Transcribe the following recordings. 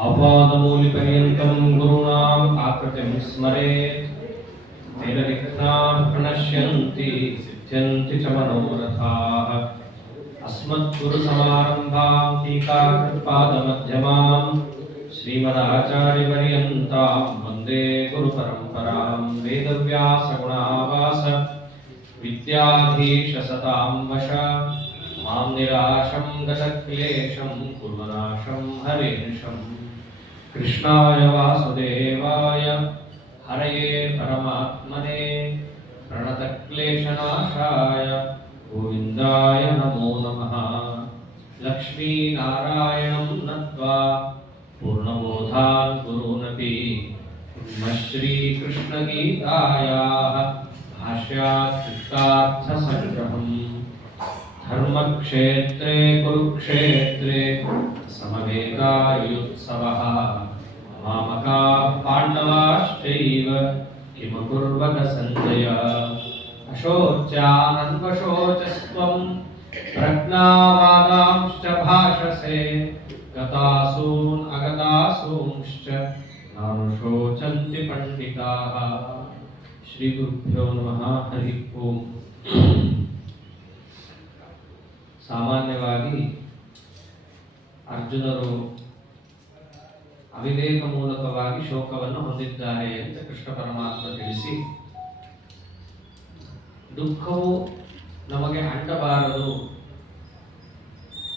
आपादमूलिपर्यन्तं गुरूणाम् आकृतिं स्मरेत् तेन विघ्नाः प्रणश्यन्ति सिद्ध्यन्ति च मनोरथाः। अस्मद्गुरुसमारम्भां टीकाकृत्पादमध्यमां श्रीमदाचार्यपर्यन्तां वन्दे गुरुपरम्परां। वेदव्यासगुणावास विद्याधीशसतां वश मां निराशं गतक्लेशं कुर्वनाशं हरेशम्। कृष्णाय वासुदेवाय हरये परमात्मने प्रणतक्लेशनाशाय गोविन्दाय नमो नमः। लक्ष्मीनारायणं नत्वा पूर्णबोधान् कुरुनपि श्रीकृष्णगीतायाः भाष्यार्थसङ्ग्रहम्। धर्मक्षेत्रे कुरुक्षेत्रे समवेतायुत्सवः मामकाः पाण्डवाश्चैव किमकुर्वत सञ्जय। अशोच्यानन्वशोचस्त्वं प्रज्ञावादांश्च भाषसे गतासून् अगतासूंश्च नानुशोचन्ति पण्डिताः। श्रीगुरुभ्यो नमः। हरि ओम्। ಸಾಮಾನ್ಯವಾಗಿ ಅರ್ಜುನರು ಅವಿವೇಕ ಮೂಲಕವಾಗಿ ಶೋಕವನ್ನು ಹೊಂದಿದ್ದಾರೆ ಅಂತ ಕೃಷ್ಣ ಪರಮಾತ್ಮ ತಿಳಿಸಿ, ದುಃಖವು ನಮಗೆ ಅಂಟಬಾರದು,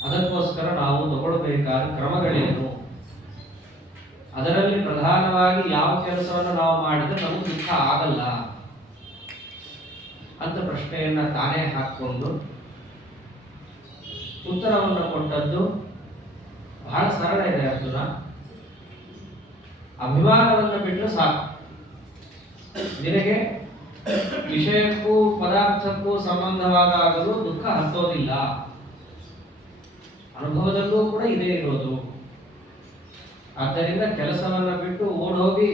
ಅದಕ್ಕೋಸ್ಕರ ನಾವು ತಗೊಳ್ಳಬೇಕಾದ ಕ್ರಮಗಳೇನು, ಅದರಲ್ಲಿ ಪ್ರಧಾನವಾಗಿ ಯಾವ ಕೆಲಸವನ್ನು ನಾವು ಮಾಡಿದ್ರೆ ನಮಗೆ ದುಃಖ ಆಗಲ್ಲ ಅಂತ ಪ್ರಶ್ನೆಯನ್ನ ತಾನೇ ಹಾಕಿಕೊಂಡು ಉತ್ತರವನ್ನು ಕೊಟ್ಟದ್ದು ಬಹಳ ಸರಳ ಇದೆ. ಅರ್ಜುನ, ಅಭಿಮಾನವನ್ನು ಬಿಟ್ಟು ಸಾಕು. ನಿನಗೆ ವಿಷಯಕ್ಕೂ ಪದಾರ್ಥಕ್ಕೂ ಸಂಬಂಧವಾದಾಗಲೂ ದುಃಖ ಹತ್ತೋದಿಲ್ಲ. ಅನುಭವದಲ್ಲೂ ಕೂಡ ಇದೇ ಇರೋದು. ಆದ್ದರಿಂದ ಕೆಲಸವನ್ನ ಬಿಟ್ಟು ಓಡೋಗಿ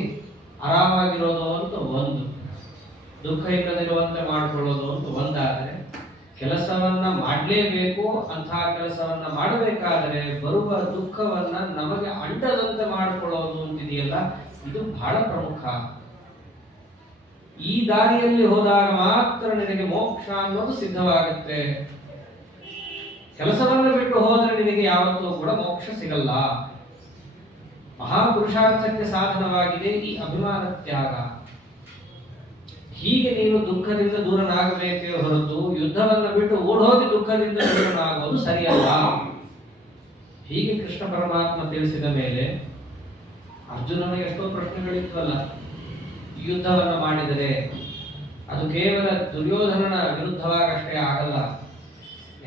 ಆರಾಮಾಗಿರೋದು ಅಂತ ಒಂದು, ದುಃಖ ಇಲ್ಲದಿರುವಂತೆ ಮಾಡಿಕೊಳ್ಳೋದು ಅಂತ ಒಂದಾದರೆ, ಕೆಲಸವನ್ನ ಮಾಡಲೇಬೇಕು ಅಂತಹ ಕೆಲಸವನ್ನ ಮಾಡಬೇಕಾದರೆ ಬರುವ ದುಃಖವನ್ನ ನಮಗೆ ಅಂಟದಂತೆ ಮಾಡಿಕೊಳ್ಳೋದು ಅಂತಿದೆಯಲ್ಲ, ಇದು ಬಹಳ ಪ್ರಮುಖ. ಈ ದಾರಿಯಲ್ಲಿ ಹೋದಾಗ ಮಾತ್ರ ನಿನಗೆ ಮೋಕ್ಷ ಅನ್ನೋದು ಸಿದ್ಧವಾಗುತ್ತೆ. ಕೆಲಸವನ್ನು ಬಿಟ್ಟು ಹೋದರೆ ನಿನಗೆ ಯಾವತ್ತೂ ಕೂಡ ಮೋಕ್ಷ ಸಿಗಲ್ಲ. ಮಹಾಪುರುಷಾರ್ಥಕ್ಕೆ ಸಾಧನವಾಗಿದೆ ಈ ಅಭಿಮಾನ ತ್ಯಾಗ. ಹೀಗೆ ನೀನು ದುಃಖದಿಂದ ದೂರನಾಗಬೇಕೇ ಹೊರತು ಯುದ್ಧವನ್ನು ಬಿಟ್ಟು ಓಡೋಗಿ ದುಃಖದಿಂದ ದೂರನಾಗುವುದು ಸರಿಯಲ್ಲ. ಹೀಗೆ ಕೃಷ್ಣ ಪರಮಾತ್ಮ ತಿಳಿಸಿದ ಮೇಲೆ ಅರ್ಜುನನ ಎಷ್ಟೋ ಪ್ರಶ್ನೆಗಳಿದ್ವಲ್ಲ. ಯುದ್ಧವನ್ನು ಮಾಡಿದರೆ ಅದು ಕೇವಲ ದುರ್ಯೋಧನನ ವಿರುದ್ಧವಾಗಷ್ಟೇ ಆಗಲ್ಲ.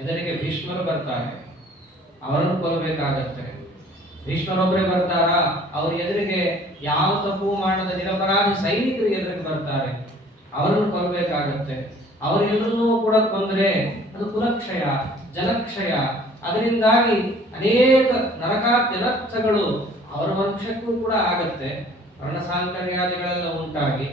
ಎದುರಿಗೆ ಭೀಷ್ಮರು ಬರ್ತಾರೆ, ಅವರನ್ನು ಕೊಲ್ಲಬೇಕಾಗತ್ತೆ. ಭೀಷ್ಮರೊಬ್ಬರೇ ಬರ್ತಾರಾ? ಅವ್ರ ಎದುರಿಗೆ ಯಾವ ತಪ್ಪು ಮಾಡದ ನಿರಪರಾಧಿ ಸೈನಿಕರು ಎದುರಿಗೆ ಬರ್ತಾರೆ, ಅವರನ್ನು ಕೊಲ್ಲಬೇಕಾಗತ್ತೆ. ಅವರೆಲ್ಲರನ್ನೂ ಕೂಡ ಕೊಂದರೆ ಅದು ಕುಲಕ್ಷಯ, ಜಲಕ್ಷಯ. ಅದರಿಂದಾಗಿ ಅನೇಕ ನರಕಾದ್ಯನರ್ಥಗಳು ಅವರ ವಂಶಕ್ಕೂ ಕೂಡ ಆಗತ್ತೆ. ವರ್ಣಸಾಂಕರ್ಯಾದಿಗಳೆಲ್ಲ ಉಂಟಾಗಿ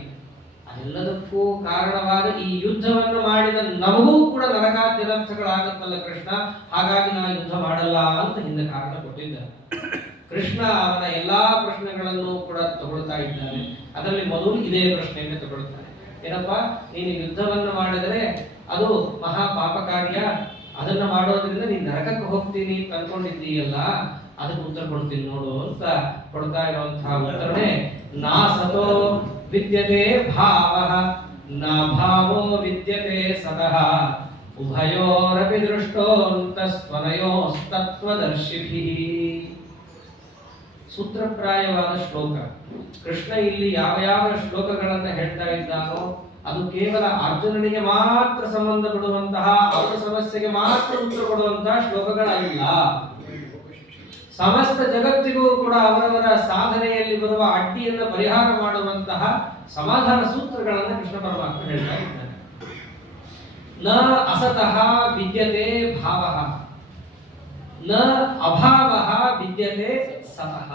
ಅದೆಲ್ಲದಕ್ಕೂ ಕಾರಣವಾದ ಈ ಯುದ್ಧವನ್ನು ಮಾಡಿದ ನಮಗೂ ಕೂಡ ನರಕಾದ್ಯನರ್ಥಗಳಾಗತ್ತಲ್ಲ ಕೃಷ್ಣ. ಹಾಗಾಗಿ ನಾವು ಯುದ್ಧ ಮಾಡಲ್ಲ ಅಂತ ಹಿಂದೆ ಕಾರಣ ಕೊಟ್ಟಿದ್ದಾರೆ. ಕೃಷ್ಣ ಅವನ ಎಲ್ಲಾ ಪ್ರಶ್ನೆಗಳನ್ನು ಕೂಡ ತಗೊಳ್ತಾ ಇದ್ದಾನೆ. ಅದರಲ್ಲಿ ಮೊದಲು ಇದೇ ಪ್ರಶ್ನೆಯನ್ನು ತಗೊಳ್ತಾನೆ. ಏನಪ್ಪಾ, ನೀನು ಯುದ್ಧವನ್ನು ಮಾಡಿದರೆ ಅದು ಮಹಾ ಪಾಪ ಕಾರ್ಯ, ಅದನ್ನ ಮಾಡೋದ್ರಿಂದ ನೀನು ನರಕಕ್ಕೆ ಹೋಗ್ತೀನಿ ಅಂತ ಅನ್ಕೊಂಡಿದ್ದೀಯಲ್ಲ, ಅದಕ್ಕೆ ಉತ್ತರ ಕೊಡ್ತೀನಿ ನೋಡು ಅಂತ ಕೊಡ್ತಾ ಇರುವಂತಹ ಉತ್ತರನೇ ನಾ ಸತೋ ವಿದ್ಯತೆ ಭಾವಃ ನಾ ಭಾವೋ ವಿದ್ಯತೆ ಸತಃ ಉಭಯೋರಪಿ ದೃಷ್ಟೋಂತಸ್ತ್ವನಯೋಸ್ತತ್ವದರ್ಶಿಭಿಃ. ಸೂತ್ರಪ್ರಾಯವಾದ ಶ್ಲೋಕ. ಕೃಷ್ಣ ಇಲ್ಲಿ ಯಾವ ಯಾವ ಶ್ಲೋಕಗಳನ್ನು ಹೇಳ್ತಾ ಇದ್ದಾನೋ ಅದು ಕೇವಲ ಅರ್ಜುನನಿಗೆ ಮಾತ್ರ ಸಂಬಂಧ ಪಡುವಂತಹ, ಅವರ ಸಮಸ್ಯೆಗೆ ಮಾತ್ರ ಉತ್ತರ ಕೊಡುವಂತಹ ಶ್ಲೋಕಗಳಲ್ಲ. ಸಮಸ್ತ ಜಗತ್ತಿಗೂ ಕೂಡ ಅವರವರ ಸಾಧನೆಯಲ್ಲಿ ಬರುವ ಅಡ್ಡಿಯನ್ನು ಪರಿಹಾರ ಮಾಡುವಂತಹ ಸಮಾಧಾನ ಸೂತ್ರಗಳನ್ನು ಕೃಷ್ಣ ಪರಮಾತ್ಮ ಹೇಳ್ತಾ ಇದ್ದಾನೆ. ನ ಅಸತಃ ವಿದ್ಯತೆ ಭಾವಃ ನ ಅಭಾವಃ ವಿದ್ಯತೆ ಸತಃ.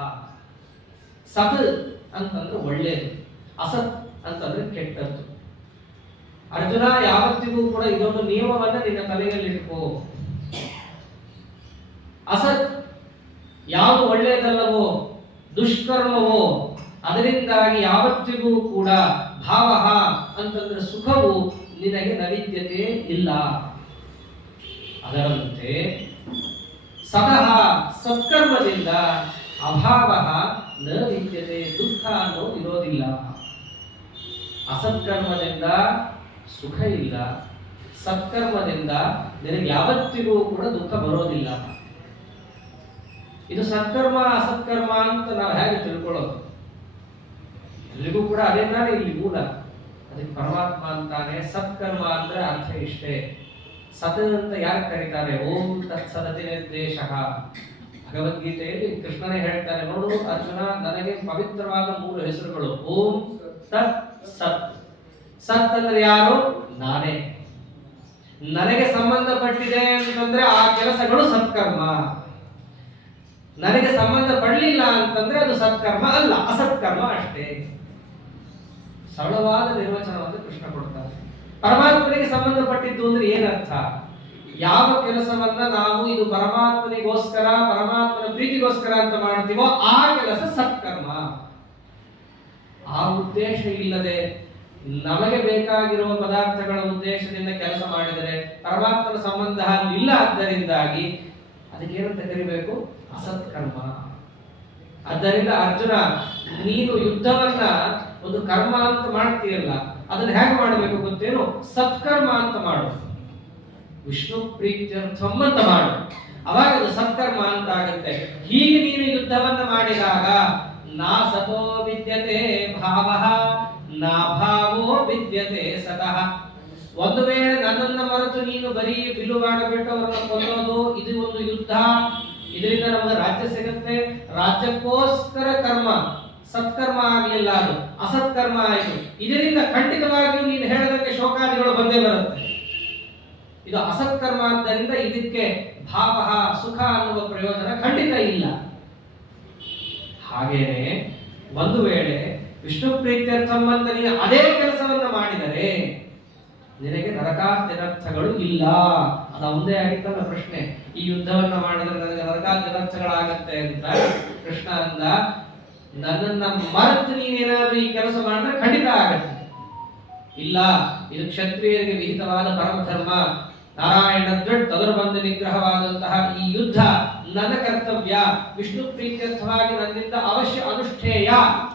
ಸತ್ ಅಂತಂದ್ರೆ ಒಳ್ಳೆಯದು, ಅಸತ್ ಅಂತಂದ್ರೆ ಕೆಟ್ಟದ್ದು. ಅರ್ಜುನ, ಯಾವತ್ತಿಗೂ ಕೂಡ ಇದೊಂದು ನಿಯಮವನ್ನ ನಿನ್ನ ತಲೆಯಲ್ಲಿ ಇಟ್ಕೋ. ಅಸತ್ ಯಾವುದು ಒಳ್ಳೆಯದಲ್ಲವೋ ದುಷ್ಕರ್ಮವೋ, ಅದರಿಂದಾಗಿ ಯಾವತ್ತಿಗೂ ಕೂಡ ಭಾವ ಅಂತಂದ್ರೆ ಸುಖವು ನಿನಗೆ ನವಿದ್ಯತೆ ಇಲ್ಲ. ಅದರಂತೆ ಸತಃ ಸತ್ಕರ್ಮದಿಂದ ಅಭಾವ ನ ವಿದ್ಯತೆ, ದುಃಖ ಅನ್ನೋದು ಇರೋದಿಲ್ಲ. ಅಸತ್ಕರ್ಮದಿಂದ ಸುಖ ಇಲ್ಲ, ಸತ್ಕರ್ಮದಿಂದ ನಿನಗೆ ಯಾವತ್ತಿಗೂ ಕೂಡ ದುಃಖ ಬರೋದಿಲ್ಲ. ಇದು ಸತ್ಕರ್ಮ ಅಸತ್ಕರ್ಮ ಅಂತ ನಾವು ಹೇಗೆ ತಿಳ್ಕೊಳ್ಳೋದು? ಎಲ್ರಿಗೂ ಕೂಡ ಅದೇ ತಾನೇ ಇಲ್ಲಿ ಮೂಲ. ಅದಕ್ಕೆ ಪರಮಾತ್ಮ ಅಂತಾನೆ ಸತ್ಕರ್ಮ ಅಂದ್ರೆ ಅರ್ಥ ಇಷ್ಟೇ. ಸತ್ ಅಂತ ಯಾರು ಕರೀತಾರೆ? ಓಂ ತತ್ಸದತಿ ನಿರ್ದೇಶ. ಭಗವದ್ಗೀತೆಯಲ್ಲಿ ಕೃಷ್ಣನೇ ಹೇಳ್ತಾನೆ, ನೋಡು ಅರ್ಜುನ, ನನಗೆ ಪವಿತ್ರವಾದ 3 ಹೆಸರುಗಳು. ಓಂ ತತ್ ಸತ್. ಸತ್ ಅಂದ್ರೆ ಯಾರು? ನಾನೇ. ನನಗೆ ಸಂಬಂಧಪಟ್ಟಿದೆ ಅಂತಂದ್ರೆ ಆ ಕೆಲಸಗಳು ಸತ್ಕರ್ಮ. ನನಗೆ ಸಂಬಂಧ ಪಡಲಿಲ್ಲ ಅಂತಂದ್ರೆ ಅದು ಸತ್ಕರ್ಮ ಅಲ್ಲ, ಅಸತ್ಕರ್ಮ ಅಷ್ಟೇ. ಸರಳವಾದ ನಿರ್ವಚನವನ್ನು ಕೃಷ್ಣ ಕೊಡ್ತಾರೆ. ಪರಮಾತ್ಮನಿಗೆ ಸಂಬಂಧಪಟ್ಟಿದ್ದು ಅಂದ್ರೆ ಏನರ್ಥ? ಯಾವ ಕೆಲಸವನ್ನ ನಾವು ಇದು ಪರಮಾತ್ಮನಿಗೋಸ್ಕರ, ಪರಮಾತ್ಮನ ಪ್ರೀತಿಗೋಸ್ಕರ ಅಂತ ಮಾಡ್ತೀವೋ ಆ ಕೆಲಸ ಸತ್ಕರ್ಮ. ಆ ಉದ್ದೇಶ ಇಲ್ಲದೆ ನಮಗೆ ಬೇಕಾಗಿರುವ ಪದಾರ್ಥಗಳ ಉದ್ದೇಶದಿಂದ ಕೆಲಸ ಮಾಡಿದರೆ ಪರಮಾತ್ಮನ ಸಂಬಂಧ ಇಲ್ಲ. ಆದ್ದರಿಂದಾಗಿ ಅದಕ್ಕೇನಂತ ಕರಿಬೇಕು? ಅಸತ್ಕರ್ಮ. ಆದ್ದರಿಂದ ಅರ್ಜುನ, ನೀನು ಯುದ್ಧವನ್ನ ಒಂದು ಕರ್ಮ ಅಂತ ಮಾಡ್ತೀಯಲ್ಲ, ಅದನ್ನ ಹೇಗೆ ಮಾಡಬೇಕು ಗೊತ್ತೇನು? ಸತ್ಕರ್ಮ ಅಂತ ಮಾಡು, ವಿಷ್ಣು ಪ್ರೀತ್ಯರ್ಥಂ ಅಂತ ಮಾಡು. ಅವಾಗ ಅದು ಸತ್ಕರ್ಮ ಅಂತ ಆಗುತ್ತೆ. ಹೀಗೆ ನೀನು ಯುದ್ಧವನ್ನ ಮಾಡಿದಾಗ ನಾ ಸತೋ ವಿದ್ಯತೆ ಭಾವಃ ನಾ ಭಾವೋ ವಿದ್ಯತೆ ಸತಃ. ಒಂದು ವೇಳೆ ನನ್ನನ್ನ ಮರೆತು ನೀನು ಬರೀ ಬಿಲ್ಲುಗಾಡ ಬಿಟ್ಟು ಅವರನ್ನ ಕೊಲ್ಲೋದು, ಇದು ಒಂದು ಯುದ್ಧ, ಇದರಿಂದ ನಮಗೆ ರಾಜ್ಯ ಸಿಗುತ್ತೆ, ರಾಜ್ಯಕ್ಕೋಸ್ಕರ ಕರ್ಮ, ಸತ್ಕರ್ಮ ಆಗಲಿಲ್ಲ, ಅದು ಅಸತ್ಕರ್ಮ ಆಯಿತು. ಇದರಿಂದ ಖಂಡಿತವಾಗಿಯೂ ನೀನು ಹೇಳದಂತೆ ಶೋಕಾದಿಗಳು ಬಂದೇ ಬರುತ್ತೆ. ಇದು ಅಸತ್ಕರ್ಮ ಆದ್ದರಿಂದ ಇದಕ್ಕೆ ಭಾವ ಸುಖ ಅನ್ನುವ ಪ್ರಯೋಜನ ಖಂಡಿತ ಇಲ್ಲ. ಹಾಗೇನೆ ಒಂದು ವೇಳೆ ವಿಷ್ಣು ಪ್ರೀತ್ಯರ್ಥಂ ಅಂತ ನೀನು ಅದೇ ಕೆಲಸವನ್ನ ಮಾಡಿದರೆ ನಿನಗೆ ನರಕಾದ್ಯನರ್ಥಗಳು ಇಲ್ಲ. ಅದು ಒಂದೇ ಆಗಿತ್ತಲ್ಲ ಪ್ರಶ್ನೆ, ಈ ಯುದ್ಧವನ್ನ ಮಾಡಿದ್ರೆ ನನಗೆ ನರಕಾದ್ಯನರ್ಥಗಳಾಗತ್ತೆ ಅಂತ ಕೃಷ್ಣ ಅಂದ. ನನ್ನನ್ನ ಮರೆತು ನೀನೇನಾದ್ರೂ ಈ ಕೆಲಸ ಮಾಡಿದ್ರೆ ಖಂಡಿತ ಆಗತ್ತೆ. ಇಲ್ಲ, ಇದು ಕ್ಷತ್ರಿಯರಿಗೆ ವಿಹಿತವಾದ ಪರಮಧರ್ಮ, ನಾರಾಯಣ ದೊಡ್ಡ ತದರ್ಬಂಧ ನಿಗ್ರಹವಾದಂತಹ ಈ ಯುದ್ಧ ನನ್ನ ಕರ್ತವ್ಯ, ವಿಷ್ಣು ಪ್ರೀತ್ಯರ್ಥವಾಗಿ ನನ್ನಿಂದ ಅವಶ್ಯ ಅನುಷ್ಠೇಯ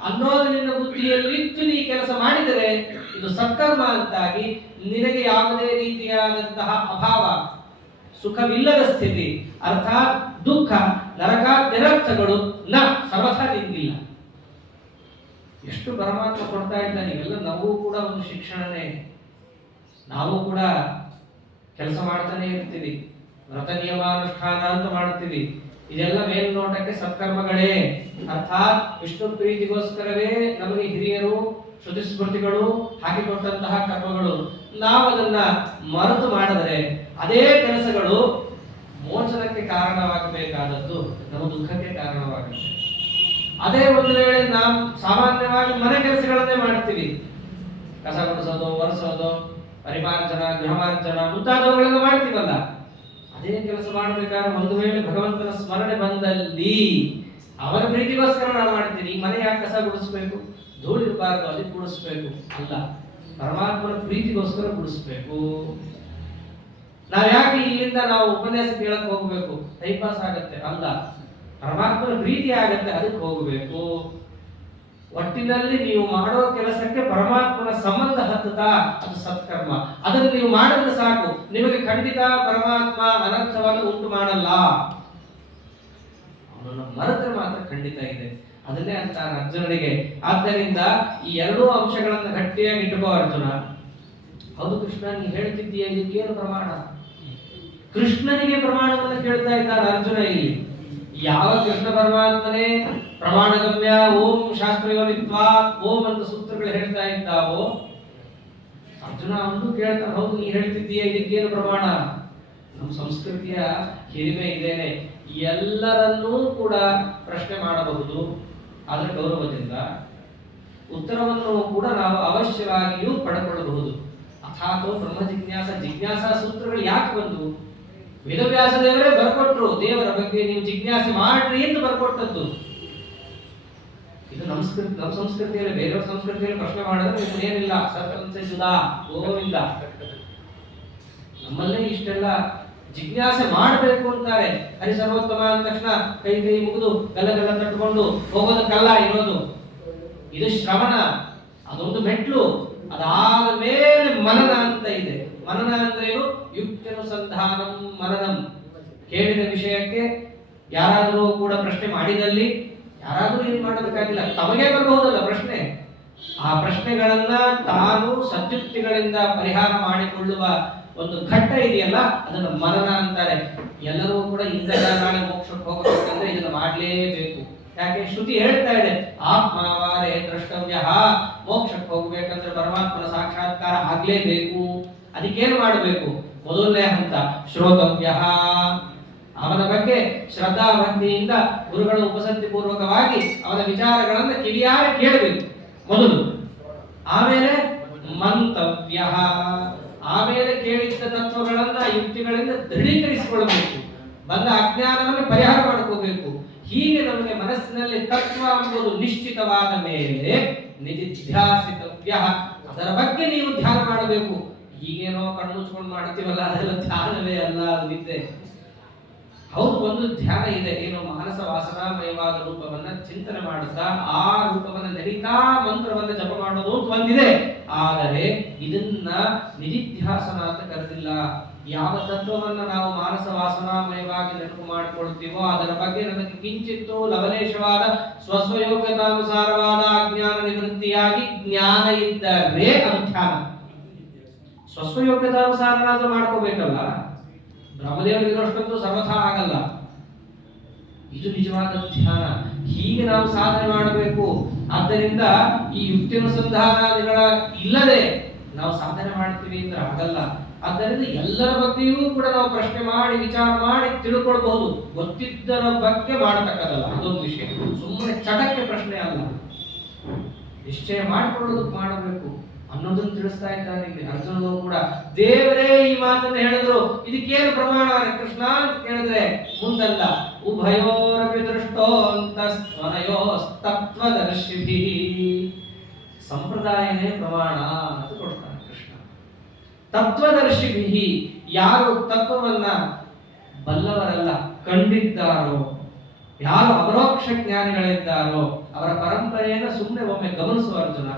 ಅನ್ನೋದು ನಿನ್ನ ಬುದ್ಧಿಯಲ್ಲಿತ್ತು. ನೀ ಕೆಲಸ ಮಾಡಿದರೆ ಇದು ಸತ್ಕರ್ಮ ಅಂತಾಗಿ ನಿನಗೆ ಯಾವುದೇ ರೀತಿಯಾದಂತಹ ಅಭಾವ, ಸುಖವಿಲ್ಲದ ಸ್ಥಿತಿ, ಅರ್ಥಾತ್ ದುಃಖ, ನರಕಾದ್ಯನರ್ಥಗಳು ಸರ್ವಥಾ ನಿಂಗಿಲ್ಲ. ಎಷ್ಟು ಪರಮಾತ್ಮ ಕೊಡ್ತಾ ಇದ್ದಾನೆ. ಇವೆಲ್ಲ ನಾವು ಕೂಡ ಒಂದು ಶಿಕ್ಷಣನೇ. ನಾವು ಕೂಡ ಕೆಲಸ ಮಾಡ್ತಾನೆ ಇರ್ತೀವಿ, ವ್ರತ ನಿಯಮಾನುಷ್ಠಾನ ಅಂತ ಮಾಡ್ತೀವಿ. ಇದೆಲ್ಲ ಮೇಲ್ನೋಟಕ್ಕೆ ಸತ್ಕರ್ಮಗಳೇ, ಅರ್ಥಾತ್ ವಿಷ್ಣು ಪ್ರೀತಿಗೋಸ್ಕರವೇ ನಮಗೆ ಹಿರಿಯರು ಶ್ರುತಿ ಸ್ಮೃತಿಗಳು ಹಾಕಿಕೊಟ್ಟಂತಹ ಕರ್ಮಗಳು. ನಾವು ಅದನ್ನ ಮರೆತು ಮಾಡಿದರೆ ಅದೇ ಕೆಲಸಗಳು ಮೋಚನಕ್ಕೆ ಕಾರಣವಾಗಬೇಕಾದದ್ದು ನಮ್ಮ ದುಃಖಕ್ಕೆ ಕಾರಣವಾಗುತ್ತೆ. ಅದೇ ಒಂದು ವೇಳೆ ನಾವು ಸಾಮಾನ್ಯವಾಗಿ ಮನೆ ಕೆಲಸಗಳನ್ನೇ ಮಾಡ್ತೀವಿ, ಕಸ ಗುಡಿಸೋದು, ಒರೆಸೋದು, ಪರಿಮಾರ್ಜನ, ಗೃಹಮಾರ್ಜನ ಮುಂತಾದವುಗಳನ್ನು ಮಾಡ್ತೀವಲ್ಲ, ಅದೇ ಕೆಲಸ ಮಾಡಬೇಕಾದ್ರೆ ಒಂದು ವೇಳೆ ಭಗವಂತನ ಸ್ಮರಣೆ ಬಂದಲ್ಲಿ ಅವನ ಪ್ರೀತಿಗೋಸ್ಕರ ನಾವು ಮಾಡ್ತೀವಿ. ಈ ಮನೆ ಯಾಕೆ ಕಸ ಗುಡಿಸ್ಬೇಕು? ಧೂಳು ಇರಬಾರ್ದು, ಅಲ್ಲಿ ಗುಡಿಸ್ಬೇಕು ಅಲ್ಲ, ಪರಮಾತ್ಮನ ಪ್ರೀತಿಗೋಸ್ಕರ ಗುಡಿಸ್ಬೇಕು. ನಾವ್ ಯಾಕೆ ಇಲ್ಲಿಂದ ನಾವು ಉಪನ್ಯಾಸ ಕೇಳಕ್ ಹೋಗ್ಬೇಕು? ಟೈಮ್ ಪಾಸ್ ಆಗತ್ತೆ ಅಲ್ಲ, ಪರಮಾತ್ಮನ ಪ್ರೀತಿ ಆಗತ್ತೆ, ಅದಕ್ಕೆ ಹೋಗಬೇಕು. ಒಟ್ಟಿನಲ್ಲಿ ನೀವು ಮಾಡೋ ಕೆಲಸಕ್ಕೆ ಪರಮಾತ್ಮನ ಸಂಬಂಧ ಹತ್ತುತ್ತಾ ಅದು ಸತ್ಕರ್ಮ. ಅದನ್ನು ನೀವು ಮಾಡಿದ್ರೆ ಸಾಕು, ನಿಮಗೆ ಖಂಡಿತ ಪರಮಾತ್ಮ ಅನರ್ಥವನ್ನು ಉಂಟು ಮಾಡಲ್ಲ. ಅವನನ್ನು ಮರೆತರೆ ಮಾತ್ರ ಖಂಡಿತ ಇದೆ. ಅದನ್ನೇ ಅಂತ ಅರ್ಜುನನಿಗೆ. ಆದ್ದರಿಂದ ಈ ಎರಡೂ ಅಂಶಗಳನ್ನು ಗಟ್ಟಿಯಾಗಿ ಇಟ್ಟುಕೋ ಅರ್ಜುನ. ಹೌದು ಕೃಷ್ಣ, ನೀ ಹೇಳ್ತಿದ್ದೀಯ, ಇದಕ್ಕೇನು ಪ್ರಮಾಣ? ಕೃಷ್ಣನಿಗೆ ಪ್ರಮಾಣವನ್ನು ಕೇಳ್ತಾ ಇದ್ದಾನೆ ಅರ್ಜುನ ಇಲ್ಲಿ. ಯಾವ ಕೃಷ್ಣ ಪರಮಾತ್ಮನೇ ಪ್ರಮಾಣಗಮ್ಯ ಓಂ ಶಾಸ್ತ್ರಯೋನಿತ್ವಾ ಓಂ ಅಂತ ಸೂತ್ರಗಳು ಹೇಳ್ತಾ ಇದ್ದಾವೋ, ಅರ್ಜುನ ಅವನು ಕೇಳ್ತಾನೆ, ಹೌದು ನೀ ಹೇಳ್ತಿದ್ದೀಯ, ಇದಕ್ಕೇನು ಪ್ರಮಾಣ? ನಮ್ಮ ಸಂಸ್ಕೃತಿಯ ಹಿರಿಮೆ ಇದೇನೆ, ಎಲ್ಲರನ್ನೂ ಕೂಡ ಪ್ರಶ್ನೆ ಮಾಡಬಹುದು, ಆದರೆ ಗೌರವದಿಂದ ಉತ್ತರವನ್ನು ಕೂಡ ನಾವು ಅವಶ್ಯವಾಗಿಯೂ ಪಡೆದುಕೊಳ್ಳಬಹುದು. ಅಥಾತೋ ಬ್ರಹ್ಮ ಜಿಜ್ಞಾಸಾ ಸೂತ್ರಗಳು ಯಾಕೆ ಬಂದು? ವೇದವ್ಯಾಸ ದೇವರೇ ಬರ್ಕೊಟ್ರು, ದೇವರ ಬಗ್ಗೆ ನೀವು ಜಿಜ್ಞಾಸೆ ಮಾಡ್ರಿ ಅಂತ ಬರ್ಕೊಟ್ಟದ್ದು. ಇದು ನಮ್ಮ ಸಂಸ್ಕೃತಿಯಲ್ಲಿ, ಬೇರೆಯವ್ರ ಸಂಸ್ಕೃತಿಯಲ್ಲಿ ಪ್ರಶ್ನೆ ಮಾಡಿದ್ರೆ ಏನಿಲ್ಲ, ಸರ್ಕಂಸೈಸುದಾ ಗೋವಿಂದ. ನಮ್ಮಲ್ಲೇ ಇಷ್ಟೆಲ್ಲ ಜಿಜ್ಞಾಸೆ ಮಾಡಬೇಕು ಅಂತಾರೆ. ಹರಿಸರ್ವೋತ್ತಮ ಅಂದ ತಕ್ಷಣ ಕೈ ಮುಗಿದು ಗಲ್ಲ ತಟ್ಟುಕೊಂಡು ಹೋಗೋದಕ್ಕಲ್ಲ ಇರೋದು. ಇದು ಶ್ರವಣ, ಅದೊಂದು ಮೆಟ್ಲು. ಅದಾದ ಮೇಲೆ ಮನನ ಅಂತ ಇದೆ. ಮನನ ಅಂದ್ರೇನು? ಯುಕ್ತ್ಯನುಸಂಧಾನ ಮನನಂ. ಕೇಳಿದ ವಿಷಯಕ್ಕೆ ಯಾರಾದರೂ ಕೂಡ ಪ್ರಶ್ನೆ ಮಾಡಿದಲ್ಲಿ, ಯಾರಾದರೂ ಏನು ಮಾಡೋದಕ್ಕಾಗಿಲ್ಲ, ತಮಗೆ ಬರಬಹುದಲ್ಲ ಪ್ರಶ್ನೆ. ಆ ಪ್ರಶ್ನೆಗಳನ್ನ ತಾನು ಸದ್ಯುಕ್ತಿಗಳಿಂದ ಪರಿಹಾರ ಮಾಡಿಕೊಳ್ಳುವ ಒಂದು ಘಟ್ಟ ಇದೆಯಲ್ಲ, ಅದನ್ನು ಮನನ ಅಂತಾರೆ. ಎಲ್ಲರೂ ಕೂಡ ಇಂದಲ್ಲ ನಾಳೆ ಮೋಕ್ಷಕ್ಕೆ ಹೋಗಬೇಕಂದ್ರೆ ಇದನ್ನು ಮಾಡಲೇಬೇಕು. ಯಾಕೆ? ಶ್ರುತಿ ಹೇಳ್ತಾ ಇದೆ, ಆತ್ಮಾವಾರೇ ದ್ರಷ್ಟವ್ಯ. ಮೋಕ್ಷಕ್ಕೆ ಹೋಗ್ಬೇಕಂದ್ರೆ ಪರಮಾತ್ಮನ ಸಾಕ್ಷಾತ್ಕಾರ ಆಗ್ಲೇಬೇಕು. ಅದಕ್ಕೇನು ಮಾಡಬೇಕು? ಮೊದಲನೇ ಹಂತ ಶ್ರೋತವ್ಯ. ಅವನ ಬಗ್ಗೆ ಶ್ರದ್ಧಾ ಭಕ್ತಿಯಿಂದ ಗುರುಗಳ ಉಪಸಂತಿ ಪೂರ್ವಕವಾಗಿ ಅವನ ವಿಚಾರಗಳನ್ನು ಕಿವಿಯಾರೆ ಕೇಳಬೇಕು ಮೊದಲು. ಆಮೇಲೆ ಮಂತವ್ಯ. ಆಮೇಲೆ ಕೇಳಿದ್ದ ತತ್ವಗಳನ್ನ ಯುಕ್ತಿಗಳಿಂದ ದೃಢೀಕರಿಸಿಕೊಳ್ಳಬೇಕು. ಬಂದ ಅಜ್ಞಾನವನ್ನು ಪರಿಹಾರ ಮಾಡ್ಕೋಬೇಕು. ಹೀಗೆ ನಮಗೆ ಮನಸ್ಸಿನಲ್ಲಿ ತತ್ವ ಎಂಬುದು ನಿಶ್ಚಿತವಾದ ಮೇಲೆ ನಿಧಿಧ್ಯಾಸಿತವ್ಯ. ಅದರ ಬಗ್ಗೆ ನೀವು ಧ್ಯಾನ ಮಾಡಬೇಕು. ಹೀಗೇನೋ ಕಣ್ಮುಚ್ಕೊಂಡು ಮಾಡ್ತೀವಲ್ಲ, ಅದೆಲ್ಲ ಧ್ಯಾನವೇ ಅಲ್ಲ, ಅದು ನಿದ್ದೆ. ಹೌದು, ಒಂದು ಧ್ಯಾನ ಇದೆ. ಏನು? ಮಾನಸ ವಾಸನಾಮಯವಾದ ರೂಪವನ್ನ ಚಿಂತನೆ ಮಾಡುತ್ತಾ ಆ ರೂಪವನ್ನ ನಡೀತಾ ಮಂತ್ರವನ್ನ ಜಪ ಮಾಡೋದು ಒಂದಿದೆ. ಆದರೆ ಇದನ್ನ ನಿಧಿಧ್ಯಾಸನ ಅಂತ ಕರೆದಿಲ್ಲ. ಯಾವ ತತ್ವವನ್ನ ನಾವು ಮಾನಸ ವಾಸನಾಮಯವಾಗಿ ನೆನಪು ಮಾಡಿಕೊಳ್ತೀವೋ ಅದರ ಬಗ್ಗೆ ನಮಗೆ ಕಿಂಚಿತ್ತು ಲವಲೇಶವಾದ ಸ್ವಸ್ವಯೋಗ್ಯತಾನುಸಾರವಾದ ಅಜ್ಞಾನ ನಿವೃತ್ತಿಯಾಗಿ ಜ್ಞಾನ ಇದ್ದರೆ ಅದು ಧ್ಯಾನ. ಸ್ವಸ್ವಯೋಗ್ಯತಾನುಸಾರನಾದ್ರೂ ಮಾಡ್ಕೋಬೇಕಲ್ಲ. ಬ್ರಹ್ಮದೇವರಿಗಿರೋಷ್ಟೊಂದು ಸರ್ವಥಾ ಆಗಲ್ಲ. ಇದು ನಿಜವಾದ ಧ್ಯಾನ. ಹೀಗೆ ನಾವು ಸಾಧನೆ ಮಾಡಬೇಕು. ಆದ್ದರಿಂದ ಈ ಯುಕ್ತಿಯನುಸಂಧಾನಾದಿಗಳ ಇಲ್ಲದೆ ನಾವು ಸಾಧನೆ ಮಾಡ್ತೀವಿ ಅಂದ್ರೆ ಆಗಲ್ಲ. ಆದ್ದರಿಂದ ಎಲ್ಲರ ಬಗ್ಗೆಯೂ ಕೂಡ ನಾವು ಪ್ರಶ್ನೆ ಮಾಡಿ ವಿಚಾರ ಮಾಡಿ ತಿಳ್ಕೊಳ್ಬಹುದು. ಗೊತ್ತಿದ್ದರ ಬಗ್ಗೆ ಮಾಡತಕ್ಕದಲ್ಲ, ಅದೊಂದು ವಿಷಯ. ಸುಮ್ಮನೆ ಚಟಕ್ಕೆ ಪ್ರಶ್ನೆ ಅಲ್ಲ, ನಿಶ್ಚಯ ಮಾಡಿಕೊಳ್ಳೋದಕ್ಕೆ ಮಾಡಬೇಕು ಅನ್ನೋದನ್ನು ತಿಳಿಸ್ತಾ ಇದ್ದಾನೆ ಇಲ್ಲಿ. ಅರ್ಜುನನು ಕೂಡ ದೇವರೇ ಈ ಮಾತನ್ನು ಹೇಳಿದ್ರು, ಇದಕ್ಕೇನು ಪ್ರಮಾಣ ಕೃಷ್ಣ ಅಂತ ಕೇಳಿದ್ರೆ ಮುಂದಲ್ಲ, ಉಭಯೋರಪಿ ದೃಷ್ಟೋಂತ ಸ್ವನಯೋಸ್ತತ್ವದರ್ಶಿಭಿ. ಸಂಪ್ರದಾಯನೇ ಪ್ರಮಾಣ ಅಂತ ಕೊಡ್ತಾನೆ ಕೃಷ್ಣ. ತತ್ವದರ್ಶಿಭಿ, ಯಾರು ತತ್ವವನ್ನ ಬಲ್ಲವರಲ್ಲ ಕಂಡಿದ್ದಾರೋ, ಯಾರು ಅಪರೋಕ್ಷ ಜ್ಞಾನಿಗಳಿದ್ದಾರೋ ಅವರ ಪರಂಪರೆಯನ್ನು ಸುಮ್ಮನೆ ಒಮ್ಮೆ ಗಮನಿಸುವ ಅರ್ಜುನ.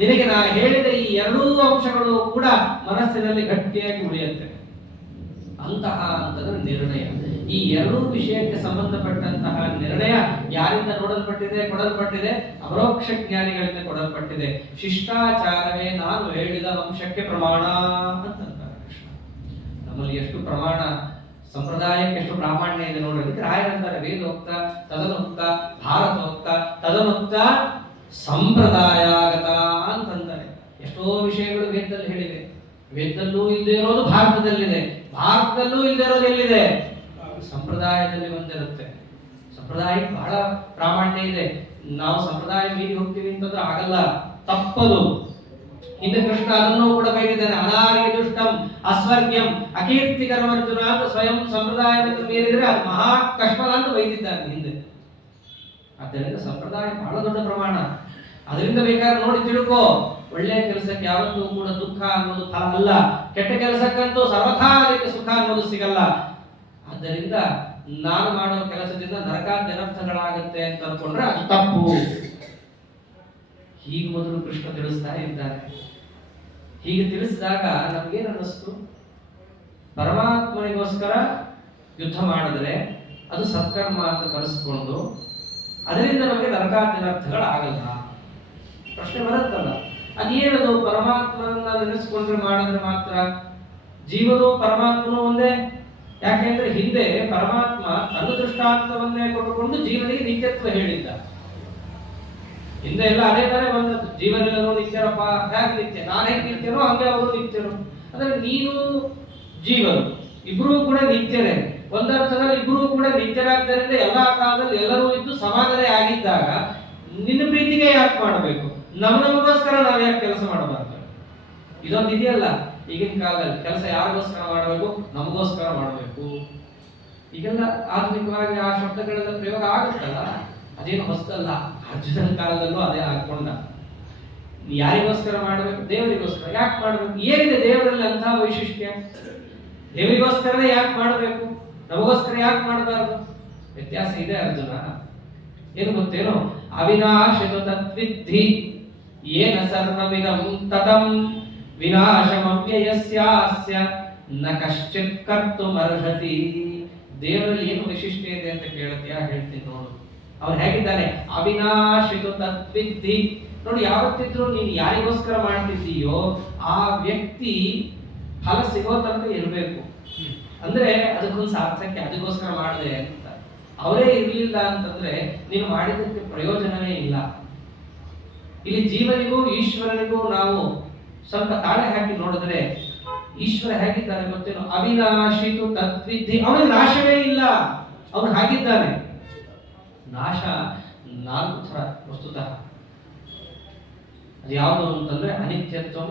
ನಿನಗೆ ನಾ ಹೇಳಿದ ಈ ಎರಡೂ ಅಂಶಗಳು ಕೂಡ ಮನಸ್ಸಿನಲ್ಲಿ ಗಟ್ಟಿಯಾಗಿ ಉಳಿಯುತ್ತೆ. ಅಂತಹ ಅಂತದ ನಿರ್ಣಯ, ಈ ಎರಡೂ ವಿಷಯಕ್ಕೆ ಸಂಬಂಧಪಟ್ಟಂತಹ ನಿರ್ಣಯ ಯಾರಿಂದ ಕೊಡಲ್ಪಟ್ಟಿದೆ? ಅಪರೋಕ್ಷ ಜ್ಞಾನಿಗಳಿಂದ ಕೊಡಲ್ಪಟ್ಟಿದೆ. ಶಿಷ್ಟಾಚಾರವೇ ನಾನು ಹೇಳಿದ ಅಂಶಕ್ಕೆ ಪ್ರಮಾಣ ಅಂತಂತಾರೆ ಕೃಷ್ಣ. ನಮ್ಮಲ್ಲಿ ಎಷ್ಟು ಪ್ರಮಾಣ, ಸಂಪ್ರದಾಯಕ್ಕೆ ಎಷ್ಟು ಪ್ರಾಮಾಣ್ಯ ಇದೆ ನೋಡೋದಕ್ಕೆ ರಾಯರಂತಾರೆ, ವೇದೋಕ್ತ ತದನುಕ್ತ ಭಾರತೋಕ್ತ ತದನುಕ್ತ ಸಂಪ್ರದಾಯಾಗತ ಅಂತಂತಾರೆ. ಎಷ್ಟೋ ವಿಷಯಗಳು ವೇದದಲ್ಲಿ ಹೇಳಿವೆ. ವೇದದಲ್ಲೂ ಇಲ್ಲದೆ ಇರೋದು ಭಾರತದಲ್ಲಿದೆ, ಭಾರತದಲ್ಲೂ ಇಲ್ಲದೆ ಇರೋದು ಎಲ್ಲಿದೆ? ಸಂಪ್ರದಾಯದಲ್ಲಿ ಬಂದಿರುತ್ತೆ. ಸಂಪ್ರದಾಯಕ್ಕೆ ಬಹಳ ಪ್ರಾಮಾಣ್ಯ ಇದೆ. ನಾವು ಸಂಪ್ರದಾಯ ಮೀರಿ ಹೋಗ್ತೀವಿ ಅಂತಂದ್ರೆ ಆಗಲ್ಲ, ತಪ್ಪದು. ಹಿಂದೆ ಕೃಷ್ಣ ಅದನ್ನು ಕೂಡ ಬೈದಿದ್ದಾನೆ. ಅನಾರ್ಯ ದುಷ್ಟಂ ಅಸ್ವರ್ಗ್ಯಂ ಅಕೀರ್ತಿಕರಂ ಅರ್ಜುನ ಅಂತ ಸ್ವಯಂ ಸಂಪ್ರದಾಯವನ್ನು ಮೀರಿದ್ರೆ ಅದು ಮಹಾ ಕಷ್ಟಲ ಅಂತ ಬೈದಿದ್ದಾನೆ ಹಿಂದೆ. ಆದ್ದರಿಂದ ಸಂಪ್ರದಾಯ ಬಹಳ ದೊಡ್ಡ ಪ್ರಮಾಣ. ಅದರಿಂದ ಬೇಕಾದ್ರೆ ನೋಡಿ ತಿಳ್ಕೋ, ಒಳ್ಳೆಯ ಕೆಲಸಕ್ಕೆ ಯಾವತ್ತೂ ಕೂಡ ದುಃಖ ಅನ್ನೋದು ಫಲ ಅಲ್ಲ, ಕೆಟ್ಟ ಕೆಲಸಕ್ಕಂತೂ ಸರ್ವಥಾ ಅದಕ್ಕೆ ಸುಖ ಅನ್ನೋದು ಸಿಗಲ್ಲ. ಆದ್ದರಿಂದ ನಾನು ಮಾಡುವ ಕೆಲಸದಿಂದ ನರಕಾದ್ಯನರ್ಥಗಳಾಗುತ್ತೆ ಅಂತ ಅನ್ಕೊಂಡ್ರೆ ಅದು ತಪ್ಪು. ಹೀಗೆ ಮೊದಲು ಕೃಷ್ಣ ತಿಳಿಸ್ತಾ ಇದ್ದಾನೆ. ಹೀಗೆ ತಿಳಿಸಿದಾಗ ನಮಗೇನು ಅನ್ನಿಸ್ತು? ಪರಮಾತ್ಮನಿಗೋಸ್ಕರ ಯುದ್ಧ ಮಾಡಿದ್ರೆ ಅದು ಸತ್ಕರ್ಮ ಅಂತ ಕರೆಸ್ಕೊಂಡು ಅದರಿಂದ ನಮಗೆ ನರಕಾದ್ಯನರ್ಥಗಳಾಗಲ್ಲ. ಪ್ರಶ್ನೆ ಬರುತ್ತಲ್ಲ, ಅದೇನದು? ಪರಮಾತ್ಮನನ್ನ ನೆನೆಸ್ಕೊಂಡ್ರೆ ಮಾಡಿದ್ರೆ ಮಾತ್ರ ಜೀವನು ಪರಮಾತ್ಮನು ಒಂದೇ. ಯಾಕೆಂದ್ರೆ ಹಿಂದೆ ಪರಮಾತ್ಮ ತನ್ನ ದೃಷ್ಟಾಂತವನ್ನೇ ಕೊಟ್ಟುಕೊಂಡು ಜೀವನಿಗೆ ನಿತ್ಯತ್ವ ಹೇಳಿದ್ದ. ಹಿಂದೆ ಎಲ್ಲ ಅದೇ ತಾನೇ ಬಂದದ್ದು. ಜೀವನೆಲ್ಲರೂ ನಿತ್ಯರಪ್ಪ, ಹೇಗೆ ನಿತ್ಯ? ನಾನೇ ನಿತ್ಯನೋ ಹಂಗೆ ಅವರು ನಿತ್ಯರು. ಅಂದ್ರೆ ನೀನು ಜೀವನು ಇಬ್ರು ಕೂಡ ನಿತ್ಯರೇ. ಒಂದರ್ಥದಲ್ಲಿ ಇಬ್ರು ಕೂಡ ನಿತ್ಯರಾದ್ದರಿಂದ ಎಲ್ಲಾ ಕಾಲದಲ್ಲಿ ಎಲ್ಲರೂ ಇದ್ದು ಸಮಾನತೆ ಆಗಿದ್ದಾಗ ನಿನ್ನ ಪ್ರೀತಿಗೆ ಯಾಕೆ ಮಾಡಬೇಕು? ನಮಗೋಸ್ಕರ ನಾವು ಯಾಕೆ ಕೆಲಸ ಮಾಡಬಾರ್ದು? ಇದೊಂದು ಇದೆಯಲ್ಲ ಈಗಿನ ಕಾಲದಲ್ಲಿ. ಕೆಲಸ ಯಾರಿಗೋಸ್ಕರ ಮಾಡಬೇಕು? ನಮಗೋಸ್ಕರ ಮಾಡಬೇಕು. ಈಗೆಲ್ಲ ಆಧುನಿಕವಾಗಿ ಆ ಶಬ್ದಗಳೆಲ್ಲ ಪ್ರಯೋಗ ಆಗುತ್ತಲ್ಲ. ಅದೇನು ಹೊಸದಲ್ಲ, ಅರ್ಜುನನ ಕಾಲದಲ್ಲೂ ಅದೇ ಹಾಕೊಂಡ. ಯಾರಿಗೋಸ್ಕರ ಮಾಡಬೇಕು? ದೇವರಿಗೋಸ್ಕರ. ಯಾಕೆ ಮಾಡಬೇಕು? ಏನಿದೆ ದೇವರಲ್ಲಿ ಅಂತಹ ವೈಶಿಷ್ಟ್ಯ? ದೇವರಿಗೋಸ್ಕರನೇ ಯಾಕೆ ಮಾಡಬೇಕು? ನಮಗೋಸ್ಕರ ಯಾಕೆ ಮಾಡಬಾರದು? ವ್ಯತ್ಯಾಸ ಇದೆ ಅರ್ಜುನ. ಏನು ಗೊತ್ತೇನು? ಅವಿನಾಶಿತು ತದ್ವಿದ್ಧಿ ಏನ ಸರ್ವಮಿದಂ ತತಂ ವಿನಾಶಮವ್ಯಯಸ್ಯಾಸ್ಯ ನ ಕಶ್ಚಿತ್ ಕರ್ತುಮರ್ಹತಿ. ದೇವರಲ್ಲಿ ಏನು ವೈಶಿಷ್ಟ್ಯ ಇದೆ ಅಂತ ಕೇಳುತ್ತೀಯಾ? ಹೇಳ್ತೀನಿ ನೋಡು. ಅವ್ರು ಹೇಗಿದ್ದಾನೆ? ಅವಿನಾಶಿತು ತದ್ವಿದ್ಧಿ. ನೋಡಿ, ಯಾವತ್ತಿದ್ರು ನೀನು ಯಾರಿಗೋಸ್ಕರ ಮಾಡ್ತಿದ್ದೀಯೋ ಆ ವ್ಯಕ್ತಿ ಫಲ ಸಿಗೋ ತನಕ ಇರಬೇಕು. ಅಂದ್ರೆ ಅದಕ್ಕೊಂದು ಸಾರ್ಥಕ್ಯ, ಅದಕ್ಕೋಸ್ಕರ ಮಾಡಿದೆ ಅಂತ. ಅವರೇ ಇರಲಿಲ್ಲ ಅಂತಂದ್ರೆ ನೀನು ಮಾಡಿದ್ದಕ್ಕೆ ಪ್ರಯೋಜನವೇ ಇಲ್ಲ. ಇಲ್ಲಿ ಜೀವನಿಗೂ ಈಶ್ವರನಿಗೂ ನಾವು ಸ್ವಲ್ಪ ತಾಳೆ ಹಾಕಿ ನೋಡಿದ್ರೆ, ಈಶ್ವರ ಹೇಗಿದ್ದಾನೆ ಗೊತ್ತೇನು? ಅವಿನಾಶಿತು ತದ್ವಿದ್ಧಿ. ಅವನಿಗೆ ನಾಶವೇ ಇಲ್ಲ, ಅವನು ಹಾಗಿದ್ದಾನೆ. ನಾಶ 4 ಥರ ವಸ್ತುತಃ. ಅದು ಯಾವುದು ಅಂತಂದ್ರೆ ಅನಿತ್ಯತ್ವ,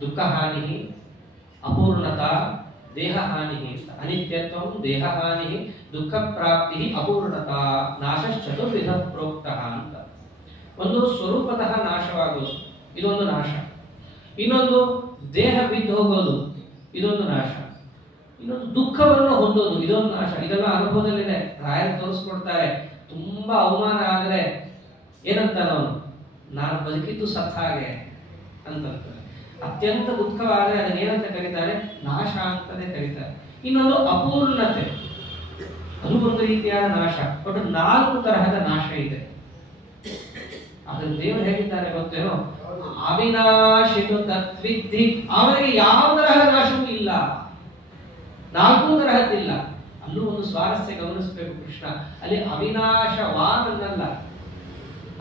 ದುಃಖ ಹಾನಿ, ಅಪೂರ್ಣತಾ, ದೇಹ ಹಾನಿ ಅಂತ. ಅನಿತ್ಯತ್ವ, ದೇಹ ಹಾನಿ, ದುಃಖ ಪ್ರಾಪ್ತಿ, ಅಪೂರ್ಣತಾ, ನಾಶಶ್ಚತುರ್ವಿಧ ಪ್ರೋಕ್ತಃ ಅಂತ. ಒಂದು ಸ್ವರೂಪತಃ ನಾಶವಾಗುವುದು, ಇದೊಂದು ನಾಶ. ಇನ್ನೊಂದು ದೇಹ ಬಿದ್ದು ಹೋಗೋದು, ಇದೊಂದು ನಾಶ. ಇನ್ನೊಂದು ದುಃಖವನ್ನು ಹೊಂದೋದು, ಇದೊಂದು ನಾಶ. ಇದೆಲ್ಲ ಅನುಭವದಲ್ಲಿದೆ. ರಾಯರು ತೋರಿಸ್ಕೊಡ್ತಾರೆ. ತುಂಬಾ ಅವಮಾನ ಆದರೆ ಏನಂತ ಅವನು? ನಾನು ಬದುಕಿದ್ದು ಸತ್ತ ಹಾಗೆ ಅಂತಂತಾರೆ. ಅತ್ಯಂತ ದುಃಖವಾದರೆ ಅದನ್ನೇನಂತ ಕರೀತಾರೆ? ನಾಶ ಅಂತಾನೆ ಕರೀತಾರೆ. ಇನ್ನೊಂದು ಅಪೂರ್ಣತೆ, ಅದು ಒಂದು ರೀತಿಯಾದ ನಾಶ. ಬಟ್ 4 ತರಹದ ನಾಶ ಇದೆ. ಆದ್ರೆ ದೇವರು ಹೇಗಿದ್ದಾರೆ ಗೊತ್ತೇನೋ? ಅವಿನಾಶಿತು ತದ್ವಿದ್ಧಿ. ಅವನಿಗೆ ಯಾವ ತರಹದ ನಾಶವೂ ಇಲ್ಲ, 4 ತರಹದ್ದಿಲ್ಲ. ಅಲ್ಲೂ ಒಂದು ಸ್ವಾರಸ್ಯ ಗಮನಿಸಬೇಕು ಕೃಷ್ಣ. ಅಲ್ಲಿ ಅವಿನಾಶವಾನ್ ಅನ್ನಲ್ಲ,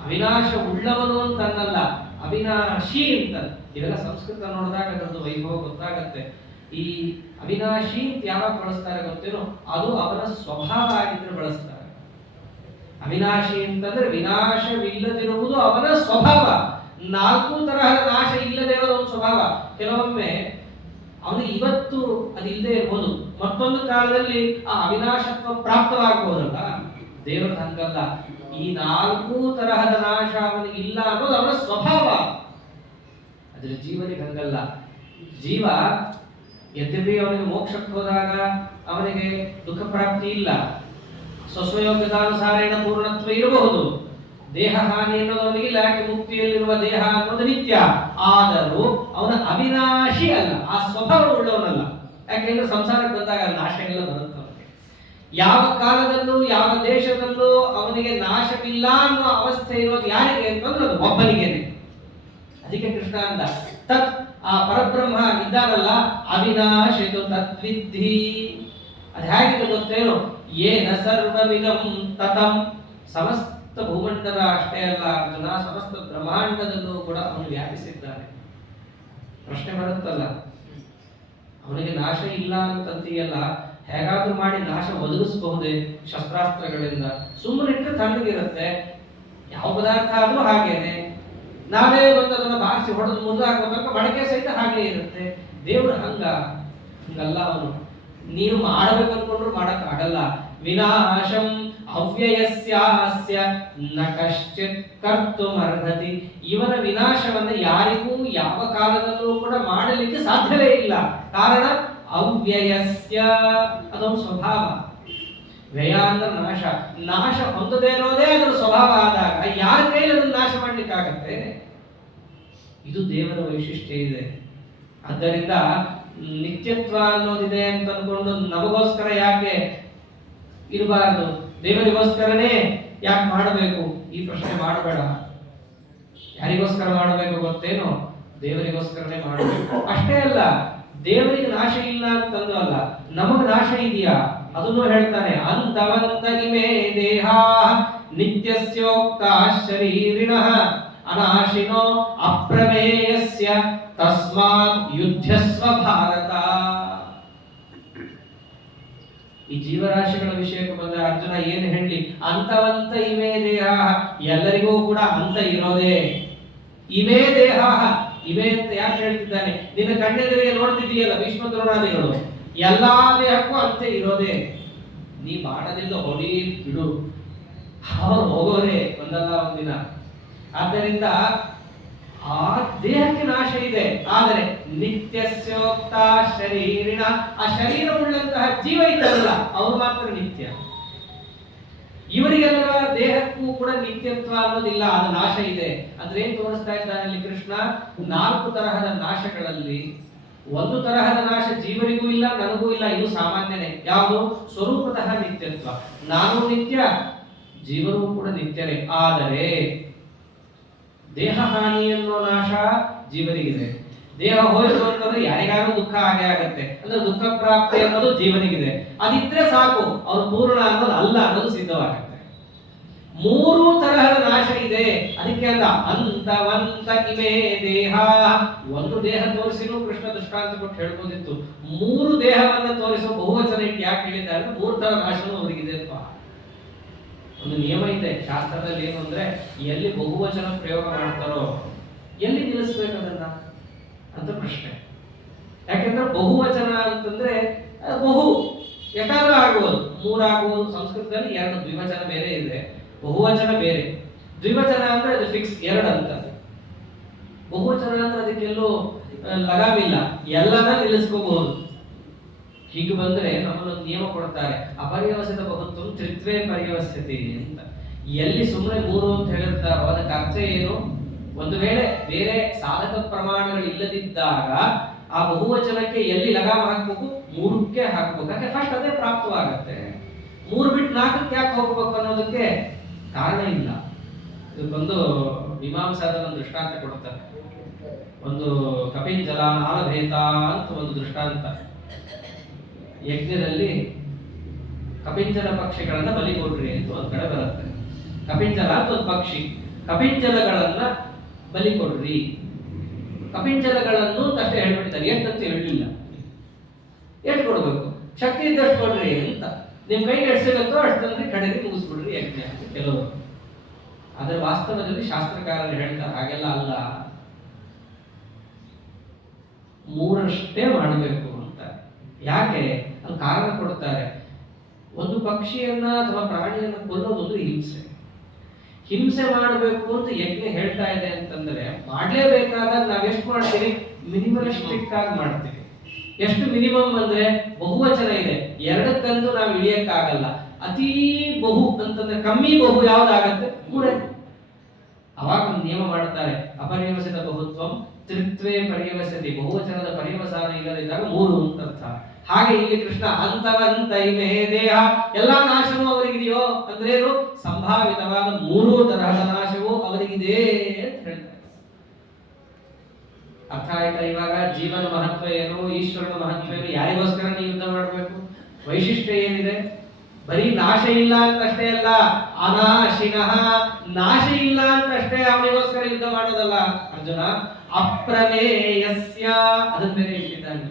ಅವಿನಾಶ ಉಳ್ಳವನು ಅಂತ ಅನ್ನಲ್ಲ, ಅವಿನಾಶಿ ಅಂತ. ಇವೆಲ್ಲ ಸಂಸ್ಕೃತ ನೋಡಿದಾಗ ಅದರದ್ದು ವೈಭವ ಗೊತ್ತಾಗತ್ತೆ. ಈ ಅವಿನಾಶಿ ಅಂತ ಯಾವಾಗ ಬಳಸ್ತಾರೆ ಗೊತ್ತೇನೋ? ಅದು ಅವನ ಸ್ವಭಾವ ಆಗಿದ್ರೆ ಬಳಸ್ತಾರೆ. ಅವಿನಾಶಿ ಅಂತಂದ್ರೆ ವಿನಾಶವಿಲ್ಲದಿರುವುದು ಅವನ ಸ್ವಭಾವ. 4 ತರಹದ ನಾಶ ಇಲ್ಲದೆ ಇರೋದು ಒಂದು ಸ್ವಭಾವ. ಕೆಲವೊಮ್ಮೆ ಅವನಿಗೆ ಇವತ್ತು ಅದು ಇಲ್ಲದೆ ಇರಬಹುದು, ಮತ್ತೊಂದು ಕಾಲದಲ್ಲಿ ಆ ಅವಿನಾಶತ್ವ ಪ್ರಾಪ್ತವಾಗಬಹುದಲ್ಲ. ದೇವರ ಹಂಗಲ್ಲ. ಈ 4 ತರಹದ ನಾಶ ಅವನಿಗೆ ಇಲ್ಲ ಅನ್ನೋದು ಅವನ ಸ್ವಭಾವ. ಅದ್ರ ಜೀವನಿಗೆ ಹಂಗಲ್ಲ. ಜೀವ ಯದ್ಯಪಿ ಅವನಿಗೆ ಮೋಕ್ಷಕ್ಕೆ ಹೋದಾಗ ಅವನಿಗೆ ದುಃಖ ಪ್ರಾಪ್ತಿ ಇಲ್ಲ, ಸ್ವಸ್ವಯೋಗ್ಯತಾನುಸಾರೇಣ ಪೂರ್ಣತ್ವ ಇರಬಹುದು, ದೇಹ ಹಾನಿ ಅನ್ನೋದು ಅವನಿಗಿಲ್ಲ. ಯಾಕೆ? ಮುಕ್ತಿಯಲ್ಲಿರುವ ದೇಹ ಅನ್ನೋದು ನಿತ್ಯ. ಆದರೂ ಅವನ ಅವಿನಾಶಿ ಅಲ್ಲ, ಆ ಸ್ವಭಾವ ಉಳ್ಳವನಲ್ಲ. ಯಾಕೆಂದ್ರೆ ಸಂಸಾರಕ್ಕೆ ಬಂದಾಗ ನಾಶ ಎಲ್ಲ ಬರುತ್ತೆ. ಯಾವ ಕಾಲದಲ್ಲೂ ಯಾವ ದೇಶದಲ್ಲೂ ಅವನಿಗೆ ನಾಶವಿಲ್ಲ ಅನ್ನೋ ಅವಸ್ಥೆ ಇರೋದು ಯಾರಿಗೆ ಅಂತಂದ್ರೆ ಅದು ಒಬ್ಬನಿಗೇನೆ. ಅದಕ್ಕೆ ಕೃಷ್ಣ ಅಂದ ತತ್, ಆ ಪರಬ್ರಹ್ಮ ಇದ್ದಾರಲ್ಲ, ಅವಿನಾಶಿತು ತದ್ವಿದ್ಧಿ. ಅದು ಹೇಗಿದೆ ಗೊತ್ತೇನು? ಏನ ಸರ್ವವಿದಂ ತತಂ. ಸಮಸ್ತ ಭೂಮಂಡಲ ಅಷ್ಟೇ ಅಲ್ಲ ಅರ್ಜುನ, ಸಮಸ್ತ ಬ್ರಹ್ಮಾಂಡದಲ್ಲೂ ಕೂಡ ಅವನು ವ್ಯಾಪಿಸಿದ್ದಾನೆ. ಪ್ರಶ್ನೆ ಬರುತ್ತಲ್ಲ, ಅವನಿಗೆ ನಾಶ ಇಲ್ಲ ಅಂತಂತೀಯಲ್ಲ, ಹೇಗಾದ್ರೂ ಮಾಡಿ ನಾಶ ಒದಗಿಸಬಹುದೇ ಶಸ್ತ್ರಾಸ್ತ್ರಗಳಿಂದ? ಸುಮ್ಮನಿಟ್ಟರೆ ತಣ್ಣಗಿರುತ್ತೆ. ಯಾವ ಪದಾರ್ಥ ಆದ್ರೂ ಹಾಗೇನೆ, ನಾವೇ ಬಂದು ಅದನ್ನ ಬಾರಿಸಿ ಹೊಡೆದು ಮುರಿದು ಹಾಕೋತನಕ ಮಡಕೆ ಸಹಿತ ಹಾಗೆ ಇರುತ್ತೆ. ದೇವರು ಹಂಗಲ್ಲ. ಅವನು ನೀನು ಮಾಡಬೇಕು ಅನ್ಕೊಂಡ್ರು ಮಾಡಕ್ ಆಗಲ್ಲ. ವಿನಾಶಂ ಅವ್ಯಯಸ್ಯಾಸ್ಯ ನ ಕಶ್ಚಿತ್ ಕರ್ತುಮರ್ಹತಿ. ಇವನ ವಿನಾಶವನ್ನ ಯಾರಿಗೂ ಯಾವ ಕಾಲದಲ್ಲೂ ಕೂಡ ಮಾಡಲಿಕ್ಕೆ ಸಾಧ್ಯವೇ ಇಲ್ಲ. ಕಾರಣ ಅವ್ಯಯಸ್ಯ, ಅದೊಂದು ಸ್ವಭಾವ. ವ್ಯಯ ಅಂದ್ರೆ ನಾಶ. ನಾಶ ಹೊಂದದೇ ಇರೋದೇ ಅದರ ಸ್ವಭಾವ ಆದಾಗ ಯಾರ ಕೈಲಿ ಅದನ್ನು ನಾಶ ಮಾಡ್ಲಿಕ್ಕಾಗತ್ತೆ? ಇದು ದೇವರ ವೈಶಿಷ್ಟ್ಯ ಇದೆ. ಆದ್ದರಿಂದ ನಿತ್ಯತ್ವ ಅನ್ನೋದಿದೆ ಅಂತ ಅನ್ಕೊಂಡು ನಮಗೋಸ್ಕರ ಯಾಕೆ ಇರಬಾರದು, ದೇವರಿಗೋಸ್ಕರನೇ ಯಾಕೆ ಮಾಡಬೇಕು? ಈ ಪ್ರಶ್ನೆ ಮಾಡಬೇಡ. ಯಾರಿಗೋಸ್ಕರ ಮಾಡಬೇಕು ಗೊತ್ತೇನು? ದೇವರಿಗೋಸ್ಕರನೇ ಮಾಡಬೇಕು. ಅಷ್ಟೇ ಅಲ್ಲ, ದೇವರಿಗೆ ನಾಶ ಇಲ್ಲ ಅಂತಂದು ಅಲ್ಲ, ನಮಗ ನಾಶ ಇದೆಯಾ ಅದನ್ನು ಹೇಳ್ತಾನೆ. ಅಂತವಂತ ಇಮೇ ದೇಹ ನಿತ್ಯಸ್ಯೋಕ್ತ ಶರೀರಿಣಃ ಅನಾಶಿನೋ ಅಪ್ರಮೇಯಸ್ಯ ತಸ್ಮಾತ್ ಯುದ್ಧಸ್ವ ಭಾರತ. ಈ ಜೀವರಾಶಿಗಳ ವಿಷಯಕ್ಕೆ ಬಂದ ಅರ್ಜುನ ಏನು ಹೇಳಿ? ಅಂತವಂತ ಇಮೇ ದೇಹ, ಎಲ್ಲರಿಗೂ ಕೂಡ ಅಂತ ಇರೋದೇ. ಇಮೇ ದೇಹ, ಇವೆ ಅಂತ ಯಾಕೆ ಹೇಳ್ತಿದ್ದಾನೆ? ನಿನ್ನ ಕಣ್ಣೆದುರಿಗೆ ನೋಡ್ತಿದೀಯಲ್ಲ ಭೀಷ್ಮ ದ್ರೋಣಾದಿಗಳು, ಎಲ್ಲಾ ದೇಹಕ್ಕೂ ಅಂತ ಇರೋದೇ. ನೀ ಬಾಣದಿಂದ ಹೊಡಿ ಬಿಡು, ಅವರು ಹೋಗೋರೆ ಒಂದಲ್ಲ ಒಂದಿನ. ಆದ್ದರಿಂದ ಆ ದೇಹಕ್ಕೆ ನಾಶ ಇದೆ, ಆದರೆ ನಿತ್ಯಸ್ಯೋಕ್ತ ಶರೀರಿನ, ಆ ಶರೀರವುಳ್ಳಂತಹ ಜೀವ ಇದ್ದಾರಲ್ಲ ಅವರು ಮಾತ್ರ ನಿತ್ಯ. ಇವರಿಗೆಲ್ಲ ದೇಹಕ್ಕೂ ಕೂಡ ನಿತ್ಯತ್ವ ಅನ್ನೋದಿಲ್ಲ, ಅದು ನಾಶ ಇದೆ. ಅಂದ್ರೆ ಏನ್ ತೋರಿಸ್ತಾ ಇದ್ದಾನೆ ಇಲ್ಲಿ ಕೃಷ್ಣ? 4 ತರಹದ ನಾಶಗಳಲ್ಲಿ ಒಂದು ತರಹದ ನಾಶ ಜೀವರಿಗೂ ಇಲ್ಲ, ನನಗೂ ಇಲ್ಲ, ಇದು ಸಾಮಾನ್ಯನೇ. ಯಾವುದು? ಸ್ವರೂಪತಃ ನಿತ್ಯತ್ವ. ನಾನು ನಿತ್ಯ, ಜೀವನೂ ಕೂಡ ನಿತ್ಯರೇ. ಆದರೆ ದೇಹ ಹಾನಿ ಅನ್ನೋ ನಾಶ ಜೀವನಿಗಿದೆ. ದೇಹ ಹೋಯ್ತು ಅಂತಂದ್ರೆ ಯಾರಿಗಾದ್ರೂ ದುಃಖ ಆಗೇ ಆಗತ್ತೆ. ಅಂದ್ರೆ ದುಃಖ ಪ್ರಾಪ್ತಿ ಅನ್ನೋದು ಜೀವನಿಗಿದೆ. ಅದಿದ್ರೆ ಸಾಕು, ಅವ್ರು ಪೂರ್ಣ ಅನ್ನೋದು ಅಲ್ಲ ಅನ್ನೋದು ಸಿದ್ಧವಾಗುತ್ತೆ. 3 ತರಹದ ನಾಶ ಇದೆ. ಅದಕ್ಕೆ ಅಂದ ಅಂತವಂತ ಇಮೇ ದೇಹ. ಒಂದು ದೇಹ ತೋರಿಸಿನೂ ಕೃಷ್ಣ ದೃಷ್ಟಾಂತ ಕೊಟ್ಟು ಹೇಳ್ಬೋದಿತ್ತು. 3 ದೇಹವನ್ನ ತೋರಿಸೋ ಬಹುವಚನ ಇಟ್ಟು ಯಾಕೆ ಹೇಳಿದ್ದಾರೆ? 3 ತರ ನಾಶನೂ ಅವರಿಗಿದೆ ಅಂತ ಒಂದು ನಿಯಮ ಇದೆ ಶಾಸ್ತ್ರದಲ್ಲಿ. ಏನು ಅಂದ್ರೆ ಎಲ್ಲಿ ಬಹುವಚನ ಪ್ರಯೋಗ ಮಾಡ್ತಾರೋ ಎಲ್ಲಿ ನಿಲ್ಲಿಸ್ಬೇಕು ಅದನ್ನ ಅಂತ ಪ್ರಶ್ನೆ. ಯಾಕೆಂದ್ರೆ ಬಹುವಚನ ಅಂತಂದ್ರೆ ಬಹು ಎಷ್ಟಾದ್ರೂ ಆಗ್ಬೋದು, 3 ಆಗ್ಬೋದು. ಸಂಸ್ಕೃತದಲ್ಲಿ 2 ದ್ವಿವಚನ ಬೇರೆ ಇದೆ, ಬಹುವಚನ ಬೇರೆ. ದ್ವಿವಚನ ಅಂದ್ರೆ ಅದು ಫಿಕ್ಸ್ 2 ಅಂತ. ಬಹುವಚನ ಅಂದ್ರೆ ಅದಕ್ಕೆಲ್ಲೂ ಲಗಾಮಿಲ್ಲ, ಎಲ್ಲಾನ ನಿಲ್ಲಿಸ್ಕೋಬಹುದು. ಹೀಗೆ ಬಂದ್ರೆ ನಮ್ಮಲ್ಲೊಂದು ನಿಯಮ ಕೊಡ್ತಾರೆ, ಅಪರ್ಯವಸಿತ ಬಹುತ್ವ ತ್ರಿತ್ವೇ ಪರ್ಯವಸ್ಯತೆ ಅಂತ. ಎಲ್ಲಿ ಸುಮ್ಮನೆ 3 ಅಂತ ಹೇಳಿರ್ತಾರೋ ಅದಕ್ಕೆ ಅರ್ಥ ಏನು? ಒಂದು ವೇಳೆ ಬೇರೆ ಸಾಧಕ ಪ್ರಮಾಣಗಳು ಇಲ್ಲದಿದ್ದಾಗ ಆ ಬಹುವಚನಕ್ಕೆ ಎಲ್ಲಿ ಲಗಾಮ ಹಾಕ್ಬೇಕು? 3ಕ್ಕೆ ಹಾಕ್ಬೇಕು. ಯಾಕೆ ಫಸ್ಟ್ ಅದೇ ಪ್ರಾಪ್ತವಾಗತ್ತೆ. 3 ಬಿಟ್ಟು 4ಕ್ಕೆ ಯಾಕೆ ಹೋಗ್ಬೇಕು ಅನ್ನೋದಕ್ಕೆ ಕಾರಣ ಇಲ್ಲ. ಇದಕ್ಕೊಂದು ಮೀಮಾಂಸಾದ ಒಂದು ದೃಷ್ಟಾಂತ ಕೊಡ್ತಾರೆ. ಒಂದು ಕಪಿಂಜಲ ನಾಲಭೇತ ಅಂತ ಒಂದು ದೃಷ್ಟಾಂತ. ಯಜ್ಞದಲ್ಲಿ ಕಪಿಂಜಲ ಪಕ್ಷಿಗಳನ್ನ ಬಲಿ ಕೊಡ್ರಿ ಅಂತ ಒಂದ್ ಕಡೆ ಬರುತ್ತೆ. ಕಪಿಂಜಲ ಅಂತ ಒಂದು ಪಕ್ಷಿ, ಕಪಿಂಜಲಗಳನ್ನ ಬಲಿ ಕೊಡ್ರಿ. ಕಪಿಂಜಲಗಳನ್ನು ಅಷ್ಟೇ ಹೇಳ್ಬಿಡ್ತಾರೆ, ಎಷ್ಟಂತ ಹೇಳಲಿಲ್ಲ. ಎಷ್ಟು ಕೊಡ್ಬೇಕು? ಶಕ್ತಿ ಇದ್ದಷ್ಟು ಕೊಡ್ರಿ ಅಂತ. ನಿಮ್ ಕೈಗೆ ಎಷ್ಟು ಸಿಗುತ್ತೋ ಅಷ್ಟು ತಂದ್ರಿ, ಕಡೆಗೆ ಮುಗಿಸ್ಬಿಡ್ರಿ ಯಜ್ಞ ಅಂತ ಕೆಲವರು. ಆದ್ರೆ ವಾಸ್ತವದಲ್ಲಿ ಶಾಸ್ತ್ರಕಾರರು ಹೇಳ್ತಾರೆ ಹಾಗೆಲ್ಲ ಅಲ್ಲ, 3 ಮಾಡಬೇಕು ಅಂತ. ಯಾಕೆ? ಅದು ಕಾರಣ ಕೊಡ್ತಾರೆ. ಒಂದು ಪಕ್ಷಿಯನ್ನ ಅಥವಾ ಪ್ರಾಣಿಯನ್ನ ಕೊಲ್ಲೋದೊಂದು ಹಿಂಸೆ. ಹಿಂಸೆ ಮಾಡಬೇಕು ಅಂತ ಯಜ್ಞ ಹೇಳ್ತಾ ಇದೆ ಅಂತಂದ್ರೆ ಮಾಡ್ಲೇಬೇಕಾದಾಗ ನಾವೆಷ್ಟು ಮಾಡ್ತೀವಿ? ಮಿನಿಮಲಿಸ್ಟಿಕ್ ಆಗಿ ಮಾಡ್ತೀವಿ. ಎಷ್ಟು ಮಿನಿಮಮ್ ಅಂದ್ರೆ ಬಹುವಚನ ಇದೆ, 2ಕ್ಕಂತೂ ನಾವು ಇಳಿಯಕ್ಕಾಗಲ್ಲ. ಅತೀ ಬಹು ಅಂತಂದ್ರೆ ಕಮ್ಮಿ ಬಹು ಯಾವ್ದಾಗತ್ತೆ? 3. ಅವಾಗ ಒಂದು ನಿಯಮ ಮಾಡ್ತಾರೆ, ಅಪರ್ಯವಸಿತ ಬಹುತ್ವಂ ತ್ರಿತ್ವೇ ಪರ್ಯವಸತಿ. ಬಹುವಚನದ ಪರ್ಯವಸಾನ ಇಲ್ಲದಿದ್ದಾಗ 3 ಅಂತ ಅರ್ಥ. ಹಾಗೆ ಇಲ್ಲಿ ಕೃಷ್ಣ ಅಂತವಂತ ಇಮೇ ದೇಹ, ಎಲ್ಲಾ ನಾಶವೂ ಅವರಿಗಿದೆಯೋ ಅಂದ್ರೆ ಏನು? ಸಂಭಾವಿತವಾದ 3 ತರಹದ ನಾಶವೂ ಅವರಿಗಿದೆ ಅಂತ ಹೇಳ್ತಾರೆ. ಅರ್ಥ ಆಯ್ತಾ? ಇವಾಗ ಜೀವನ ಮಹತ್ವ ಏನು, ಈಶ್ವರನ ಮಹತ್ವ ಏನು, ಯಾರಿಗೋಸ್ಕರ ನೀವು ಯುದ್ಧ ಮಾಡಬೇಕು, ವೈಶಿಷ್ಟ್ಯ ಏನಿದೆ? ಬರೀ ನಾಶ ಇಲ್ಲ ಅಂತಷ್ಟೇ ಅಲ್ಲ, ಅನಾಶಿನಃ, ನಾಶ ಇಲ್ಲ ಅಂತಷ್ಟೇ ಅವನಿಗೋಸ್ಕರ ಯುದ್ಧ ಮಾಡೋದಲ್ಲ ಅರ್ಜುನ. ಅಪ್ರಮೇಯಸ್ಯ, ಅದನ್ನ ಬೇರೆ ಇಟ್ಟಿದ್ದಾನೆ.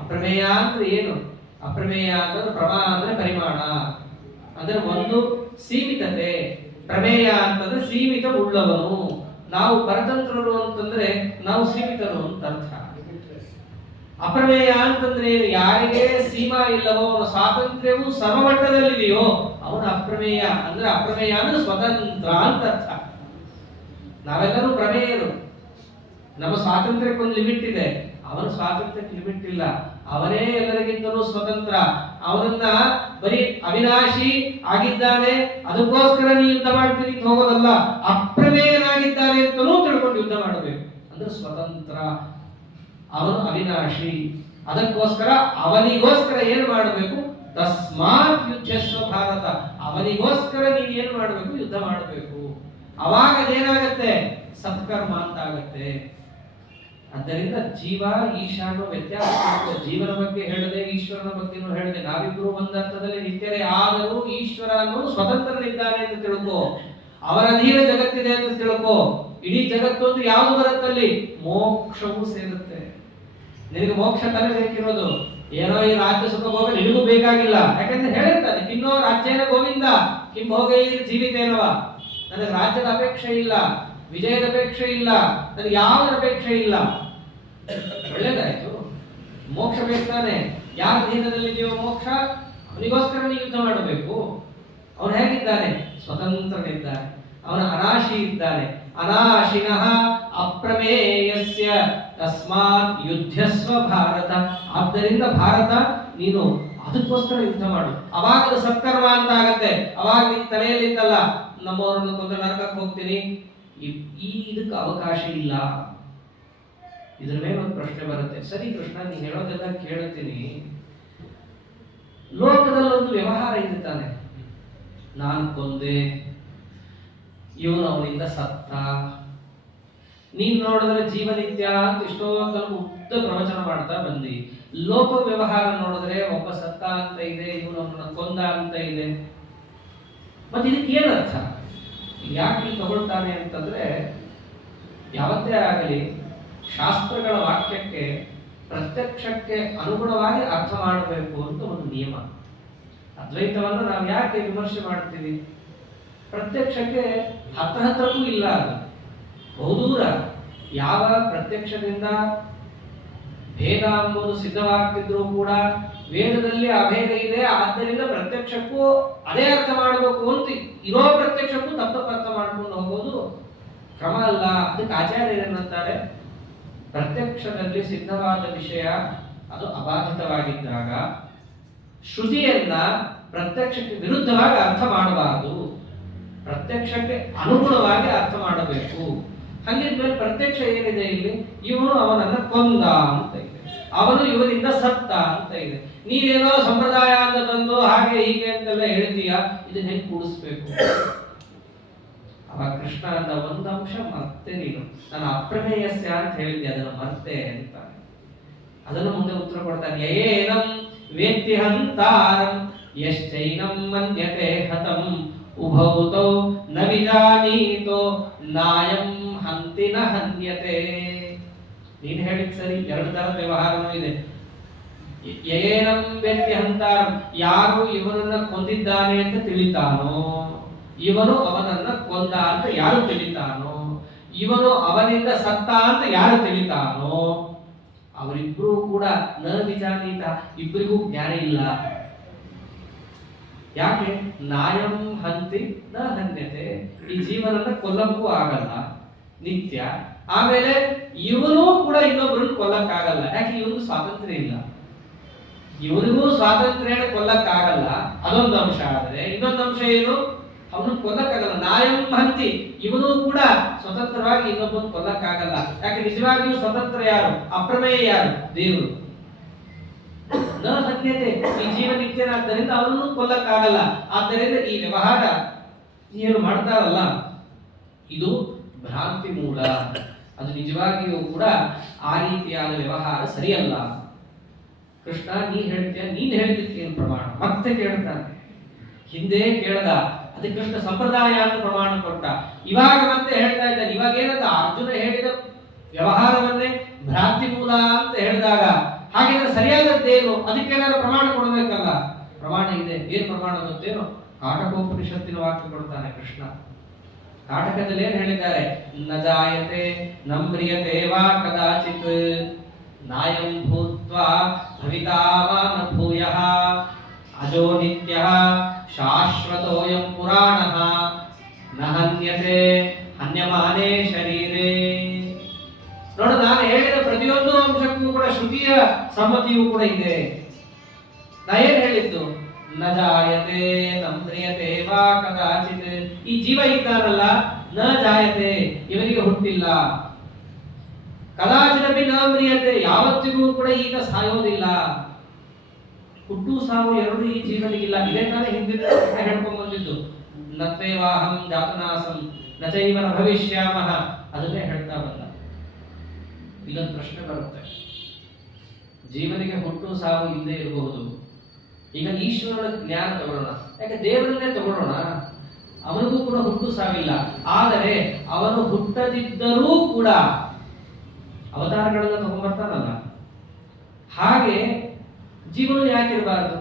ಅಪ್ರಮೇಯ ಅಂದ್ರೆ ಏನು? ಅಪ್ರಮೇಯ ಅಂತಂದ್ರೆ ಪ್ರಮಾ ಅಂದ್ರೆ ಪರಿಮಾಣ, ಅಂದ್ರೆ ಒಂದು ಸೀಮಿತತೆ. ಪ್ರಮೇಯ ಅಂತಂದ್ರೆ ಸೀಮಿತ ಉಳ್ಳವನು. ನಾವು ಪರತಂತ್ರರು ಅಂತಂದ್ರೆ ನಾವು ಸೀಮಿತರು ಅಂತ ಅರ್ಥ. ಅಪ್ರಮೇಯ ಅಂತಂದ್ರೆ ಯಾರಿಗೆ ಸೀಮಾ ಇಲ್ಲವೋ, ಅವನ ಸ್ವಾತಂತ್ರ್ಯವು ಸರ್ವಮಟ್ಟದಲ್ಲಿದೆಯೋ ಅವನ ಅಪ್ರಮೇಯ. ಅಂದ್ರೆ ಅಪ್ರಮೇಯ ಅಂದ್ರೆ ಸ್ವತಂತ್ರ ಅಂತ ಅರ್ಥ. ನಾವೆಲ್ಲರೂ ಪ್ರಮೇಯರು. ನಮ್ಮ ಸ್ವಾತಂತ್ರ್ಯಕ್ಕೊಂದು ಲಿಮಿಟ್ ಇದೆ, ಅವನ ಸ್ವಾತಂತ್ರ್ಯಕ್ಕೆ ಲಿಮಿಟ್ ಇಲ್ಲ. ಅವನೇ ಎಲ್ಲರಿಗಿಂತಲೂ ಸ್ವತಂತ್ರ. ಅವನನ್ನ ಬರೀ ಅವಿನಾಶಿ ಆಗಿದ್ದಾನೆ ಅದಕ್ಕೋಸ್ಕರ ನೀವು ಯುದ್ಧ ಮಾಡ್ತೀನಿ ಅಂತ ಹೋಗೋದಲ್ಲ, ಅಪ್ರಮೇಯನಾಗಿದ್ದಾನೆ ಅಂತಲೂ ತಿಳ್ಕೊಂಡು ಯುದ್ಧ ಮಾಡಬೇಕು. ಅಂದ್ರೆ ಸ್ವತಂತ್ರ, ಅವನು ಅವಿನಾಶಿ. ಅದಕ್ಕೋಸ್ಕರ ಅವನಿಗೋಸ್ಕರ ಏನು ಮಾಡಬೇಕು? ತಸ್ಮಾತ್ ಯುದ್ಧಸ್ವ ಭಾರತ. ಅವನಿಗೋಸ್ಕರ ನೀನು ಏನು ಮಾಡಬೇಕು? ಯುದ್ಧ ಮಾಡಬೇಕು. ಅವಾಗ ಅದೇನಾಗತ್ತೆ? ಸತ್ಕರ್ಮ ಅಂತ ಆಗತ್ತೆ. ಆದ್ದರಿಂದ ಜೀವ ಈಶಾನೋ ವ್ಯತ್ಯಾಸ. ಜೀವನ ಬಗ್ಗೆ ಹೇಳದೆ ಈಶ್ವರನ ಬಗ್ಗೆನೂ ಹೇಳದೆ, ನಾವಿಬ್ರು ಒಂದರ್ಥದಲ್ಲಿ ನಿತ್ಯರೇ ಆದರೂ ಈಶ್ವರ ಅನ್ನೋದು ಸ್ವತಂತ್ರನಿದ್ದಾನೆ ಅಂತ ತಿಳ್ಕೋ. ಅವರ ಅಧೀನ ಜಗತ್ತಿದೆ ಅಂತ ತಿಳ್ಕೋ. ಇಡೀ ಜಗತ್ತೊಂದು ಯಾವುದು ಬರುತ್ತಲ್ಲಿ? ಮೋಕ್ಷವೂ ಸೇರುತ್ತೆ. ನಿನಗೆ ಮೋಕ್ಷ ತಾನೇ ಬೇಕಿರೋದು. ಏನೋ ಈ ರಾಜ್ಯ ಸುಖ ಭೋಗ ನಿನಗೂ ಬೇಕಾಗಿಲ್ಲ. ಯಾಕಂದ್ರೆ ಹೇಳಿರ್ತಾನೆ, ಕಿನ್ನೋ ರಾಜ್ಯನ ಗೋವಿಂದ ಕಿಂ ಭೋಗ ಜೀವಿತೇನವ. ನನಗೆ ರಾಜ್ಯದ ಅಪೇಕ್ಷೆ ಇಲ್ಲ, ವಿಜಯದ ಅಪೇಕ್ಷೆ ಇಲ್ಲ, ನನಗೆ ಯಾವುದರ ಅಪೇಕ್ಷೆ ಇಲ್ಲ. ಒಳ್ಳೇದಾಯ್ತು, ಮೋಕ್ಷ ಬೇಕಾನೆ. ಯಾರ ಅಧೀನದಲ್ಲಿದೆಯೋ ಮೋಕ್ಷ, ಅವನಿಗೋಸ್ಕರ ನೀವು ಯುದ್ಧ ಮಾಡಬೇಕು. ಅವನು ಹೇಗಿದ್ದಾನೆ? ಸ್ವತಂತ್ರನಿದ್ದಾನೆ, ಅವನ ಅನಾಶಿ ಇದ್ದಾನೆ. ಅನಾಶಿನಃ ಅಪ್ರಮೇಯಸ್ಯ ತಸ್ಮಾತ್ ಯುದ್ಧಸ್ವ ಭಾರತ. ಆದ್ದರಿಂದ ಭಾರತ ನೀನು ಅದಕ್ಕೋಸ್ಕರ ಯುದ್ಧ ಮಾಡು. ಅವಾಗ ಅದು ಸತ್ಕರ್ಮ ಅಂತ ಆಗತ್ತೆ. ಅವಾಗ ನಿನ್ ತಲೆಯಲ್ಲಿತ್ತಲ್ಲ ನಮ್ಮವರನ್ನು ಕೊಂದು ನರಕಕ್ಕೆ ಹೋಗ್ತೀನಿ, ಇದಕ್ಕೆ ಅವಕಾಶ ಇಲ್ಲ. ಇದ್ರ ಮೇಲೆ ಒಂದು ಪ್ರಶ್ನೆ ಬರುತ್ತೆ. ಸರಿ ಕೃಷ್ಣ, ನೀನ್ ಹೇಳೋದೆಲ್ಲ ಕೇಳ್ತೀನಿ, ಲೋಕದಲ್ಲೊಂದು ವ್ಯವಹಾರ ಇದೆ ತಾನೆ, ನಾನು ಕೊಂದೆ, ಇವನು ಅವನಿಂದ ಸತ್ತ, ನೀನ್ ನೋಡಿದ್ರೆ ಜೀವನಿತ್ಯ ಅಂತ ಇಷ್ಟೊಂದು ಉದ್ದ ಪ್ರವಚನ ಮಾಡ್ತಾ ಬಂದಿ. ಲೋಕ ವ್ಯವಹಾರ ನೋಡಿದ್ರೆ ಒಬ್ಬ ಸತ್ತ ಅಂತ ಇದೆ, ಇವನು ಅವನನ್ನ ಕೊಂದ ಅಂತ ಇದೆ. ಮತ್ತೆ ಇದಕ್ಕೆ ಏನರ್ಥ? ಯಾಕೆ ನೀವು ತಗೊಳ್ತಾನೆ ಅಂತಂದ್ರೆ, ಯಾವತ್ತೇ ಆಗಲಿ ಶಾಸ್ತ್ರಗಳ ವಾಕ್ಯಕ್ಕೆ ಪ್ರತ್ಯಕ್ಷಕ್ಕೆ ಅನುಗುಣವಾಗಿ ಅರ್ಥ ಮಾಡಬೇಕು ಅಂತ ಒಂದು ನಿಯಮ. ಅದ್ವೈತವನ್ನು ನಾವು ಯಾಕೆ ವಿಮರ್ಶೆ ಮಾಡ್ತೀವಿ? ಪ್ರತ್ಯಕ್ಷಕ್ಕೆ ಹತ್ರಕ್ಕೂ ಇಲ್ಲ, ಅದು ಬಹುದೂರ. ಯಾವ ಪ್ರತ್ಯಕ್ಷದಿಂದ ಭೇದ ಎಂಬುದು ಸಿದ್ಧವಾಗ್ತಿದ್ರು ಕೂಡ ವೇದದಲ್ಲಿ ಅಭೇದ ಇದೆ, ಆದ್ದರಿಂದ ಪ್ರತ್ಯಕ್ಷಕ್ಕೂ ಅದೇ ಅರ್ಥ ಮಾಡಬೇಕು ಅಂತ ಇರೋ ಪ್ರತ್ಯಕ್ಷಕ್ಕೂ ತಪ್ಪು ಅರ್ಥ ಮಾಡ್ಕೊಂಡು ಹೋಗೋದು ಕ್ರಮ ಅಲ್ಲ. ಅದಕ್ಕೆ ಆಚಾರ್ಯರೇನಂತಾರೆ, ಪ್ರತ್ಯಕ್ಷದಲ್ಲಿ ಸಿದ್ಧವಾದ ವಿಷಯ ಅದು ಅಬಾಧಿತವಾಗಿದ್ದಾಗ ಶ್ರುತಿಯನ್ನ ಪ್ರತ್ಯಕ್ಷಕ್ಕೆ ವಿರುದ್ಧವಾಗಿ ಅರ್ಥ ಮಾಡಬಾರದು, ಪ್ರತ್ಯಕ್ಷಕ್ಕೆ ಅನುಗುಣವಾಗಿ ಅರ್ಥ ಮಾಡಬೇಕು. ಹಂಗಿದ್ಮೇಲೆ ಪ್ರತ್ಯಕ್ಷ ಏನಿದೆ ಇಲ್ಲಿ? ಇವನು ಅವನನ್ನ ಕೊಂದ ಅಂತ ಇದೆ, ಅವನು ಇವನಿಂದ ಸತ್ತ ಅಂತ ಇದೆ. ನೀವೇನೋ ಸಂಪ್ರದಾಯ ಅಂತ ತಂದು ಹಾಗೆ ಹೀಗೆ ಅಂತೆಲ್ಲ ಹೇಳ್ತೀಯ, ಇದನ್ನ ಹೆಂಗ್ ಕೂಡಿಸ್ಬೇಕು? ಅವಾಗ ಕೃಷ್ಣ ಅಂದ ಒಂದು ಅಂಶ ಮತ್ತೆ ನೀನು ನಾನು ಅಪ್ರಮೇಯಸ್ಯ ಅಂತ ಹೇಳಿದ್ದೆ, ಅದನ್ನು ಮತ್ತೆ ಅಂತ ಅದನ್ನು ಮುಂದೆ ಉತ್ತರ ಕೊಡ್ತಾನೆ. ಏನಂ ವೇತ್ತಿ ಹಂತಾರಂ ಯಶ್ಚೈನಂ ಮನ್ಯತೆ ಹತಂ ಉಭೌತೌ ನ ವಿಜಾನೀತೋ ನಾಯಂ ಹಂತಿ ನ ಹನ್ಯತೆ. ನೀನು ಹೇಳಿದ್ ಸರಿ, ಎರಡು ತರದ ವ್ಯವಹಾರನೂ ಇದೆ. ಏನಂ ವೇತ್ತಿ ಹಂತಾರಂ, ಯಾರು ಇವನನ್ನ ಕೊಂದಿದ್ದಾನೆ ಅಂತ ತಿಳಿತಾನೋ, ಇವನು ಅವನನ್ನ ಕೊಂದ ಅಂತ ಯಾರು ತಿಳಿತಾನೋ, ಇವನು ಅವನಿಂದ ಸತ್ತ ಅಂತ ಯಾರು ತಿಳಿತಾನೋ, ಅವರಿಬ್ರು ಕೂಡ ನ ವಿಜಾನೀತ, ಇಬ್ಬರಿಗೂ ಜ್ಞಾನ ಇಲ್ಲ. ಯಾಕೆ? ನಾಯಂ ಹಂತಿ ನ ಹನ್ಯತೆ, ಈ ಜೀವನನ್ನ ಕೊಲ್ಲಕ್ಕೂ ಆಗಲ್ಲ, ನಿತ್ಯ. ಆಮೇಲೆ ಇವನು ಕೂಡ ಇನ್ನೊಬ್ಬರನ್ನು ಕೊಲ್ಲಕ್ಕಾಗಲ್ಲ. ಯಾಕೆ? ಇವನಿಗೂ ಸ್ವಾತಂತ್ರ್ಯ ಇಲ್ಲ, ಇವನಿಗೂ ಸ್ವಾತಂತ್ರ್ಯ ಕೊಲ್ಲಕ್ಕಾಗಲ್ಲ. ಅದೊಂದು ಅಂಶ. ಆದರೆ ಇನ್ನೊಂದು ಅಂಶ ಏನು? ಅವನು ಕೊಲ್ಲಕ್ಕಾಗಲ್ಲ. ನಾಯಂ ಹಂತಿ, ಇವನು ಕೂಡ ಸ್ವತಂತ್ರವಾಗಿ ಇನ್ನೊಬ್ಬನು ಕೊಲ್ಲಕ್ಕಾಗಲ್ಲ. ಯಾಕೆ? ನಿಜವಾಗಿಯೂ ಸ್ವತಂತ್ರ ಯಾರು? ಅಪ್ರಮೇಯ ಯಾರು? ದೇವರು. ನ ಹನ್ಯತೆ, ಈ ಜೀವ ನಿತ್ಯನಾದ್ದರಿಂದ ಅವನನ್ನು ಕೊಲ್ಲಕ್ಕಾಗಲ್ಲ. ಆದ್ದರಿಂದ ಈ ವ್ಯವಹಾರ ಏನು ಮಾಡ್ತಾರಲ್ಲ, ಇದು ಭ್ರಾಂತಿ ಮೂಲ. ಅದು ನಿಜವಾಗಿಯೂ ಕೂಡ ಆ ರೀತಿಯಾದ ವ್ಯವಹಾರ ಸರಿಯಲ್ಲ. ಕೃಷ್ಣ, ನೀ ಹೇಳ್ತೀಯ, ನೀನ್ ಹೇಳಿದ್ದಕ್ಕೆ ಏನು ಪ್ರಮಾಣ? ಮತ್ತೆ ಕೇಳ್ತಾನೆ. ಹಿಂದೆ ಕೇಳದ, ಅದಕ್ಕೆ ಕೃಷ್ಣ ಸಂಪ್ರದಾಯ ಅಂತ ಪ್ರಮಾಣ ಕೊಟ್ಟ. ಇವಾಗ ಮತ್ತೆ ಹೇಳ್ತಾ ಇದ್ದಾನೆ. ಇವಾಗ ಏನಂತ ಅರ್ಜುನ ಹೇಳಿದ ವ್ಯವಹಾರವನ್ನೇ ಭ್ರಾಂತಿ ಮೂಲ ಅಂತ ಹೇಳಿದಾಗ, ಹಾಗಿದ್ರೆ ಸರಿಯಾದದ್ದೇನು? ಅದಕ್ಕೇನಾದ್ರು ಪ್ರಮಾಣ ಕೊಡಬೇಕಲ್ಲ. ಪ್ರಮಾಣ ಇದೆ. ಏನ್ ಪ್ರಮಾಣ ಗೊತ್ತೇನು? ಕಾಟಕೋಪನಿಷತ್ತಿನ ವಾಕ್ಯ ಕೊಡ್ತಾನೆ ಕೃಷ್ಣ. ಕಾಟಕದಲ್ಲಿ ಏನ್ ಹೇಳಿದ್ದಾರೆ? ನ ಜಾಯತೆ ನಮ್ರಿಯತೆ ವಾ ಕದಾಚಿತ್ ನಾಯಂ ಭೂತ್ವಾ ಭವಿತಾ ವಾ ನ ಭೂಯಃ ಅಜೋ ನಿತ್ಯಃ ಶಾಶ್ವತೋಯಂ ಪುರಾಣಃ ನ ಹನ್ಯತೆ ಹನ್ಯಮಾನೇ ಶರೀರೇ. ನೋಡು, ನಾನು ಹೇಳಿದ ಪ್ರತಿಯೊಂದು ಅಂಶಕ್ಕೂ ಕೂಡ ಶ್ರುತಿಯ ಸಮ್ಮತಿಯೂ ಕೂಡ ಇದೆ. ನಾ ಏನ್ ಹೇಳಿದ್ದು? ನ ಜಾಯತೆ ನಮ್ರಿಯತೆ ವಾ ಕದಾಚಿತ್. ಈ ಜೀವ ಇದ್ದಾನಲ್ಲ, ನ ಜಾಯತೆ, ಇವನಿಗೆ ಹುಟ್ಟಿಲ್ಲ. ಕದಾಚಿದಪಿ ನ ಮ್ರಿಯತೆ, ಯಾವತ್ತಿಗೂ ಕೂಡ ಈತ ಸಾಯೋದಿಲ್ಲ. ಹುಟ್ಟು ಸಾವು ಎರಡು ಈ ಜೀವನಿಗಿಲ್ಲ. ಇದೇ ತಾನೇ ಹಿಂದಿನ ಹೇಳ್ಕೊಂಡ್ ಬಂದಿದ್ದು. ನತ್ವೇವಾಹಂ ಜಾತನಾಸಂ ನಚೈವ ನ ಭವಿಷ್ಯಾಮಃ, ಅದನ್ನೇ ಹೇಳ್ತಾ ಬಂದ. ಇಲ್ಲೊಂದು ಪ್ರಶ್ನೆ ಬರುತ್ತೆ, ಜೀವನಿಗೆ ಹುಟ್ಟು ಸಾವು ಇಲ್ಲದೆ ಇರಬಹುದು. ಈಗ ಈಶ್ವರನ ಜ್ಞಾನ ತಗೊಳ್ಳೋಣ, ಯಾಕೆ ದೇವರನ್ನೇ ತಗೊಳ್ಳೋಣ. ಅವನಿಗೂ ಕೂಡ ಹುಟ್ಟು ಸಾವಿಲ್ಲ. ಆದರೆ ಅವನು ಹುಟ್ಟದಿದ್ದರೂ ಕೂಡ ಅವತಾರಗಳನ್ನ ತಗೊಂಡ್ಬರ್ತಾನಲ್ಲ, ಹಾಗೆ ಜೀವನ ಯಾಕಿರಬಾರದು?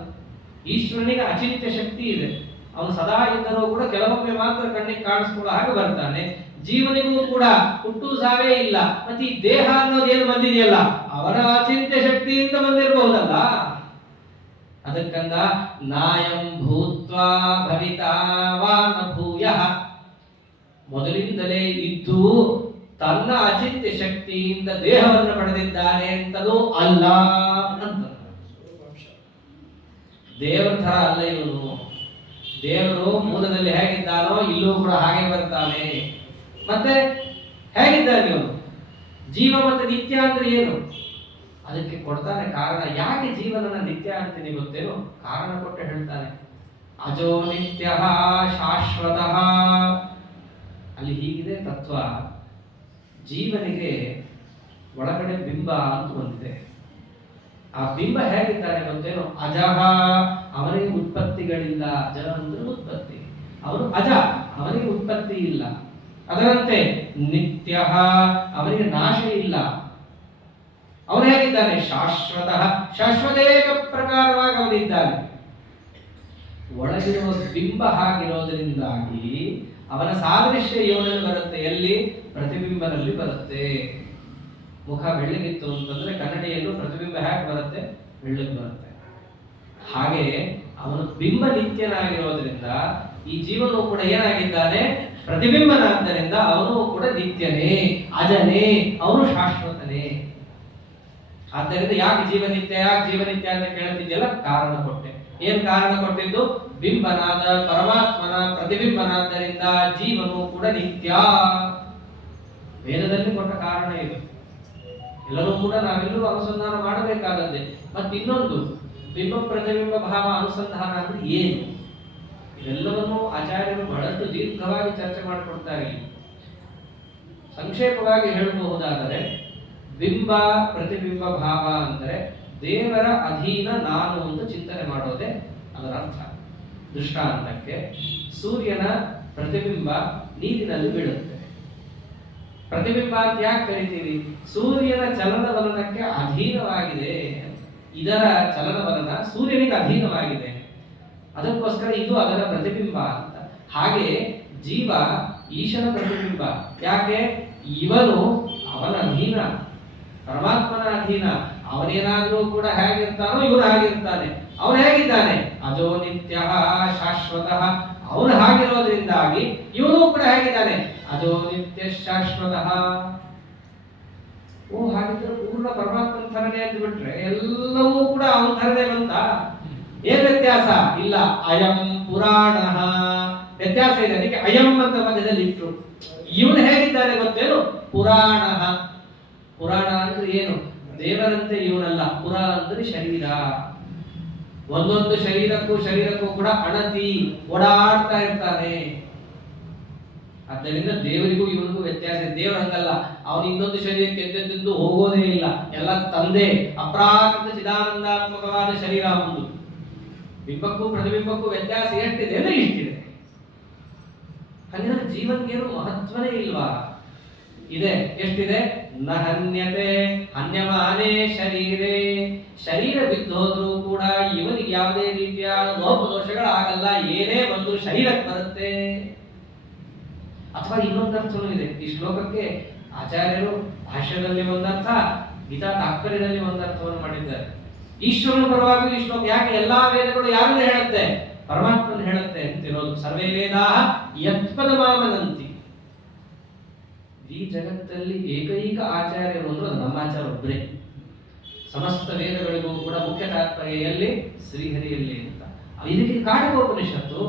ಈಶ್ವರನಿಗೆ ಅಚಿಂತ್ಯ ಶಕ್ತಿ ಇದೆ. ಅವನು ಸದಾ ಇದ್ದರೂ ಕೂಡ ಕೆಲವೊಮ್ಮೆ ಮಾತ್ರ ಕಣ್ಣಿಗೆ ಕಾಣಿಸ್ಕೊಳ್ಳೋ ಹಾಗೆ ಬರ್ತಾನೆ. ಜೀವನಿಗೂ ಕೂಡ ಹುಟ್ಟು ಸಾವೇ ಇಲ್ಲ. ಮತ್ತೆ ಈ ದೇಹ ಅನ್ನೋದು ಏನು ಬಂದಿದೆಯಲ್ಲ, ಅವರ ಅಚಿಂತ್ಯ ಶಕ್ತಿಯಿಂದ ಬಂದಿರಬಹುದಲ್ಲ ಅದಕ್ಕಂದ ನಾಯಂ ಭೂತ್ವಾ ಭವಿತಾ ವಾ ನ ಭೂಯಃ, ಮೊದಲಿಂದಲೇ ಇದ್ದು ತನ್ನ ಅಚಿಂತ್ಯ ಶಕ್ತಿಯಿಂದ ದೇಹವನ್ನು ಪಡೆದಿದ್ದಾನೆ ಅಂತಲೂ ಅಲ್ಲ ಅಂತ. ದೇವರ ತರ ಅಲ್ಲ ಇವನು. ದೇವರು ಮೂಲದಲ್ಲಿ ಹೇಗಿದ್ದಾನೋ ಇಲ್ಲೂ ಕೂಡ ಹಾಗೆ ಬರ್ತಾನೆ. ಮತ್ತೆ ಹೇಗಿದ್ದಾನೆ ಇವನು? ಜೀವ ಮತ್ತು ನಿತ್ಯ ಅಂದ್ರೆ ಏನು? ಅದಕ್ಕೆ ಕೊಡ್ತಾನೆ ಕಾರಣ. ಯಾಕೆ ಜೀವನನ ನಿತ್ಯ ಅಂತೀನಿ ಗೊತ್ತೇನು? ಕಾರಣ ಕೊಟ್ಟು ಹೇಳ್ತಾನೆ. ಅಜೋ ನಿತ್ಯ ಶಾಶ್ವತಃ. ಅಲ್ಲಿ ಹೀಗಿದೆ ತತ್ವ. ಜೀವನಿಗೆ ಒಳಗಡೆ ಬಿಂಬ ಅಂತ ಬಂದಿದೆ. ಆ ಬಿಂಬ ಹೇಗಿದ್ದಾನೆ ಗೊತ್ತೇನು? ಅಜಃ, ಅವನಿಗೆ ಉತ್ಪತ್ತಿಗಳಿಲ್ಲ. ಅಜ ಅಂದ್ರೆ ಉತ್ಪತ್ತಿ. ಅವನು ಅಜ, ಅವನಿಗೆ ಉತ್ಪತ್ತಿ ಇಲ್ಲ. ಅದರಂತೆ ನಿತ್ಯ, ಅವನಿಗೆ ನಾಶ ಇಲ್ಲ. ಅವನು ಹೇಗಿದ್ದಾನೆ? ಶಾಶ್ವತಃ, ಶಾಶ್ವತೇಕ ಪ್ರಕಾರವಾಗಿ ಅವನಿದ್ದಾನೆ. ಒಳಗಿರುವ ಬಿಂಬ ಹಾಗಿರೋದ್ರಿಂದಾಗಿ ಅವನ ಸಾದೃಶ್ಯ ಇವನಲ್ಲಿ ಬರುತ್ತೆ. ಎಲ್ಲಿ? ಪ್ರತಿಬಿಂಬನಲ್ಲಿ ಬರುತ್ತೆ. ಮುಖ ಬೆಳ್ಳಗಿತ್ತು ಅಂತಂದ್ರೆ ಕನ್ನಡಿಯಲ್ಲೂ ಪ್ರತಿಬಿಂಬ ಹೇಗೆ ಬರುತ್ತೆ? ಬೆಳ್ಳಗೆ ಬರುತ್ತೆ. ಹಾಗೆ ಅವನು ಬಿಂಬ ನಿತ್ಯನಾಗಿರೋದ್ರಿಂದ ಈ ಜೀವನವು ಕೂಡ ಏನಾಗಿದ್ದಾನೆ? ಪ್ರತಿಬಿಂಬನಾದ್ದರಿಂದ ಅವನು ಕೂಡ ನಿತ್ಯನೇ, ಅಜನೇ, ಅವನು ಶಾಶ್ವತನೇ. ಆದ್ದರಿಂದ ಯಾಕೆ ಜೀವನಿತ್ಯ, ಯಾಕೆ ಜೀವನಿತ್ಯ ಅಂತ ಕೇಳ್ತಿದ್ಯಲ್ಲ, ಕಾರಣ ಕೊಟ್ಟೆ. ಏನ್ ಕಾರಣ ಕೊಟ್ಟಿದ್ದು? ಬಿಂಬನಾದ ಪರಮಾತ್ಮನ ಪ್ರತಿಬಿಂಬನಾದ್ದರಿಂದ ಜೀವನು ಕೂಡ ನಿತ್ಯ. ವೇದದಲ್ಲಿ ಕೊಟ್ಟ ಕಾರಣ ಇದು. ಎಲ್ಲರೂ ಕೂಡ ನಾವೆಲ್ಲರೂ ಅನುಸಂಧಾನ ಮಾಡಬೇಕಾದದ್ದೇ. ಮತ್ತೆ ಇನ್ನೊಂದು, ಬಿಂಬ ಪ್ರತಿಬಿಂಬ ಭಾವ ಅನುಸಂಧಾನ ಅಂದ್ರೆ ಏನು? ಇದೆಲ್ಲವನ್ನೂ ಆಚಾರ್ಯರು ಬಹಳಷ್ಟು ದೀರ್ಘವಾಗಿ ಚರ್ಚೆ ಮಾಡಿಕೊಡ್ತಾರೆ. ಸಂಕ್ಷೇಪವಾಗಿ ಹೇಳಬಹುದಾದರೆ, ಬಿಂಬ ಪ್ರತಿಬಿಂಬ ಭಾವ ಅಂದರೆ ದೇವರ ಅಧೀನ ನಾನು ಅಂತ ಚಿಂತನೆ ಮಾಡೋದೇ ಅದರ ಅರ್ಥ. ದೃಷ್ಟಾಂತಕ್ಕೆ, ಸೂರ್ಯನ ಪ್ರತಿಬಿಂಬ ನೀರಿನಲ್ಲಿ ಬೀಳುತ್ತೆ. ಪ್ರತಿಬಿಂಬ ಅಂತ ಯಾಕೆ ಕರಿತೀವಿ? ಸೂರ್ಯನ ಚಲನವಲನಕ್ಕೆ ಅಧೀನವಾಗಿದೆ. ಇದರ ಚಲನವಲನ ಸೂರ್ಯನಿಗೆ ಅಧೀನವಾಗಿದೆ. ಅದಕ್ಕೋಸ್ಕರ ಇದು ಅದರ ಪ್ರತಿಬಿಂಬ ಅಂತ. ಹಾಗೆ ಜೀವ ಈಶನ ಪ್ರತಿಬಿಂಬ. ಯಾಕೆ? ಇವನು ಅವನ ಅಧೀನ, ಪರಮಾತ್ಮನ ಅಧೀನ. ಅವನೇನಾದ್ರೂ ಕೂಡ ಹೇಗಿರ್ತಾನೋ ಇವನು ಹಾಗಿರ್ತಾನೆ. ಅವನು ಹೇಗಿದ್ದಾನೆ? ಅಜೋ ನಿತ್ಯ ಶಾಶ್ವತಃ. ಅವನು ಹಾಗಿರೋದ್ರಿಂದಾಗಿ ಇವನು ಕೂಡ ಹೇಗಿದ್ದಾನೆ? ಅಜೋ ನಿತ್ಯ ಶಾಶ್ವತಃ. ಓ, ಹಾಗಿದ್ರೆ ಪೂರ್ಣ ಪರಮಾತ್ಮನ ಥರನೇ ಅಂತ ಬಿಟ್ರೆ ಎಲ್ಲವೂ ಕೂಡ ಅವನ ಥರನೇ ಬಂತ? ಏನ್ ವ್ಯತ್ಯಾಸ? ಇಲ್ಲ. ಅಯಂ ಪುರಾಣ, ವ್ಯತ್ಯಾಸ ಇದೆ. ಅದಕ್ಕೆ ಅಯಂ ಅಂತ ಮಧ್ಯದಲ್ಲಿ ಇಟ್ಟರು. ಇವನು ಹೇಗಿದ್ದಾನೆ ಗೊತ್ತೇನು? ಪುರಾಣ. ಪುರಾಣ ಅಂದ್ರೆ ಏನು? ದೇವರಂತೆ ಇವನಲ್ಲ. ಪುರ ಅಂದ್ರೆ ಶರೀರ. ಒಂದೊಂದು ಶರೀರಕ್ಕೂ ಕೂಡ ಅಣತಿ ಓಡಾಡ್ತಾ ಇರ್ತಾನೆ. ಆದ್ದರಿಂದ ದೇವರಿಗೂ ಇವನಿಗೂ ವ್ಯತ್ಯಾಸ. ದೇವರ ಹಂಗಲ್ಲ, ಅವನು ಇನ್ನೊಂದು ಶರೀರಕ್ಕೆ ಎಂದೆಂದು ಹೋಗೋದೇ ಇಲ್ಲ. ಎಲ್ಲ ತಂದೆ, ಅಪ್ರಾಕೃತ ಚಿದಾನಂದಾತ್ಮಕವಾದ ಶರೀರ ಒಂದು. ಬಿಂಬಕ್ಕೂ ಪ್ರತಿಬಿಂಬಕ್ಕೂ ವ್ಯತ್ಯಾಸ ಎಷ್ಟಿದೆ ಅಂದ್ರೆ ಇಷ್ಟಿದೆ. ಹಾಗಿದ್ರೆ ಜೀವನ್ಗೇನು ಮಹತ್ವನೇ ಇಲ್ವಾ? ಇದೆ. ಎಷ್ಟಿದೆ? ನ ಹನ್ಯತೆ ಹನ್ಯಮಾನೇ ಶರೀರೇ. ಶರೀರ ಬಿದ್ದೋದ್ರೂ ಕೂಡ ಇವನಿಗೆ ಯಾವುದೇ ರೀತಿಯ ಲೋಪದೋಷಗಳಾಗಲ್ಲ. ಏನೇ ಬಂದರೂ ಶರೀರಕ್ಕೆ ಬರುತ್ತೆ. ಅಥವಾ ಇನ್ನೊಂದು ಅರ್ಥವೂ ಇದೆ ಈ ಶ್ಲೋಕಕ್ಕೆ. ಆಚಾರ್ಯರು ಭಾಷ್ಯದಲ್ಲಿ ಒಂದರ್ಥ, ಗೀತಾ ತಾತ್ಪರ್ಯದಲ್ಲಿ ಒಂದರ್ಥವನ್ನು ಮಾಡಿದ್ದಾರೆ. ಈಶ್ವರನ ಪರವಾಗಿ ಈ ಶ್ಲೋಕ. ಯಾಕೆ? ಎಲ್ಲಾ ವೇದಗಳು ಯಾರನ್ನ ಹೇಳುತ್ತೆ? ಪರಮಾತ್ಮನ ಹೇಳುತ್ತೆ ಅಂತಿರೋದು. ಸರ್ವೇ ವೇದಾಃ ಯತ್ಪದಮಾಮನಂತಿ. ಈ ಜಗತ್ತಲ್ಲಿ ಏಕೈಕ ಆಚಾರ್ಯರು ಅಂದ್ರೆ ನಮ್ಮ ಆಚಾರ್ಯ ಒಬ್ಬರೇ. ಸಮಸ್ತ ವೇದಗಳಿಗೂ ಕೂಡ ಮುಖ್ಯ ತಾತ್ಪರ್ಯ ಎಲ್ಲಿ? ಶ್ರೀಹರಿಯಲ್ಲಿ ಅಂತ. ಇದಕ್ಕೆ ಕಾಠಿಕೋಪನಿಷತ್ತು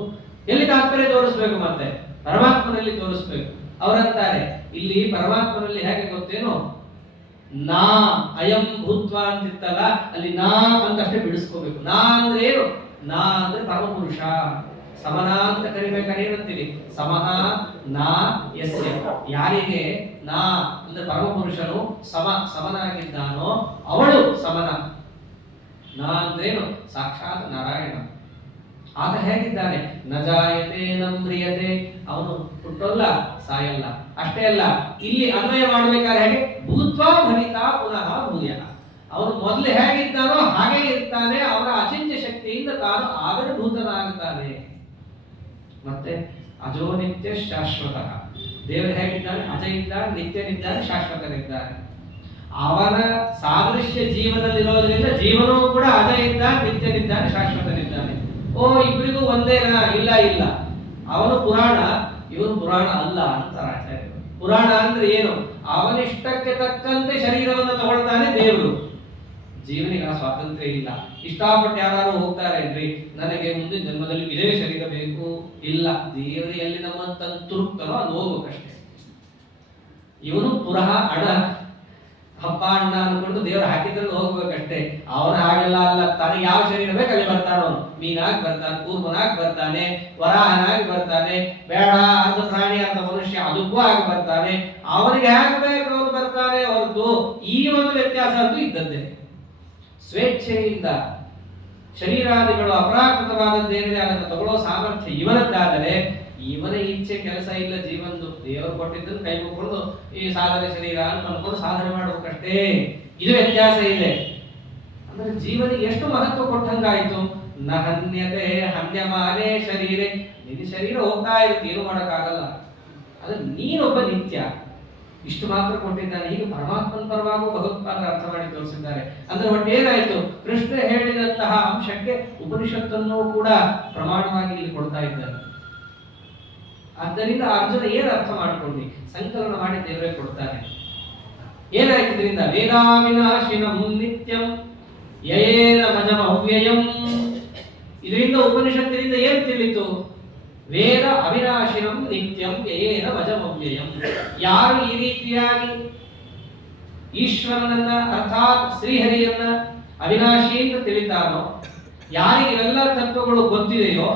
ಎಲ್ಲಿ ತಾತ್ಪರ್ಯ ತೋರಿಸ್ಬೇಕು? ಮತ್ತೆ ಪರಮಾತ್ಮನಲ್ಲಿ ತೋರಿಸ್ಬೇಕು. ಅವರಂತಾರೆ ಇಲ್ಲಿ ಪರಮಾತ್ಮನಲ್ಲಿ ಹೇಗೆ ಗೊತ್ತೇನು? ನಾ ಅಯಂ ಭೂತ್ವ ಅಂತಿತ್ತಲ್ಲ, ಅಲ್ಲಿ ನಾ ಅಂತಷ್ಟೇ ಬಿಡಿಸ್ಕೋಬೇಕು. ನಾ ಅಂದ್ರೆ ಏನು? ನಾ ಅಂದ್ರೆ ಪರಮಪುರುಷ. ಸಮನ ಅಂತ ಕರಿಬೇಕಾದ್ರೆ ಏನಂತೀವಿ? ಸಮಹ ನಾ ಯಸ್ಯ. ಯಾರಿಗೆ ನಾ ಅಂದ್ರೆ ಪರಮಪುರುಷನು ಸಮನಾಗಿದ್ದಾನೋ ಅವಳು ಸಮನ. ನಾ ಅಂದ್ರೇನು? ಸಾಕ್ಷಾತ್ ನಾರಾಯಣ. ಆತ ಹೇಗಿದ್ದಾನೆ? ನ ಜಾಯತೆ ನ ಮ್ರಿಯತೆ. ಅವನು ಹುಟ್ಟೋಲ್ಲ, ಸಾಯಲ್ಲ. ಅಷ್ಟೇ ಅಲ್ಲ, ಇಲ್ಲಿ ಅನ್ವಯ ಮಾಡಬೇಕಾದ್ರೆ ಹೇಗೆ? ಭೂತ್ವಾ ಭವಿತಾ ಪುನಃ ಭೂಯ. ಅವನು ಮೊದಲು ಹೇಗಿದ್ದಾನೋ ಹಾಗೆ ಇರ್ತಾನೆ. ಅವನ ಅಚಿಂತ್ಯ ಶಕ್ತಿಯಿಂದ ತಾನು ಆವಿರ್ಭೂತನಾಗುತ್ತಾನೆ. ಮತ್ತೆ ಅಜೋ ನಿತ್ಯ ಶಾಶ್ವತ. ದೇವರು ಹೇಗಿದ್ದಾನೆ? ಅಜ ಇದ್ದಾನೆ, ನಿತ್ಯನಿದ್ದಾನೆ, ಶಾಶ್ವತನಿದ್ದಾನೆ. ಅವನ ಸಾದೃಶ್ಯ ಜೀವನದಲ್ಲಿರೋದ್ರಿಂದ ಜೀವನವೂ ಕೂಡ ಅಜ ಇದ್ದಾನೆ, ನಿತ್ಯನಿದ್ದಾನೆ, ಶಾಶ್ವತನಿದ್ದಾನೆ. ಓ ಇಬ್ಬರಿಗೂ ಒಂದೇನಾ? ಇಲ್ಲ ಇಲ್ಲ, ಅವನು ಪುರಾಣ, ಇವನು ಪುರಾಣ ಅಲ್ಲ ಅಂತಾರೆ ಆಚಾರ್ಯರು. ಪುರಾಣ ಅಂದ್ರೆ ಏನು? ಅವನಿಷ್ಟಕ್ಕೆ ತಕ್ಕಂತೆ ಶರೀರವನ್ನು ತಗೊಳ್ತಾನೆ ದೇವರು. ಜೀವನಿಗೆ ಆ ಸ್ವಾತಂತ್ರ್ಯ ಇಲ್ಲ. ಇಷ್ಟಪಟ್ಟು ಯಾರು ಹೋಗ್ತಾರೇನ್ರಿ, ನನಗೆ ಮುಂದಿನ ಜನ್ಮದಲ್ಲಿ ಇದೇ ಶರೀರ ಬೇಕು, ಇಲ್ಲ. ದೇವರು ಎಲ್ಲಿ ನಮ್ಮನ್ನು ತಂದು ತುರುಕ್ತಾನೋ ಅಲ್ಲಿ ಹೋಗ್ಬೇಕಷ್ಟೇ. ಇವನು ಪುರಃ ಅಡ ಹಪ್ಪ ಅಣ್ಣ ಅನ್ಕೊಂಡು ದೇವರು ಹಾಕಿದ್ರಲ್ಲಿ ಹೋಗ್ಬೇಕಷ್ಟೇ. ಅವನ ಹಾಗೆಲ್ಲ ಅಲ್ಲ, ತನಗೆ ಯಾವ ಶರೀರ ಬೇಕು ಅಲ್ಲಿ ಬರ್ತಾನೋ. ಮೀನಾಗಿ ಬರ್ತಾನೆ, ಕೂರ್ಮನಾಗಿ ಬರ್ತಾನೆ, ವರಾಹನಾಗಿ ಬರ್ತಾನೆ, ಬೇಡ ಅರ್ಧ ಪ್ರಾಣಿ ಅರ್ಧ ಮನುಷ್ಯ ಅದಕ್ಕೂ ಆಗಿ ಬರ್ತಾನೆ. ಅವನಿಗೆ ಹೇಗೆ ಬೇಕು ಅವನು ಬರ್ತಾನೆ ಹೊರತು ಈ ಒಂದು ವ್ಯತ್ಯಾಸ ಅಂತೂ ಇದ್ದದ್ದೇ. ಸ್ವೇಚ್ಛೆಯಿಂದ ಶರೀರಾದಿಗಳು ಅಪರಾಕೃತವಾದದ್ದೇನಿದೆ ಅದನ್ನು ತಗೊಳ್ಳೋ ಸಾಮರ್ಥ್ಯ ಇವನದ್ದಾದರೆ, ಇವನ ಇಚ್ಛೆ ಕೆಲಸ ಇಲ್ಲ ಜೀವನದು. ದೇವರು ಕೊಟ್ಟಿದ್ದನ್ನು ಕೈ ಮುಕ್ಕೊಂಡು ಈ ಸಾಧನೆ ಶರೀರ ಅಂತ ಅನ್ಕೊಂಡು ಸಾಧನೆ ಮಾಡಬೇಕಷ್ಟೇ. ಇದು ವ್ಯತ್ಯಾಸ ಇದೆ. ಅಂದ್ರೆ ಜೀವನಿಗೆ ಎಷ್ಟು ಮಹತ್ವ ಕೊಟ್ಟಂಗಾಯ್ತು. ನ ಹನ್ಯತೆ ಹನ್ಯಮಾನೇ ಶರೀರೆ. ನಿನ್ನ ಶರೀರ ಹೋಗ್ತಾ ಇರುತ್ತೆ, ಏನು ಮಾಡೋಕ್ಕಾಗಲ್ಲ. ಅದು ನೀನೊಬ್ಬ ನಿತ್ಯ, ಇಷ್ಟು ಮಾತ್ರ ಕೊಟ್ಟಿದ್ದಾನೆ. ಈಗ ಪರಮಾತ್ಮನ ಪರವಾಗೂ ಭಗವತ್ಪಾದರು ಅರ್ಥ ಮಾಡಿ ತೋರಿಸಿದ್ದಾರೆ. ಅಂದ್ರೆ ಒಟ್ಟೇನಾಯ್ತು, ಕೃಷ್ಣ ಹೇಳಿದಂತಹ ಅಂಶಕ್ಕೆ ಉಪನಿಷತ್ತನ್ನು ಕೂಡ ಪ್ರಮಾಣವಾಗಿ ಇಲ್ಲಿ ಕೊಡ್ತಾ ಇದ್ದಾರೆ. ಆದ್ದರಿಂದ ಅರ್ಜುನ ಏನು ಅರ್ಥ ಮಾಡ್ಕೊಂಡಿ ಸಂಕಲನ ಮಾಡಿ ದೇವರೇ ಕೊಡ್ತಾನೆ. ಏನಾಯ್ತು ಇದರಿಂದ? ವೇದಾವಿನಾಶಿನಂ ನಿತ್ಯಂ ಯಯೇನ ಭಜಮವ್ಯಯಂ. ಇದರಿಂದ ಉಪನಿಷತ್ತಿನಿಂದ ಏನು ತಿಳಿತು? ವೇದ ಅವಿನಾಶಿನಂ ನಿತ್ಯಂ ಯಯೇನ ಭಜಮವ್ಯಯಂ. ಯಾರು ಈ ರೀತಿಯಾಗಿ ಈಶ್ವರನನ್ನ ಅರ್ಥಾತ್ ಶ್ರೀಹರಿಯನ್ನ ಅವಿನಾಶಿ ಅಂತ ತಿಳಿತಾನೋ, ಯಾರಿಗೆ ಇವೆಲ್ಲ ತತ್ವಗಳು ಗೊತ್ತಿದೆಯೋ,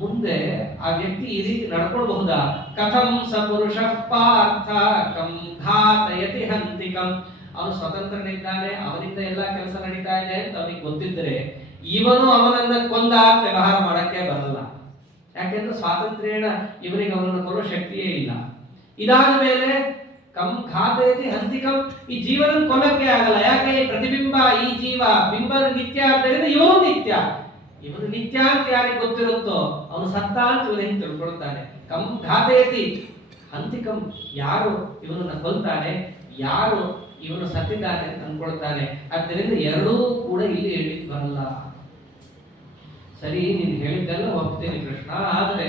ಮುಂದೆ ಆ ವ್ಯಕ್ತಿ ಈ ರೀತಿ ನಡ್ಕೊಳ್ಬಹುದಾ? ಕಥಂ ಸ ಪುರುಷ ಪಾರ್ಥ ಕಂ ಘಾತಯತಿ ಹಂತಿಕಂ. ಅವನು ಸ್ವತಂತ್ರನಿದ್ದಾನೆ, ಅವನಿಂದ ಎಲ್ಲ ಕೆಲಸ ನಡೀತಾ ಇದೆ ಅಂತ ಅವನಿಗೆ ಗೊತ್ತಿದ್ರೆ ಇವನು ಅವನನ್ನ ಕೊಂದ ವ್ಯವಹಾರ ಮಾಡಕ್ಕೆ ಬರಲ್ಲ. ಯಾಕೆಂದ್ರೆ ಸ್ವಾತಂತ್ರ್ಯನ ಇವನಿಗೆ ಅವನನ್ನು ಕೊಲ್ಲೋ ಶಕ್ತಿಯೇ ಇಲ್ಲ. ಇದಾದ ಮೇಲೆ ಕಂ ಘಾತಯತಿ ಹಂತಿಕಂ, ಈ ಜೀವನ ಕೊಲ್ಲಕ್ಕೆ ಆಗಲ್ಲ. ಯಾಕೆ? ಪ್ರತಿಬಿಂಬ, ಈ ಜೀವ ಬಿಂಬ ನಿತ್ಯ ಆದ್ದರಿಂದ ಇವನು ನಿತ್ಯ. ಇವನು ನಿತ್ಯ ಅಂತ ಯಾರಿಗೆ ಗೊತ್ತಿರುತ್ತೋ ಅವನು ಸತ್ತ ಅಂತ ಇವನು ತಿಳ್ಕೊಳ್ತಾನೆ. ಕಂ ಘಾತಯತಿ ಹಂತಿಕಂ, ಯಾರು ಇವನನ್ನ ಕೊಲ್ತಾನೆ, ಯಾರು ಇವನು ಸತ್ತಿದ್ದಾನೆ ಅಂತ ಅನ್ಕೊಳ್ತಾನೆ. ಆದ್ದರಿಂದ ಎರಡೂ ಕೂಡ ಇಲ್ಲಿ ಹೇಳಿಕ್ ಬರಲ್ಲ. ಸರಿ, ನೀನು ಹೇಳಿದ್ದೆಲ್ಲ ಒಪ್ತೇನೆ ಕೃಷ್ಣ, ಆದ್ರೆ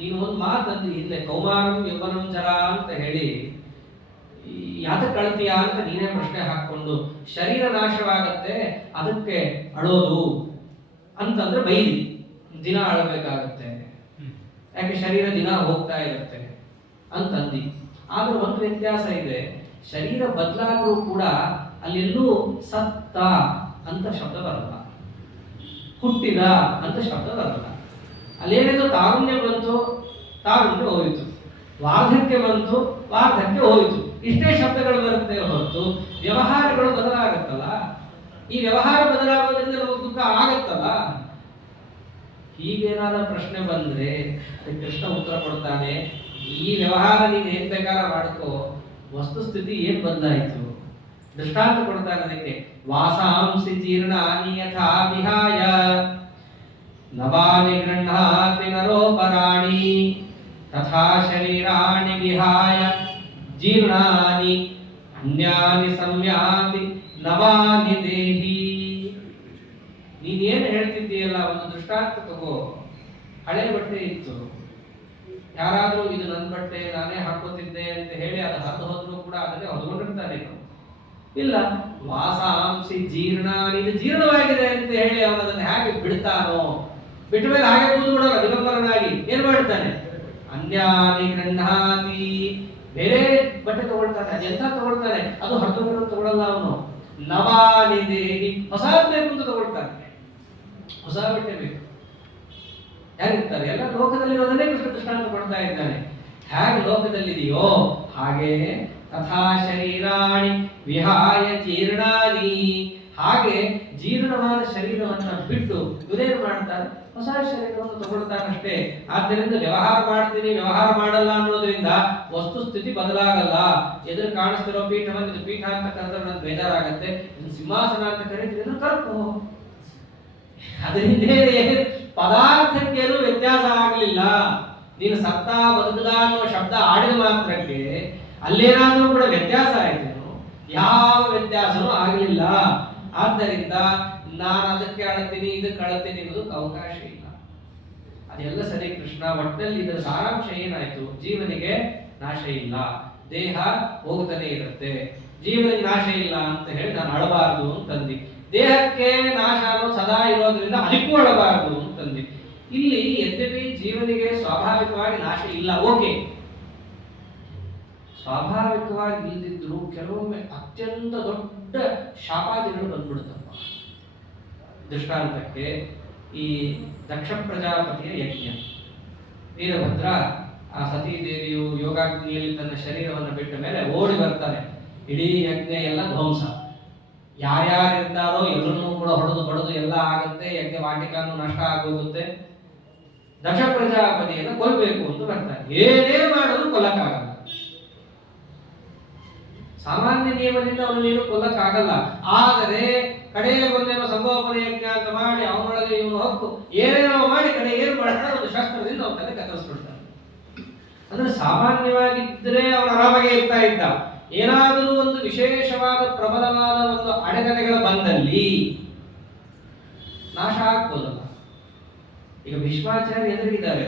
ನೀನು ಒಂದು ಮಾತಂದು ಹಿಂದೆ ಕೌಮಾರಂ ಯೌವನಂ ಜರ ಅಂತ ಹೇಳಿ ಯಾತಕ್ಕೆ ಕಳ್ತೀಯಾ ಅಂತ ನೀನೇ ಪ್ರಶ್ನೆ ಹಾಕೊಂಡು, ಶರೀರ ನಾಶವಾಗತ್ತೆ ಅದಕ್ಕೆ ಅಳೋದು ಅಂತಂದ್ರೆ ಬೈದಿ, ದಿನ ಅಳಬೇಕಾಗತ್ತೆ, ಯಾಕೆ ಶರೀರ ದಿನ ಹೋಗ್ತಾ ಇರುತ್ತೆ ಅಂತಂದಿ. ಆದ್ರೂ ಒಂದು ವ್ಯತ್ಯಾಸ ಇದೆ, ಶರೀರ ಬದಲಾದರೂ ಕೂಡ ಅಲ್ಲೆಲ್ಲೂ ಸತ್ತ ಅಂತ ಶಬ್ದ ಬರಲ್ಲ, ಹುಟ್ಟಿದ ಅಂತ ಶಬ್ದ ಬರಲ್ಲ. ಅಲ್ಲೇನೇನೋ ತಾರುಣ್ಯ ಬಂತು, ತಾರುಣ್ಯ ಹೋಯಿತು, ವಾರ್ಧಕ್ಯ ಬಂತು, ವಾರ್ಧಕ್ಯ ಹೋಯಿತು, ಇಷ್ಟೇ ಶಬ್ದಗಳು ಬರುತ್ತೆ ಹೊರತು ವ್ಯವಹಾರಗಳು ಬದಲಾಗತ್ತಲ್ಲ. ಈ ವ್ಯವಹಾರ ಬದಲಾಗೋದ್ರಿಂದ ನಮಗೆ ದುಃಖ ಆಗತ್ತಲ್ಲ. ಹೀಗೇನಾದ ಪ್ರಶ್ನೆ ಬಂದ್ರೆ ಕೃಷ್ಣ ಉತ್ತರ ಕೊಡ್ತಾನೆ, ಈ ವ್ಯವಹಾರ ನೀನು ಏನ್ ಬೇಕಾದ ಮಾಡ್ಕೋ, ವಸ್ತುಸ್ಥಿತಿ ಏನ್ ಬಂದಾಯ್ತು ದೃಷ್ಟಾಂತ ಕೊಡ್ತಾನೆ ಅದಕ್ಕೆ. ವಾಸಾಂಸಿ ಜೀರ್ಣಾನಿ ಯಥಾ ವಿಹಾಯ ನವಾನಿ ಗೃಹ್ಣಾತಿ ನರೋಪರಾಣಿ ತಥಾ ಶರೀರಾಣಿ ವಿಹಾಯ ಜೀರ್ಣಾನಿ ಅನ್ಯಾನಿ ಸಂಯಾತಿ ನವಾನಿ ದೇಹಿ. ನೀನೇನು ಹೇಳ್ತಿದ್ದೀಯಲ್ಲ, ಒಂದು ದೃಷ್ಟಾಂತ ತಗೋ. ಹಳೆ ಬಟ್ಟೆ ಇತ್ತು, ಯಾರಾದ್ರೂ ಇದು ನನ್ನ ಬಟ್ಟೆ ನಾನೇ ಹಾಕೋತಿದ್ದೆ ಅಂತ ಹೇಳಿ ಅದು ಹರಿದು ಹೋದ್ರು ಕೂಡ ಅದನ್ನೇ ಹೊರಗೊಂಡಿರ್ತಾನೆ. ಇಲ್ಲ, ವಾಸಾಂಸಿ ಜೀರ್ಣಾನಿ, ಇದು ಜೀರ್ಣವಾಗಿದೆ ಅಂತ ಹೇಳಿ ಅವನು ಅದನ್ನು ಹೇಗೆ ಬಿಡ್ತಾನೋ, ಬಿಟ್ಟ ಮೇಲೆ ಹಾಗೆ ಕೂತು ಬಿಡೋಲ್ಲ, ದಿಗಂಬರನಾಗಿ ಏನ್ ಮಾಡ್ತಾನೆ? ಅನ್ಯಾನಿ ಗೃಹ್ಣಾತಿ, ಬೇರೆ ಬಟ್ಟೆ ತಗೊಳ್ತಾನೆ, ಅದೆಂತ ತಗೊಳ್ತಾನೆ, ಅದು ಹರಿದು ತಗೊಳ್ಳಲ್ಲ ಅವನು. ನವಾನಿ ದೇಹಿ, ಹೊಸ ಬೇಕು ಅಂತ ತಗೊಳ್ತಾನೆ, ಹೊಸ ಬಟ್ಟೆ ಬೇಕು. ಹೇಗಿರ್ತಾರೆ ಎಲ್ಲ ಲೋಕದಲ್ಲಿರೋದನ್ನೇ ಕೃಷ್ಣ ದೃಷ್ಟಾಂತ ಕೊಡ್ತಾ ಇದ್ದಾನೆ. ಹೇಗೆ ಲೋಕದಲ್ಲಿದೆಯೋ ಹಾಗೆ ತಥಾ ಶರೀರಾಣಿ ವಿಹಾಯ ಜೀರ್ಣಾನಿ, ಹಾಗೆ ಜೀರ್ಣವಾದ ಶರೀರವನ್ನ ಬಿಟ್ಟು ಇವರೇನು ಮಾಡ್ತಾರೆ? ಹೊಸ ಶರೀರವನ್ನು ತಗೊಳ್ತಾನಷ್ಟೇ. ಆದ್ದರಿಂದ ವ್ಯವಹಾರ ಮಾಡ್ತೀನಿ ವ್ಯವಹಾರ ಮಾಡಲ್ಲ ಅನ್ನೋದ್ರಿಂದ ವಸ್ತುಸ್ಥಿತಿ ಬದಲಾಗಲ್ಲ. ಎದುರು ಕಾಣಿಸ್ತಿರೋ ಪೀಠವನ್ನು ಇದು ಪೀಠ ಅಂತ ಕರೆದ್ರೆ ನನಗೆ ಬೇಜಾರಾಗತ್ತೆ, ಇದು ಸಿಂಹಾಸನ ಅಂತ ಕರೀತೀನಿ ಕರ್ಕೋ. ಅದರಿಂದ ಪದಾರ್ಥಕ್ಕೇನು ವ್ಯತ್ಯಾಸ ಆಗಲಿಲ್ಲ. ನೀನು ಸತ್ತ ಬದುಕದ ಅನ್ನೋ ಶಬ್ದ ಆಡಿದ ಮಾತ್ರಕ್ಕೆ ಅಲ್ಲೇನಾದ್ರೂ ಕೂಡ ವ್ಯತ್ಯಾಸ ಆಯ್ತು. ಯಾವ ವ್ಯತ್ಯಾಸವೂ ಆಗಲಿಲ್ಲ. ಆದ್ದರಿಂದ ನಾನು ಅದಕ್ಕೆ ಅಳತೀನಿ ಇದಕ್ಕೆ ಅಳತೀನಿ ಅನ್ನೋದಕ್ಕೆ ಅವಕಾಶ ಇಲ್ಲ. ಅದೆಲ್ಲ ಸರಿ ಕೃಷ್ಣ. ಒಟ್ಟಿನಲ್ಲಿ ಇದರ ಸಾರಾಂಶ ಏನಾಯ್ತು? ಜೀವನಿಗೆ ನಾಶ ಇಲ್ಲ, ದೇಹ ಹೋಗ್ತಾನೆ ಇರುತ್ತೆ. ಜೀವನಿಗೆ ನಾಶ ಇಲ್ಲ ಅಂತ ಹೇಳಿ ನಾನು ಅಳಬಾರದು ಅಂತಂದಿ. ದೇಹಕ್ಕೆ ನಾಶ ಅನ್ನೋದು ಸದಾ ಇರೋದ್ರಿಂದ ಅದಕ್ಕೂ ಅಳಬಾರದು ಅಂತಂದಿ. ಇಲ್ಲಿ ಯದ್ಯಪಿ ಜೀವನಿಗೆ ಸ್ವಾಭಾವಿಕವಾಗಿ ನಾಶ ಇಲ್ಲ, ಓಕೆ, ಸ್ವಾಭಾವಿಕವಾಗಿ ಇಲ್ಲದಿದ್ರು ಕೆಲವೊಮ್ಮೆ ಅತ್ಯಂತ ದೊಡ್ಡ ಶಾಪಾದಿಗಳು ಬಂದ್ಬಿಡುತ್ತಪ್ಪ. ದೃಷ್ಟಾಂತಕ್ಕೆ ಈ ದಕ್ಷ ಪ್ರಜಾಪತಿಯ ಯಜ್ಞ, ವೀರಭದ್ರ ಆ ಸತೀ ದೇವಿಯು ಯೋಗಾಗ್ನಿಯಲ್ಲಿ ತನ್ನ ಶರೀರವನ್ನು ಬಿಟ್ಟ ಮೇಲೆ ಓಡಿ ಬರ್ತಾನೆ. ಇಡೀ ಯಜ್ಞ ಎಲ್ಲ ಧ್ವಂಸ. ಯಾರ್ಯಾರು ಇರ್ತಾರೋ ಎಲ್ಲರನ್ನೂ ಕೂಡ ಹೊಡೆದು ಬಡದು ಎಲ್ಲ ಆಗುತ್ತೆ. ಯಜ್ಞ ವಾಟಿಕಾನು ನಷ್ಟ ಆಗೋಗುತ್ತೆ. ದಕ್ಷ ಪ್ರಜಾಪತಿಯನ್ನು ಕೊಲ್ಲಬೇಕು ಅಂತ ಬರ್ತಾನೆ. ಏನೇನು ಮಾಡಿದ್ರು ಕೊಲ್ಲಕ್ಕಾಗಲ್ಲ. ಸಾಮಾನ್ಯ ನಿಯಮದಿಂದ ಅವನೇನು ಕೊಲ್ಲಕ್ಕಾಗಲ್ಲ. ಆದರೆ ಕಡೆಯ ಒಂದೇನೋ ಸಂಭೋಪನ ಯಜ್ಞ ಅಂತ ಮಾಡಿ ಅವನೊಳಗೆ ಇವನು ಹೊಕ್ಕು ಏನೇನೋ ಮಾಡಿ ಕಡೆ ಏನು ಮಾಡ್ತಾನೆ, ಒಂದು ಶಸ್ತ್ರದಿಂದ ಅವನ ಕತ್ತರಿಸ್ಬಿಡ್ತಾನೆ. ಅಂದ್ರೆ ಸಾಮಾನ್ಯವಾಗಿದ್ದರೆ ಅವನು ಆರಾಮಾಗೆ ಇರ್ತಾ ಇದ್ದ. ಏನಾದರೂ ಒಂದು ವಿಶೇಷವಾದ ಪ್ರಬಲವಾದ ಒಂದು ಅಡೆತಡೆಗಳು ಬಂದಲ್ಲಿ ನಾಶ ಆಗ್ಬೋದಲ್ಲ. ಈಗ ಭೀಷ್ಮಾಚಾರ್ಯ ಎದುರಿಗಿದ್ದಾರೆ.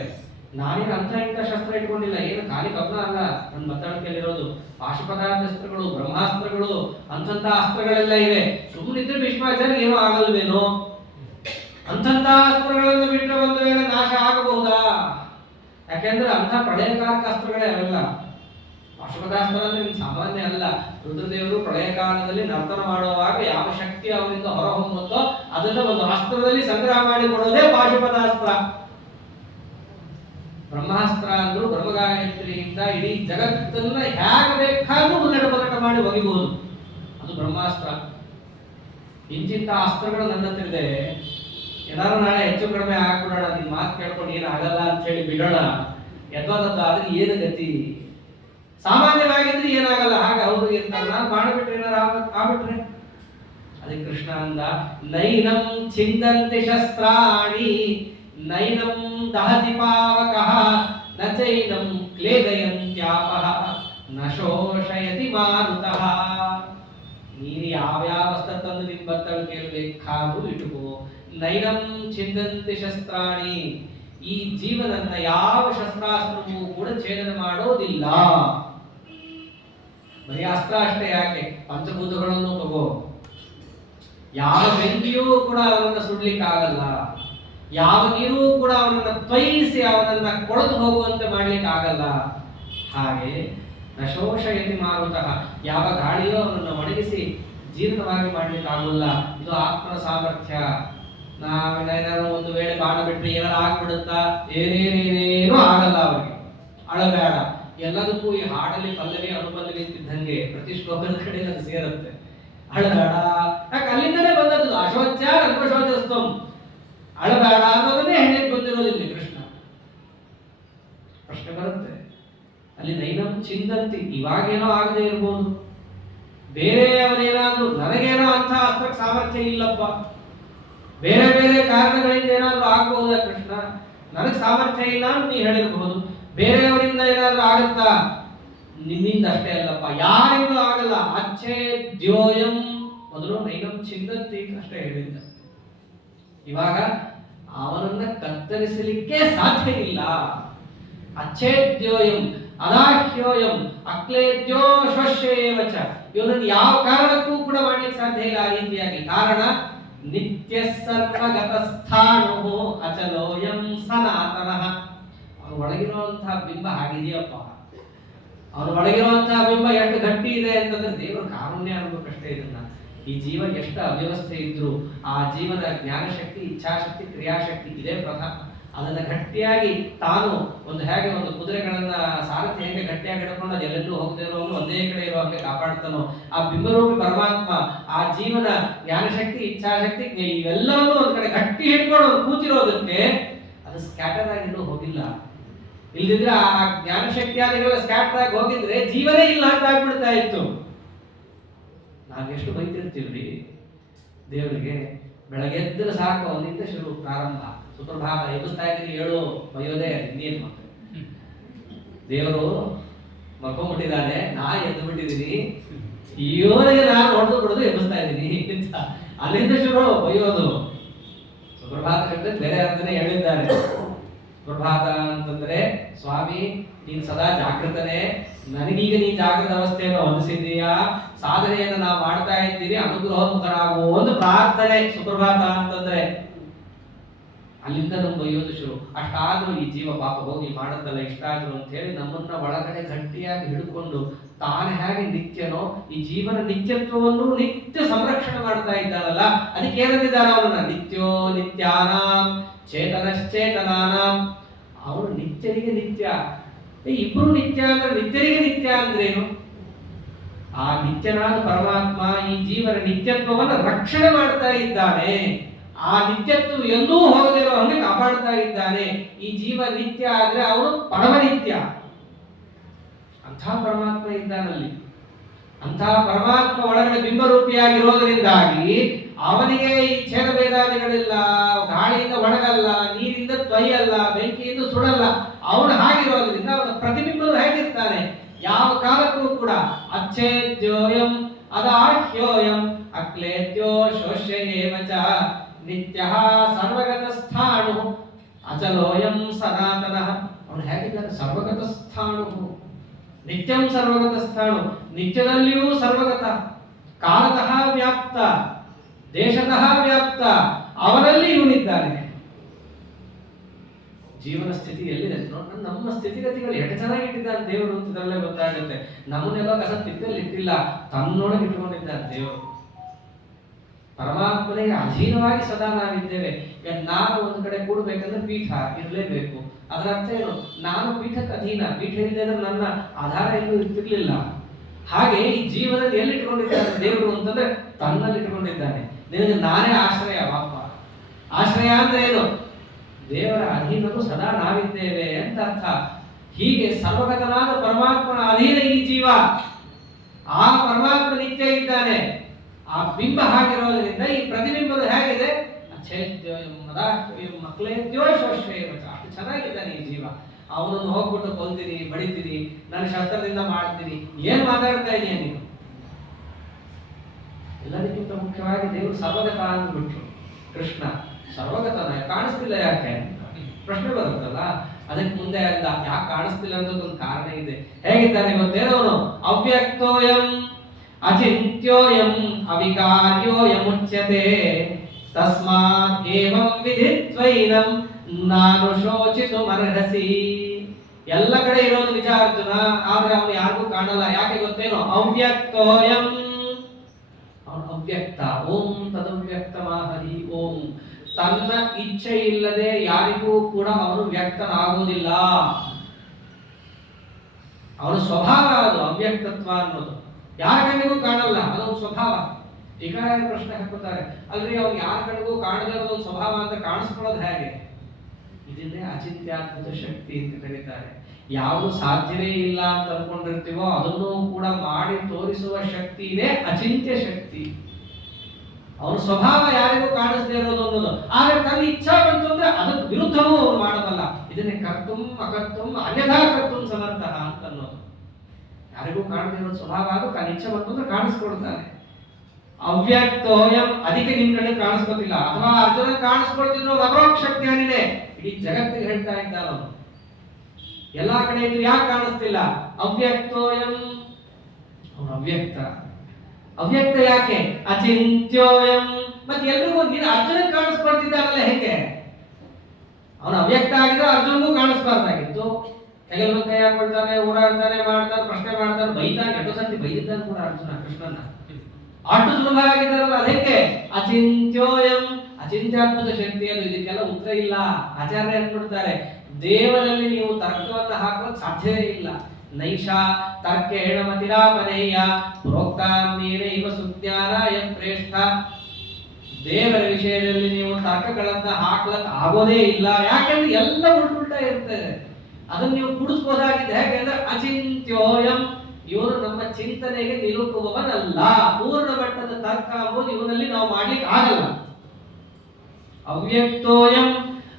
ನಾನೇನು ಅಂತ ಇಂಥ ಶಸ್ತ್ರ ಇಟ್ಕೊಂಡಿಲ್ಲ, ಏನು ಖಾಲಿ ಕಬ್ಣ ಅಲ್ಲ ನನ್ನ ಮತ್ತಳಿಕೆಯಲ್ಲಿರೋದು. ಪಾಶುಪದಾಸ್ತ್ರಗಳು, ಬ್ರಹ್ಮಾಸ್ತ್ರಗಳು, ಅಂತಂತ ಅಸ್ತ್ರಗಳೆಲ್ಲ ಇವೆ. ಸುಮ್ಮನಿದ್ರೆ ಭೀಷ್ಮಾಚಾರ್ಯ ಏನೋ ಆಗಲ್ವೇನೋ? ಅಂತಂತ ಅಸ್ತ್ರಗಳನ್ನು ಬಿಟ್ಟರೆ ಒಂದು ವೇಳೆ ನಾಶ ಆಗಬಹುದಾ? ಯಾಕೆಂದ್ರೆ ಅಂಥ ಪ್ರಳಯಕಾರಕ ಅಸ್ತ್ರಗಳೇ ಅವೆಲ್ಲ. ಪಾಶುಪದಾಸ್ತ್ರ ಅಂದ್ರೆ ಸಾಮಾನ್ಯ ಅಲ್ಲ. ರುದ್ರದೇವರು ಪ್ರಳಯ ಕಾಲದಲ್ಲಿ ನರ್ತನ ಮಾಡುವಾಗ ಯಾವ ಶಕ್ತಿ ಅವರಿಂದ ಹೊರಹೊಮ್ಮುತ್ತೋ ಅದನ್ನ ಒಂದು ಅಸ್ತ್ರದಲ್ಲಿ ಸಂಗ್ರಹ ಮಾಡಿ ಕೊಡೋದೇ ಪಾಶುಪದಾಸ್ತ್ರ. ಬ್ರಹ್ಮಾಸ್ತ್ರ ಅಂದ್ರು ಬ್ರಹ್ಮಗಾಯತ್ರಿಯಿಂದ ಇಡೀ ಜಗತ್ತನ್ನ ಹೇಗೆ ಬೇಕಾದ್ರೂ ಮುನ್ನಡೆ ಮಾಡಿ ಒಗಿಬಹುದು, ಅದು ಬ್ರಹ್ಮಾಸ್ತ್ರ. ಇಂತಿಂತ ಅಸ್ತ್ರಗಳು ನನ್ನ ಹತ್ರ ಇದೆ. ಏನಾದ್ರು ನಾಳೆ ಹೆಚ್ಚು ಕಡಿಮೆ ಆಗ್ಬಿಡೋಣ, ನಿನ್ ಮಾತು ಕೇಳ್ಕೊಂಡು ಏನು ಆಗಲ್ಲ ಅಂತ ಹೇಳಿ ಬಿಡೋಣ, ಯಥಾದತ್ತ ಆದ್ರೆ ಏನು ಗತಿ? ಸಾಮಾನ್ಯವಾಗಿದ್ರೆ ಏನಾಗಲ್ಲ, ಹಾಗೆ ಅವ್ರು ಇರ್ತಾರೆ. ನಾನು ಮಾಡ್ಬಿಟ್ರೆ ಏನಾರು ಆಗ್ಬಿಟ್ರೆ? ಅದಕ್ಕೆ ಕೃಷ್ಣ ಅಂದ, ನೈನಂ ಛಿಂದಂತಿ ಶಸ್ತ್ರಾಣಿ ನೈನಂ ದಹತಿ ಪಾವಕಃ ನ ಚೈನಂ ಕ್ಲೇದಯಂತ್ಯಾಪಃ ನ ಶೋಷಯತಿ ಮಾರುತಃ. ನೀನು ಯಾವ್ಯಾವ ಅಸ್ತ್ರ ತಂದು ನಿನ್ ಬತ್ತಳಿಕೆಯಲ್ಲಿ ಬೇಕಾದ್ರೂ ಇಟ್ಟುಕೋ. ನೈನಂ ಛಿಂದಂತಿ ಶಸ್ತ್ರಾಣಿ, ಈ ಜೀವನನ್ನ ಯಾವ ಶಸ್ತ್ರಾಸ್ತ್ರವೂ ಕೂಡ ಛೇದನ ಮಾಡೋದಿಲ್ಲ. ಬರೀ ಅಸ್ತ್ರ ಅಷ್ಟೇ ಯಾಕೆ, ಪಂಚಭೂತಗಳನ್ನು ತಗೋ. ಯಾವ ಬೆಂಕಿಯೂ ಕೂಡ ಅವನನ್ನ ಸುಡ್ಲಿಕ್ಕಾಗಲ್ಲ. ಯಾವ ನೀರು ಕೂಡ ಅವನನ್ನ ತ್ವಯಿಸಿ ಅವನನ್ನ ಕೊಳೆತು ಹೋಗುವಂತೆ ಮಾಡ್ಲಿಕ್ಕೆ ಆಗಲ್ಲ. ಹಾಗೆ ನಶೋಷಯತಿ ಮಾರುತಃ, ಯಾವ ಗಾಳಿಯೋ ಅವನನ್ನು ಒಣಗಿಸಿ ಜೀರ್ಣವಾಗಿ ಮಾಡ್ಲಿಕ್ಕೆ ಆಗೋಲ್ಲ. ಇದು ಆತ್ಮನ ಸಾಮರ್ಥ್ಯ. ನಾವೇನಾದ್ರು ಒಂದು ವೇಳೆ ಬಾಣ ಬಿಟ್ರೆ ಏನಾರು ಆಗ್ಬಿಡುತ್ತಾ? ಏನೇನೇನೇನೂ ಆಗಲ್ಲ. ಅವರಿಗೆ ಅಳಬೇಡ. ಎಲ್ಲದಕ್ಕೂ ಈ ಹಾಡಲ್ಲಿ ಪಲ್ಲವಿ ಅನುಪಲ್ಲವಿ ಅಂತಿದ್ದಂಗೆ ಪ್ರತಿ ಶ್ಲೋಕದ ಕಡೆ ಅದು ಸೇರುತ್ತೆ. ಅಳಬೇಡ, ಯಾಕೆ ಅಲ್ಲಿಂದಲೇ ಬಂದದ್ದು. ಅಶೋಚ ಅಲ್ಪಶೋಚಸ್ತಂ, ಅಳಬೇಡ ಅನ್ನೋದನ್ನೇ ಹೆಣ್ಣಿಗೆ ಬಂದಿರೋದಿಲ್ಲ. ಕೃಷ್ಣ ಪ್ರಶ್ನೆ ಬರುತ್ತೆ ಅಲ್ಲಿ. ನೈನಂ ಚಿಂದಂತಿ, ಇವಾಗೇನೋ ಆಗದೆ ಇರ್ಬೋದು, ಬೇರೆಯವರೇನಾದ್ರೂ ನನಗೇನೋ ಅಂತ ಅಸ್ತ್ರಕ್ಕೆ ಸಾಮರ್ಥ್ಯ ಇಲ್ಲಪ್ಪ, ಬೇರೆ ಬೇರೆ ಕಾರಣಗಳಿಂದ ಏನಾದ್ರೂ ಆಗ್ಬಹುದಾ ಕೃಷ್ಣ? ನನಗೆ ಸಾಮರ್ಥ್ಯ ಇಲ್ಲ ಅಂತ ನೀ ಹೇಳಿರ್ಬಹುದು. ಬೇರೆಯವರಿಂದ ಏನಾದ್ರೂ ಆಗುತ್ತಾ? ನಿನ್ನಿಂದ ಅಷ್ಟೇ ಅಲ್ಲಪ್ಪ, ಯಾರಿಂದೂ ಆಗಲ್ಲ. ಅಚ್ಛೇದ್ಯೋಯಂ, ಮೊದಲು ನೈನಂ ಚಿಂದಂತಿ ಅಷ್ಟೇ ಹೇಳಿದ್ದ. ಇವಾಗ ಅವನನ್ನ ಕತ್ತರಿಸಲಿಕ್ಕೆ ಸಾಧ್ಯ ಇಲ್ಲ. ಅಚ್ಛೇದ್ಯೋಯಂ ಅದಾಹ್ಯೋಯಂ ಅಕ್ಲೇದ್ಯೋ ಶ್ವಶ್ಯೇವಚ, ಇವನನ್ನು ಯಾವ ಕಾರಣಕ್ಕೂ ಕೂಡ ಮಾಡ್ಲಿಕ್ಕೆ ಸಾಧ್ಯ ಇಲ್ಲ ಆ ರೀತಿಯಾಗಿ. ಕಾರಣ ನಿತ್ಯ ಸರ್ವಗತಸ್ಥಾಣೋ ಅಚಲೋಯಂ ಸನಾತನಃ. ಅವನ ಒಳಗಿರುವಂತಹ ಬಿಂಬ ಹಾಗಿದೆಯಪ್ಪ. ಅವನ ಒಳಗಿರುವಂತಹ ಬಿಂಬ ಎಷ್ಟು ಗಟ್ಟಿ ಇದೆ ಅಂತಂದ್ರೆ ದೇವರ ಕಾರುಣ್ಯ ಅನ್ಬೇಕಷ್ಟೇ. ಇದನ್ನ ಈ ಜೀವ ಎಷ್ಟು ಅವ್ಯವಸ್ಥೆ ಇದ್ರು ಆ ಜೀವನ ಜ್ಞಾನಶಕ್ತಿ, ಇಚ್ಛಾಶಕ್ತಿ, ಕ್ರಿಯಾಶಕ್ತಿ ಇದೇ ಪ್ರಧಾನ. ಅದನ್ನ ಗಟ್ಟಿಯಾಗಿ ತಾನು ಒಂದು ಹೇಗೆ ಒಂದು ಕುದುರೆಗಳನ್ನ ಸಾರಥಿ ಹೇಗೆ ಗಟ್ಟಿಯಾಗಿ ಹಿಡ್ಕೊಂಡು ಅದು ಎಲ್ಲೆಲ್ಲೂ ಹೋಗದೆ ಇರೋನು ಒಂದೇ ಕಡೆ ಇರೋ ಹಾಗೆ ಕಾಪಾಡ್ತಾನೋ, ಆ ಬಿಂಬರೂಪಿ ಪರಮಾತ್ಮ ಆ ಜೀವನ ಜ್ಞಾನಶಕ್ತಿ, ಇಚ್ಛಾಶಕ್ತಿ ಇವೆಲ್ಲವನ್ನೂ ಒಂದ್ ಕಡೆ ಗಟ್ಟಿ ಹಿಡ್ಕೊಂಡು ಒಂದು ಕೂತಿರೋದಕ್ಕೆ ಅದು ಸ್ಕ್ಯಾಟರ್ ಆಗಿ ಎಲ್ಲೂ ಹೋಗಿಲ್ಲ. ಇಲ್ದಿದ್ರೆ ಆ ಜ್ಞಾನಶಕ್ತಿಯಾದಿಗಳೆಲ್ಲ ಸ್ಕ್ಯಾಟರ್ ಆಗಿ ಹೋಗಿದ್ರೆ ಜೀವನೇ ಇಲ್ಲ ಅಂತ ಆಗ್ಬಿಡ್ತಾ ಇತ್ತು. ನಾವೆಷ್ಟು ಬೈತಿರ್ತೀವ್ರಿ ದೇವರಿಗೆ. ಬೆಳಗ್ಗೆ ಎದ್ದರೆ ಸಾಕು, ಅಲ್ಲಿಂದ ಶುರು ಪ್ರಾರಂಭ. ಸುಪ್ರಭಾತ ಎಬ್ಬಿಸ್ತಾ ಇದ್ದೀನಿ, ಹೇಳು ಬೈಯೋದೇ ಇನ್ನೇನು ಮತ್ತೆ. ದೇವರು ಮಲ್ಕೊಂಡ್ಬಿಟ್ಟಿದ್ದಾನೆ, ನಾ ಎದ್ದು ಬಿಟ್ಟಿದ್ದೀನಿ, ಇವನಿಗೆ ನಾನು ಹೊಡೆದು ಬಿಡೋದು ಎಬ್ಬಿಸ್ತಾ ಇದ್ದೀನಿ ಅಂತ ಅಲ್ಲಿಂದ ಶುರು ಬೈಯೋದು. ಸುಪ್ರಭಾತ ಶಬ್ದ ಬೇರೆ ಅರ್ಥನೇ ಹೇಳಿದ್ದಾರೆ. ಸುಪ್ರಭಾತ ಅಂತಂದ್ರೆ ಸ್ವಾಮಿ ನೀನು ಸದಾ ಜಾಗೃತನೇ, ನನಗೀಗ ನೀ ಜಾಗೃತ ಅವಸ್ಥೆಯನ್ನು ಹೊಂದಿಸಿದ್ದೀಯಾ, ಸಾಧನೆಯನ್ನು ನಾವು ಮಾಡ್ತಾ ಇದ್ದೀರಿ, ಅನುಗ್ರಹೋನ್ಮುಖರಾಗುವ ಒಂದು ಪ್ರಾರ್ಥನೆ ಸುಪ್ರಭಾತ ಅಂತಂದ್ರೆ. ಅಲ್ಲಿಂದ ನಮ್ಮ ಬೈಯೋದು ಶುರು. ಅಷ್ಟಾದ್ರೂ ಈ ಜೀವ ಪಾಪ ಹೋಗಿ ಮಾಡುತ್ತಲ್ಲ ಇಷ್ಟಾದ್ರು ಅಂತ ಹೇಳಿ ನಮ್ಮನ್ನ ಒಳಗಡೆ ಗಟ್ಟಿಯಾಗಿ ಹಿಡ್ಕೊಂಡು ತಾನು ಹೇಗೆ ನಿತ್ಯನೋ ಈ ಜೀವನ ನಿತ್ಯತ್ವವನ್ನು ನಿತ್ಯ ಸಂರಕ್ಷಣೆ ಮಾಡ್ತಾ ಇದ್ದಾನಲ್ಲ, ಅದಕ್ಕೆ ಏನಂದಿದ್ದಾನ ಅವನನ್ನ, ನಿತ್ಯೋ ನಿತ್ಯಾನಾಂ ಚೇತನಶ್ಚೇತನಾನಾಂ. ಅವನು ನಿತ್ಯರಿಗೆ ನಿತ್ಯ. ಇಬ್ರು ನಿತ್ಯ ಅಂದ್ರೆ ನಿತ್ಯರಿಗೆ ನಿತ್ಯ ಅಂದ್ರೇನು? ಆ ನಿತ್ಯನಾದ ಪರಮಾತ್ಮ ಈ ಜೀವನ ನಿತ್ಯತ್ವವನ್ನು ರಕ್ಷಣೆ ಮಾಡ್ತಾ ಇದ್ದಾನೆ. ಆ ನಿತ್ಯತ್ವ ಎಂದೂ ಹೋಗದಿರೋ ಹಂಗೆ ಕಾಪಾಡ್ತಾ ಇದ್ದಾನೆ. ಈ ಜೀವ ನಿತ್ಯ ಆದ್ರೆ ಅವನು ಪರಮ ನಿತ್ಯ. ಅಂಥ ಪರಮಾತ್ಮ ಇದ್ದಾನಲ್ಲಿ. ಅಂಥ ಪರಮಾತ್ಮ ಒಳಗಡೆ ಬಿಂಬರೂಪಿಯಾಗಿರೋದ್ರಿಂದಾಗಿ ಅವನಿಗೆ ಈ ಛೇದ ಭೇದಾದಿಗಳಿಲ್ಲ, ಗಾಳಿಯಿಂದ ಒಣಗಲ್ಲ, ನೀರಿಂದ ತೊಯ್ಯಲ್ಲ, ಬೆಂಕಿಯಿಂದ ಸುಡಲ್ಲ. ಅವನು ಹಾಗಿರೋದ್ರಿಂದ ಅವನ ಪ್ರತಿಬಿಂಬನು ಹೇಗಿರ್ತಾನೆ, ಯಾವ ಕಾಲಕ್ಕೂ ಕೂಡ ಅಚ್ಛೇದ್ಯೋಯಂ ಅದಾಹ್ಯೋಯಂ ಅಕ್ಲೇದ್ಯೋ ಶೋಷ್ಯೇವ ಚ ನಿತ್ಯಃ ಸರ್ವಗತ ಸ್ಥಾಣು ಅಚಲೋಯಂ ಸನಾತನಃ. ಅವನು ಹೇಗಿದ್ದಾನೆ, ಸರ್ವಗತ ಸ್ಥಾಣು, ನಿತ್ಯಂ ಸರ್ವಗತ ಸ್ಥಾಣು, ನಿತ್ಯದಲ್ಲಿಯೂ ಸರ್ವಗತ, ಕಾಲತಃ ವ್ಯಾಪ್ತ, ದೇಶತಃ ವ್ಯಾಪ್ತ, ಅವನಲ್ಲಿ ಇವನಿದ್ದಾನೆ. ಜೀವನ ಸ್ಥಿತಿ ಎಲ್ಲಿದೆ ನಮ್ಮ ಸ್ಥಿತಿಗತಿಗಳು ಎಷ್ಟು ಚೆನ್ನಾಗಿಟ್ಟಿದ್ದಾನೆ ದೇವರು ಅಂತದಲ್ಲೇ ಗೊತ್ತಾಗುತ್ತೆ. ನಮ್ಮನ್ನೆಲ್ಲ ಕಸ ತಿಪ್ಪಲ್ಲಿ ಇಟ್ಟಿಲ್ಲ, ತನ್ನೊಳಗೆ ಇಟ್ಕೊಂಡಿದ್ದಾನೆ ದೇವರು. ಪರಮಾತ್ಮನಿಗೆ ಅಧೀನವಾಗಿ ಸದಾ ನಾವಿದ್ದೇವೆ. ನಾನು ಒಂದು ಕಡೆ ಕೂಡಬೇಕಂದ್ರೆ ಪೀಠ ಇರಲೇಬೇಕು. ಅದರ ಅರ್ಥ ಏನು, ನಾನು ಪೀಠಕ್ಕೆ ಅಧೀನ, ಪೀಠ ಇಲ್ಲದೆ ನನ್ನ ಆಧಾರ ಎಲ್ಲೂ ಇರ್ತಿರ್ಲಿಲ್ಲ. ಹಾಗೆ ಈ ಜೀವನದಲ್ಲಿ ಎಲ್ಲಿ ಇಟ್ಕೊಂಡಿದ್ದಾನೆ ದೇವರು ಅಂತಂದ್ರೆ ತನ್ನಲ್ಲಿ ಇಟ್ಕೊಂಡಿದ್ದಾನೆ. ನಿನಗೆ ನಾನೇ ಆಶ್ರಯ. ಪಾಪ ಆಶ್ರಯ ಅಂದ್ರೆ ಏನು, ದೇವರ ಅಧೀನರು ಸದಾ ನಾವಿದ್ದೇವೆ ಅಂತ ಅರ್ಥ. ಹೀಗೆ ಸರ್ವಗತನಾದ ಪರಮಾತ್ಮನ ಅಧೀನ ಈ ಜೀವ. ಆ ಪರಮಾತ್ಮ ನಿತ್ಯ ಇದ್ದಾನೆ. ಆ ಬಿಂಬ ಹಾಗಿರೋದ್ರಿಂದ ಈ ಪ್ರತಿಬಿಂಬದ ಹೇಗಿದೆ, ಮಕ್ಕಳೇದ್ಯೋ ಶೋಷ್ಯೇವ ಚ. ಅಷ್ಟು ಚೆನ್ನಾಗಿದ್ದಾನೆ ಈ ಜೀವ. ಅವನನ್ನು ಹೋಗ್ಬಿಟ್ಟು ಕೊಲ್ತೀನಿ, ಬಡಿತೀನಿ, ನನ್ನ ಶಸ್ತ್ರದಿಂದ ಮಾಡ್ತೀನಿ, ಏನ್ ಮಾತಾಡ್ತಾ ಇದೀಯ ನೀನು? ಎಲ್ಲದಕ್ಕಿಂತ ಮುಖ್ಯವಾಗಿ ದೇವರು ಸರ್ವಗತ ಅಂದ್ಬಿಟ್ರು. ಕೃಷ್ಣ ಸರ್ವಗತನ ಕಾಣಿಸ್ತಿಲ್ಲ ಯಾಕೆ ಪ್ರಶ್ನೆ ಬರುತ್ತಲ್ಲ, ಅದಕ್ಕೆ ಮುಂದೆ ಅಲ್ಲ ಯಾಕೆ ಕಾಣಿಸ್ತಿಲ್ಲ ಅನ್ನೋದೊಂದು ಕಾರಣ ಇದೆ. ಹೇಗಿದ್ದಾನೆ ಗೊತ್ತೇನೋ, ಅವನು ಅವ್ಯಕ್ತೋಯಂ ಅಚಿಂತ್ಯೋಯಂ ಅವಿಕಾರ್ಯೋಯಮುಚ್ಯತೆ ತಸ್ಮಾತ್ ಏವಂ ವಿಧಿತ್ವೈನಂ ನಾನು ಶೋಚಿಸುಮರ್ಹಸಿ. ಎಲ್ಲ ಕಡೆ ಇರೋದು ನಿಜ ಅರ್ಜುನ, ಆದ್ರೆ ಅವನು ಯಾರಿಗೂ ಕಾಣಲ್ಲ. ಯಾಕೆ ಗೊತ್ತೇನೋ, ಅವ್ಯಕ್ತೋಯಂ, ಅವನು ಅವ್ಯಕ್ತ. ಓಂ ತದವ್ಯಕ್ತಮಾಹರಿ ಓಂ. ತನ್ನ ಇಚ್ಛೆ ಇಲ್ಲದೆ ಯಾರಿಗೂ ಕೂಡ ಅವನು ವ್ಯಕ್ತನಾಗುವುದಿಲ್ಲ. ಅವನ ಸ್ವಭಾವ ಅದು ಅವ್ಯಕ್ತತ್ವ ಅನ್ನೋದು. ಯಾರ ಕಣ್ಣಿಗೂ ಕಾಣಲ್ಲ, ಅದೊಂದು ಸ್ವಭಾವ. ಈಗ ಪ್ರಶ್ನೆ ಹಾಕುತ್ತಾರೆ, ಅಲ್ರಿ ಅವ್ನು ಯಾರ ಕಣ್ಣಿಗೂ ಕಾಣದ ಒಂದು ಸ್ವಭಾವ ಅಂತ ಕಾಣಿಸ್ಕೊಳ್ಳೋದು ಹೇಗೆ? ಇದನ್ನೇ ಅಚಿಂತ್ಯಾದ್ಭುತ ಶಕ್ತಿ ಅಂತ ಕರೀತಾರೆ. ಯಾವುದು ಸಾಧ್ಯವೇ ಇಲ್ಲ ಅಂತ ಅನ್ಕೊಂಡಿರ್ತೀವೋ ಅದನ್ನು ಕೂಡ ಮಾಡಿ ತೋರಿಸುವ ಶಕ್ತಿನೇ ಅಚಿಂತ್ಯ ಶಕ್ತಿ. ಅವನ ಸ್ವಭಾವ ಯಾರಿಗೂ ಕಾಣಿಸದೇ ಇರೋದು ಅನ್ನೋದು. ಆದ್ರೆ ತನ್ನ ಇಚ್ಛಾ ಬಂತು ಅಂದ್ರೆ ಅದಕ್ಕೆ ವಿರುದ್ಧವೂ ಅವನು ಮಾಡಬಲ್ಲ. ಇದನ್ನೇ ಕರ್ತುಂ ಅಕರ್ತುಂ ಅನ್ಯಥಾ ಕರ್ತುಂ ಸಮರ್ಥ ಅಂತ ಅನ್ನೋದು. ಯಾರಿಗೂ ಕಾಣದೇ ಇರೋ ಸ್ವಭಾವ ಅದು, ತನ್ನ ಇಚ್ಛೆ ಬಂತು ಅಂದ್ರೆ ಕಾಣಿಸ್ಕೊಳ್ತಾನೆ. ಅವ್ಯಕ್ತೋಯಂ, ಅದಕ್ಕೆ ನಿಮ್ ಕಡೆ ಕಾಣಿಸ್ಕೊತಿಲ್ಲ. ಅಥವಾ ಅರ್ಜುನ ಕಾಣಿಸ್ಕೊಳ್ತಿದ್ರು ಅಪರೋಕ್ಷ ಜ್ಞಾನಿನೇ, ಇಡೀ ಜಗತ್ತಿಗೆ ಹೇಳ್ತಾ ಇದ್ದಾನ ಅವನು. ಎಲ್ಲಾ ಕಡೆ ಇದ್ದು ಯಾಕೆ ಕಾಣಿಸ್ತಿಲ್ಲ? ಅವ್ಯಕ್ತೋಯಂ, ಅವನು ಅವ್ಯಕ್ತ. ಅವ್ಯಕ್ತ ಯಾಕೆ? ಅಚಿಂತ್ಯೋಯಂ. ಮತ್ತೆ ಎಲ್ರಿಗೂ ನೀನು ಅರ್ಜುನಕ್ಕೆ ಕಾಣಿಸ್ಕೊಳ್ತಿದ್ದಾನಲ್ಲ ಹೇಗೆ? ಅವನು ಅವ್ಯಕ್ತ ಆಗಿದ್ರೆ ಅರ್ಜುನ್ಗೂ ಕಾಣಿಸ್ಬಾರ್ದಾಗಿತ್ತು. ಕೈಯಲ್ಲಿ ಕೈ ಹಾಕೊಳ್ತಾನೆ, ಓಡಾಡ್ತಾನೆ, ಮಾಡ್ತಾನೆ, ಪ್ರಶ್ನೆ ಮಾಡ್ತಾನೆ, ಬೈತಾನೆ. ಎರಡು ಸರ್ತಿ ಬೈದಿದ್ದಾನೆ ಕೂಡ ಅರ್ಜುನ ಕೃಷ್ಣನ. ಅಷ್ಟು ಸುಲಭ ಆಗಿದ್ದಾರಲ್ಲ ಅದಕ್ಕೆ ಅಚಿಂತ್ಯೋಯಂ, ಅಚಿಂತ್ಯಾದ್ಭುತ ಶಕ್ತಿ ಅದು. ಇದಕ್ಕೆಲ್ಲ ಉತ್ತರ ಇಲ್ಲ. ಆಚಾರ್ಯ ಅಂದ್ಬಿಡ್ತಾರೆ, ದೇವರಲ್ಲಿ ನೀವು ತರ್ಕವನ್ನು ಹಾಕೋದು ಸಾಧ್ಯವೇ ಇಲ್ಲ. ನೈಷಾ ತರ್ಕೇಣ ಮತಿರಾಪನೇಯ ಪ್ರೋಕ್ತಾನ್ನೇನೈವ ಸುಜ್ಞಾನಾಯ ಪ್ರೇಷ್ಠ. ದೇವರ ವಿಷಯದಲ್ಲಿ ನೀವು ತರ್ಕಗಳನ್ನ ಹಾಕ್ಲಕ್ ಆಗೋದೇ ಇಲ್ಲ. ಯಾಕಂದ್ರೆ ಎಲ್ಲ ಉಲ್ಟುಲ್ಟ ಇರ್ತದೆ. ಅದನ್ನ ನೀವು ಕೂಡಿಸ್ಬೋದಾಗಿದೆ. ಹೇಗೆಂದ್ರೆ ಅಚಿಂತ್ಯೋಯಂ, ಇವನು ನಮ್ಮ ಚಿಂತನೆಗೆ ನಿಲುಕುವವನಲ್ಲ. ಪೂರ್ಣ ಮಟ್ಟದ ತರ್ಕ ಎಂಬುದು ಇವನಲ್ಲಿ ನಾವು ಮಾಡ್ಲಿಕ್ಕೆ ಆಗಲ್ಲ. ಅವ್ಯಕ್ತೋಯಂ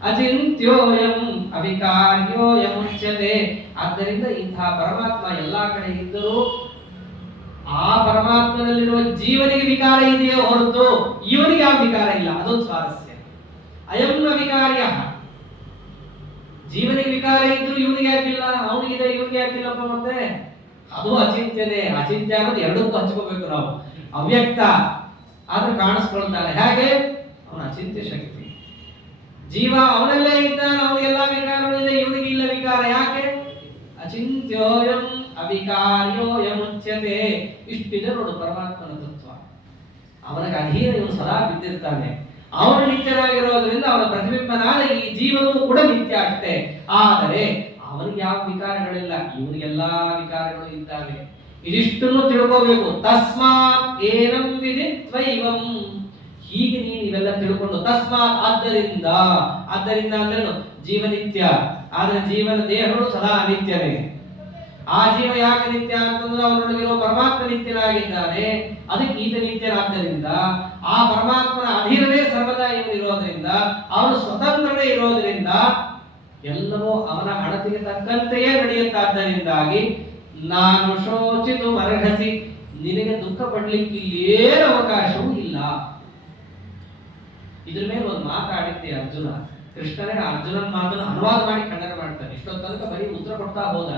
ಅಚಿಂತ್ಯೋಯಂ ಅವಿಕಾರ್ಯೋಯಮುಚ್ಯತೆ. ಆದ್ದರಿಂದ ಇಂತಹ ಪರಮಾತ್ಮ ಎಲ್ಲಾ ಕಡೆ ಇದ್ದರೂ ಆ ಪರಮಾತ್ಮನಲ್ಲಿರುವ ಜೀವನಿಗೆ ವಿಕಾರ ಇದೆಯೇ ಹೊರತು ಇವನಿಗೆ ಯಾವ ವಿಕಾರ ಇಲ್ಲ. ಅದೊಂದು ಸ್ವಾರಸ್ಯ. ಅಯಂ ನ ವಿಕಾರ್ಯ. ಜೀವನಿಗೆ ವಿಕಾರ ಇದ್ರು ಇವನಿಗೆ ಯಾಕಿಲ್ಲ, ಅವನಿಗಿದೆ ಇವನಿಗೆ ಯಾಕಿಲ್ಲಪ್ಪ. ಮತ್ತೆ ಅದು ಅಚಿಂತ್ಯನೇ. ಅಚಿಂತ್ಯ ಅನ್ನೋದು ಎರಡಕ್ಕೂ ಹಚ್ಕೋಬೇಕು ನಾವು. ಅವ್ಯಕ್ತ ಆದ್ರೆ ಕಾಣಿಸ್ಕೊಳ್ತಾನೆ. ಹೇಗೆ? ಅವನ ಅಚಿಂತ್ಯ ಶಕ್ತಿ. ಜೀವ ಅವನಲ್ಲೇ ಇದ್ದಾನೆ, ಅವನಿಗೆಲ್ಲ ವಿಕಾರವಿದೆ, ಇವನಿಗೆ ಇಲ್ಲ ವಿಕಾರ. ಯಾಕೆ? ಅಚಿಂತ್ಯೋಯಂ ಅವಿಕಾರ್ಯೋಯಂ ಉಚ್ಯತೆ. ಇಷ್ಟಿದೆ ನೋಡು ಪರಮಾತ್ಮನ ತತ್ವ. ಅವನಿಗೆ ಅಧೀನ ಇವನು ಸದಾ ಬಿದ್ದಿರ್ತಾನೆ. ಅವನು ನಿತ್ಯನಾಗಿರೋದ್ರಿಂದ ಅವನ ಪ್ರತಿಬಿಂಬನಾದ ಈ ಜೀವನೂ ಕೂಡ ನಿತ್ಯ ಅಷ್ಟೇ. ಆದರೆ ಅವನಿಗೆ ಯಾವ ವಿಕಾರಗಳಿಲ್ಲ, ಇವನಿಗೆಲ್ಲಾ ವಿಕಾರಗಳು ಇದ್ದಾವೆ. ಇದಿಷ್ಟನ್ನು ತಿಳ್ಕೋಬೇಕು. ತಸ್ಮಾತ್ ಏನಂ ವಿದಿತ್ವೈವಂ. ಹೀಗೆ ನೀನು ಇವೆಲ್ಲ ತಿಳ್ಕೊಂಡು ತಸ್ಮಾತ್ ಆದ್ದರಿಂದ ಅಂದ್ರೇನು? ಜೀವ ನಿತ್ಯ, ಆದ್ರೆ ಜೀವನ ದೇಹಗಳು ಸದಾ ಅನಿತ್ಯನೇ. ಆ ಜೀವ ಯಾಕೆ ನಿತ್ಯ ಅಂತಂದ್ರೆ ಅವನೊಳಗಿರೋ ಪರಮಾತ್ಮ ನಿತ್ಯನಾಗಿದ್ದಾನೆ. ಅದಕ್ಕೆ ಈತ ನಿತ್ಯನಾದ್ದರಿಂದ ಆ ಪರಮಾತ್ಮನ ಅಧೀನವೇ ಸರ್ವದಾ ಇವನಿರೋದ್ರಿಂದ ಅವನು ಸ್ವತಂತ್ರನೇ ಇರೋದ್ರಿಂದ ಎಲ್ಲವೂ ಅವನ ಅಣತಿಗೆ ತಕ್ಕಂತೆಯೇ ನಡೆಯುತ್ತಾದ್ದರಿಂದಾಗಿ ನಾನು ಶೋಚಿತು ಅರ್ಹಸಿ. ನಿನಗೆ ದುಃಖ ಪಡ್ಲಿಕ್ಕೆ ಏನು ಅವಕಾಶವೂ ಇಲ್ಲ. ಇದ್ರ ಮೇಲೆ ಒಂದು ಮಾತಾಡಿದ್ದೆ ಅರ್ಜುನ. ಕೃಷ್ಣನೇ ಅರ್ಜುನನ ಮಾತನ್ನು ಅನುವಾದ ಮಾಡಿ ಖಂಡನೆ ಮಾಡ್ತಾನೆ. ಇಷ್ಟೊತ್ತ ತನಕ ಬರೀ ಉತ್ತರ ಕೊಡ್ತಾ ಹೋದ.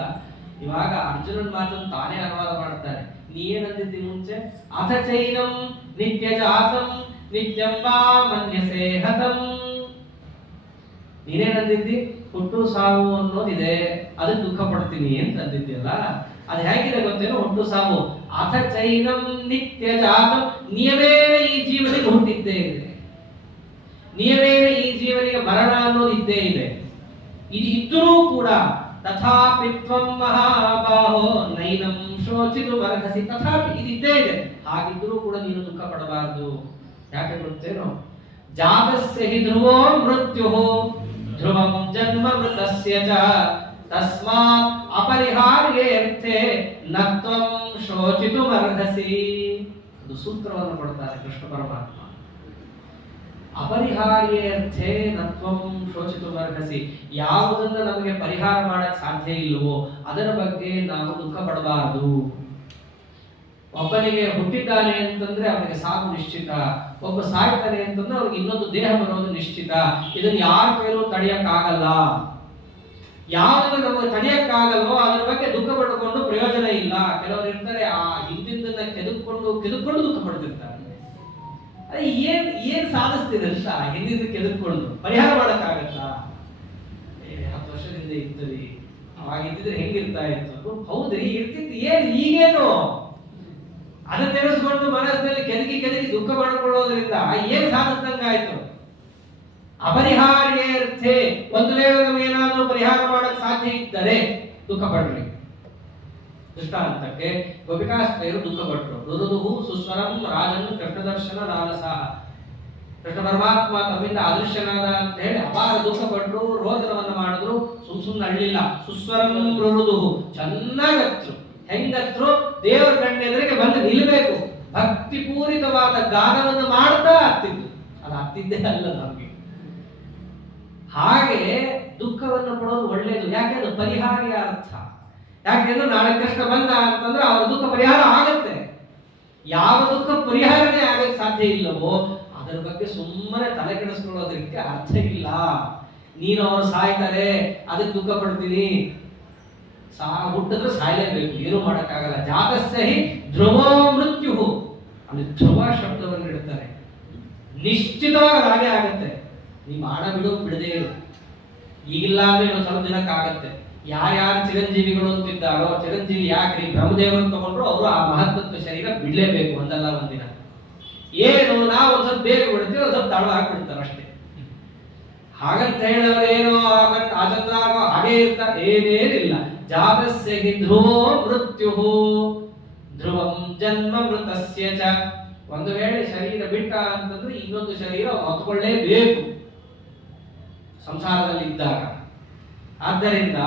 ಇವಾಗ ಅರ್ಜುನನ ಮಾತನ್ನು ತಾನೇ ಅನುವಾದ ಮಾಡ್ತಾರೆ. ನೀ ಏನಂತಿದ್ದಿ ಮುಂಚೆ? ಅಥ ಚೈನಂ ನಿತ್ಯ ಜಾತಂ ನಿತ್ಯಂ ವಾ ಮನ್ಯಸೇ ಹತಂ. ನೀನೇನಂದಿದ್ದಿ? ಹುಟ್ಟು ಸಾವು ಅನ್ನೋದಿದೆ, ಅದಕ್ಕೆ ದುಃಖ ಪಡ್ತೀನಿ ಅಂತ ಅಂದಿದ್ಯಲ್ಲ. ಅದು ಹೇಗಿದೆ ಗೊತ್ತೇನೋ? ಹುಟ್ಟು ಸಾವು. ಅಥ ಚೈನಂ ನಿತ್ಯ ಜಾತಂ. ನಿಯಮೇನ ಈ ಜೀವನಿಗೆ ಹುಟ್ಟಿದ್ದೇ ಇದೆ, ನಿಯಮೇನ ಈ ಜೀವನಿಗೆ ಮರಣ ಅನ್ನೋದು ಇದ್ದೇ ಇದೆ. ಇದು ಇದ್ದರೂ ಕೂಡ ತಥಾಪಿ ತ್ವಂ ಮಹಾಬಾಹೋ ನೈನಂ ಶೋಚಿತು ಅರ್ಹಸಿ. ತಥಾಪಿ ಇದಿದ್ದೇ ಇದೆ, ಹಾಗಿದ್ದರೂ ಕೂಡ ನೀನು ದುಃಖ ಪಡಬಾರದು. ಯಾಕೆ ಗೊತ್ತೇನೋ? ಜಾತಸ್ಯ ಹಿ ಧ್ರುವೋ ಮೃತ್ಯುಃ ಧ್ರುವಂ ಜನ್ಮ ಮೃತಸ್ಯ ಚ ತಸ್ಮಾತ್ ಅಪರಿಹಾರ್ಯೇರ್ಥೇ ನ ತ್ವಂ ಶೋಚಿತು ಅರ್ಹಸಿ. ಅದು ಸೂತ್ರವನ್ನು ಕೊಡ್ತಾರೆ ಕೃಷ್ಣ ಪರಮಾತ್ಮ. ಅಪರಿಹಾರ್ಯೇರ್ಥೇ ನ ತ್ವಂ ಶೋಚಿತು ಅರ್ಹಸಿ. ಯಾವುದನ್ನ ನಮಗೆ ಪರಿಹಾರ ಮಾಡಕ್ ಸಾಧ್ಯ ಇಲ್ಲವೋ ಅದರ ಬಗ್ಗೆ ನಾವು ದುಃಖ ಪಡಬಾರದು. ಒಬ್ಬನಿಗೆ ಹುಟ್ಟಿದ್ದಾನೆ ಅಂತಂದ್ರೆ ಅವನಿಗೆ ಸಾವು ನಿಶ್ಚಿತ, ಒಬ್ಬ ಸಾಯ್ತಾನೆ ಅಂತಂದ್ರೆ ಅವ್ರಿಗೆ ಇನ್ನೊಂದು ದೇಹ ಬರೋದು ನಿಶ್ಚಿತ. ಇದನ್ನ ಯಾರ ಕೈಲೂ ತಡೆಯಕ್ಕಾಗಲ್ಲ. ಯಾವುದನ್ನ ನಮಗೆ ತಡೆಯಕ್ಕಾಗಲ್ವೋ ಅದರ ಬಗ್ಗೆ ದುಃಖ ಪಡ್ಕೊಂಡು ಪ್ರಯೋಜನ ಇಲ್ಲ. ಕೆಲವರು ಇರ್ತಾರೆ ಆ ಹಿಂದಿದ್ದನ್ನ ಕೆದಕ್ಕೊಂಡು ದುಃಖ ಪಡ್ತಿರ್ತಾರೆ. ಏನ್ ಸಾಧಿಸ್ತೀರಷ್ಟ ಹಿಂದಿನ ಕೆದಕ್ಕೊಂಡು ಪರಿಹಾರ ಮಾಡಕ್ಕಾಗತ್ತಾ? 10 ವರ್ಷದಿಂದ ಇರ್ತದೆ, ಅವಾಗ ಇದ್ದಿದ್ರೆ ಹೆಂಗಿರ್ತಾ ಇತ್ತು? ಹೌದ್ರಿ, ಇರ್ತಿತ್ತು. ಈಗೇನು ಅದನ್ನ ನೆನೆಸ್ಕೊಂಡು ಮನಸ್ಸಿನಲ್ಲಿ ಕೆದಕಿ ದುಃಖ ಮಾಡಿಕೊಳ್ಳೋದ್ರಿಂದ ಏನ್ ಸಾಧಿಸ್ದಂಗಾಯ್ತು? ಅಪರಿಹಾರ್ಯರ್ಥೆ. ಒಂದು ವೇಳೆ ನಮಗೇನಾದ್ರೂ ಪರಿಹಾರ ಮಾಡಕ್ ಸಾಧ್ಯ ಇದ್ದರೆ ದುಃಖ ಪಡ್ರಿ. ದೃಷ್ಟಾಂತಕ್ಕೆ ಗೋಪಿಕಾಸ್ತ್ರೀಯರು ದುಃಖ ಪಟ್ಟರು. ರುರುದುಹು ಸುಸ್ವರಂ ರಾಜನ್ ಕೃಷ್ಣದರ್ಶನ ಲಾಲಸಃ. ಕೃಷ್ಣ ಪರಮಾತ್ಮ ತಮ್ಮಿಂದ ಅದೃಶ್ಯನಾದ ಅಂತ ಹೇಳಿ ಅಪಾರ ದುಃಖ ಪಟ್ಟರು, ರೋದನವನ್ನ ಮಾಡಿದ್ರು. ಸುಮ್ಮನೆ ಅಳ್ಳಿಲ್ಲ. ಸುಸ್ವರಂ ರುರುದುಹು, ಚೆನ್ನಾಗತ್ರು. ಹೆಂಗತ್ರು? ದೇವರ ಕಣ್ಣೆದುರಿಗೆ ಬಂದು ನಿಲ್ಲಬೇಕು, ಭಕ್ತಿ ಪೂರಿತವಾದ ಗಾನವನ್ನು ಮಾಡ್ತಾ ಆಗ್ತಿತ್ತು. ಅದು ಆಗ್ತಿದ್ದೇ ಅಲ್ಲ ನಮಗೆ. ಹಾಗೆ ದುಃಖವನ್ನು ಪಡೋದು ಒಳ್ಳೆಯದು. ಯಾಕೆ? ಅದು ಪರಿಹಾರ್ಯ ಅರ್ಥ. ಯಾಕೆಂದ್ರೆ ನಾಳೆ ಕೃಷ್ಣ ಬಂದ ಅಂತಂದ್ರೆ ಅವರ ದುಃಖ ಪರಿಹಾರ ಆಗತ್ತೆ. ಯಾವ ದುಃಖ ಪರಿಹಾರನೇ ಆಗಕ್ಕೆ ಸಾಧ್ಯ ಇಲ್ಲವೋ ಅದರ ಬಗ್ಗೆ ಸುಮ್ಮನೆ ತಲೆ ಕೆಡಿಸ್ಕೊಳ್ಳೋದಕ್ಕೆ ಅರ್ಥ ಇಲ್ಲ. ನೀನು ಅವರು ಸಾಯ್ತಾರೆ ಅದಕ್ಕೆ ದುಃಖ ಪಡ್ತೀನಿ. ಹುಟ್ಟಿದ್ರೆ ಸಾಯಲೇಬೇಕು, ಏನು ಮಾಡಕ್ಕಾಗಲ್ಲ. ಜಾತಸ್ಯ ಹಿ ಧ್ರುವೋ ಮೃತ್ಯು. ಅಲ್ಲಿ ಧ್ರುವ ಶಬ್ದವನ್ನು ಇಡ್ತಾರೆ. ನಿಶ್ಚಿತವಾಗಿ ಹಾಗೆ ಆಗತ್ತೆ. ನೀ ಮಾಡ ಬಿಡದೇ ಇರು. ಈಗಿಲ್ಲ ಅಂದ್ರೆ ಇನ್ನೊಂದು ಸ್ವಲ್ಪ ದಿನಕ್ಕಾಗತ್ತೆ. ಯಾರ್ಯಾರು ಚಿರಂಜೀವಿಗಳು ಅಂತಿದ್ದಾರೋ, ಚಿರಂಜೀವಿ ಯಾಕ್ರಿ ಬ್ರಹ್ಮದೇವರನ್ನು ತಗೊಂಡ್ರು, ಅವರು ಆ ಮಹತ್ವದ ಶರೀರ ಬಿಡ್ಲೇಬೇಕು ಒಂದಲ್ಲ ಒಂದಿನ. ಏನು ನಾವು ಒಂದ್ ಸ್ವಲ್ಪ ಬೇಗ ಬಿಡ್ತೀವಿ, ಒಂದ್ ಸ್ವಲ್ಪ ತಡ ಹಾಕ್ಬಿಡ್ತಾರೆ ಅಷ್ಟೇ. ಹಾಗಂತ ಹೇಳೋರೇನೋ ಆ ಚಂದ್ರ ಹಾಗೇ ಇರ್ತಾರೆ, ಏನೇನಿಲ್ಲ. ಜಾತಸ್ಯ ಹಿ ಧ್ರುವೋ ಮೃತ್ಯು ಧ್ರುವಂ ಜನ್ಮ ಮೃತಸ್ಯ ಚ. ಒಂದು ವೇಳೆ ಶರೀರ ಬಿಟ್ಟ ಅಂತಂದ್ರೆ ಇನ್ನೊಂದು ಶರೀರ ಹೊತ್ಕೊಳ್ಳೇಬೇಕು ಸಂಸಾರದಲ್ಲಿ ಇದ್ದಾಗ. ಆದ್ದರಿಂದ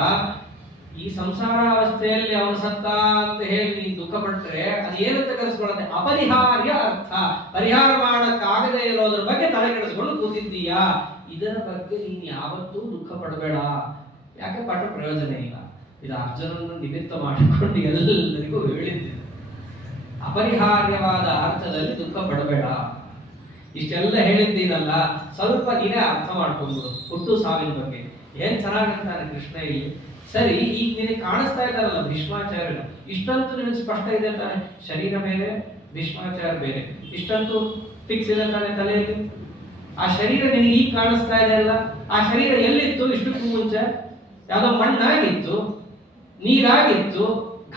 ಈ ಸಂಸಾರಾವಸ್ಥೆಯಲ್ಲಿ ಅವನು ಸತ್ತ ಅಂತ ಹೇಳಿ ನೀನು ದುಃಖ ಪಟ್ಟರೆ ಅದು ಏನಂತ ಕರೆಸ್ಕೊಳ್ಳುತ್ತೆ? ಅಪರಿಹಾರ್ಯ ಅರ್ಥ. ಪರಿಹಾರ ಮಾಡಕ್ಕಾಗದೇ ಇರೋದ್ರ ಬಗ್ಗೆ ತಲೆ ಕೆಡಿಸ್ಕೊಂಡು ಕೂತಿದ್ದೀಯಾ. ಇದರ ಬಗ್ಗೆ ನೀನು ಯಾವತ್ತೂ ದುಃಖ ಪಡಬೇಡ. ಯಾಕೆ? ಪಟ್ಟ ಪ್ರಯೋಜನ ಇಲ್ಲ. ಇದು ಅರ್ಜುನನ್ನು ನಿಮಿತ್ತ ಮಾಡಿಕೊಂಡು ಎಲ್ಲರಿಗೂ ಹೇಳಿದ್ದೆ. ಅಪರಿಹಾರ್ಯವಾದ ಅರ್ಥದಲ್ಲಿ ದುಃಖ ಪಡಬೇಡ. ಇಷ್ಟೆಲ್ಲ ಹೇಳಿದ್ದೀನಲ್ಲ, ಸ್ವಲ್ಪ ನೀನೇ ಅರ್ಥ ಮಾಡ್ಕೊಂಡ್ಬಿಡು ಹುಟ್ಟು ಸಾವಿನ ಬಗ್ಗೆ. ಏನ್ ಚೆನ್ನಾಗಿರ್ತಾನೆ ಕೃಷ್ಣ ಇಲ್ಲಿ. ಸರಿ, ಈಗ ನಿನಗೆ ಕಾಣಿಸ್ತಾ ಇದ್ದಾರಲ್ಲ ಭೀಷ್ಮಾಚಾರ್ಯರು, ಇಷ್ಟಂತೂ ನಿನಗೆ ಸ್ಪಷ್ಟ ಇದೆ ತಾನೆ, ಶರೀರ ಬೇರೆ ಭೀಷ್ಮಾಚಾರ್ಯ ಬೇರೆ, ಇಷ್ಟಂತೂ ಫಿಕ್ಸ್ ಇದೆ ತಾನೆ ತಲೆಯಲ್ಲಿ. ಆ ಶರೀರ ನಿನಗೆ ಈಗ ಕಾಣಿಸ್ತಾ ಇದೆ ಅಲ್ಲ, ಆ ಶರೀರ ಎಲ್ಲಿತ್ತು ಇಷ್ಟಕ್ಕೂ ಮುಂಚೆ? ಯಾವುದೋ ಮಣ್ಣಾಗಿತ್ತು, ನೀರಾಗಿತ್ತು,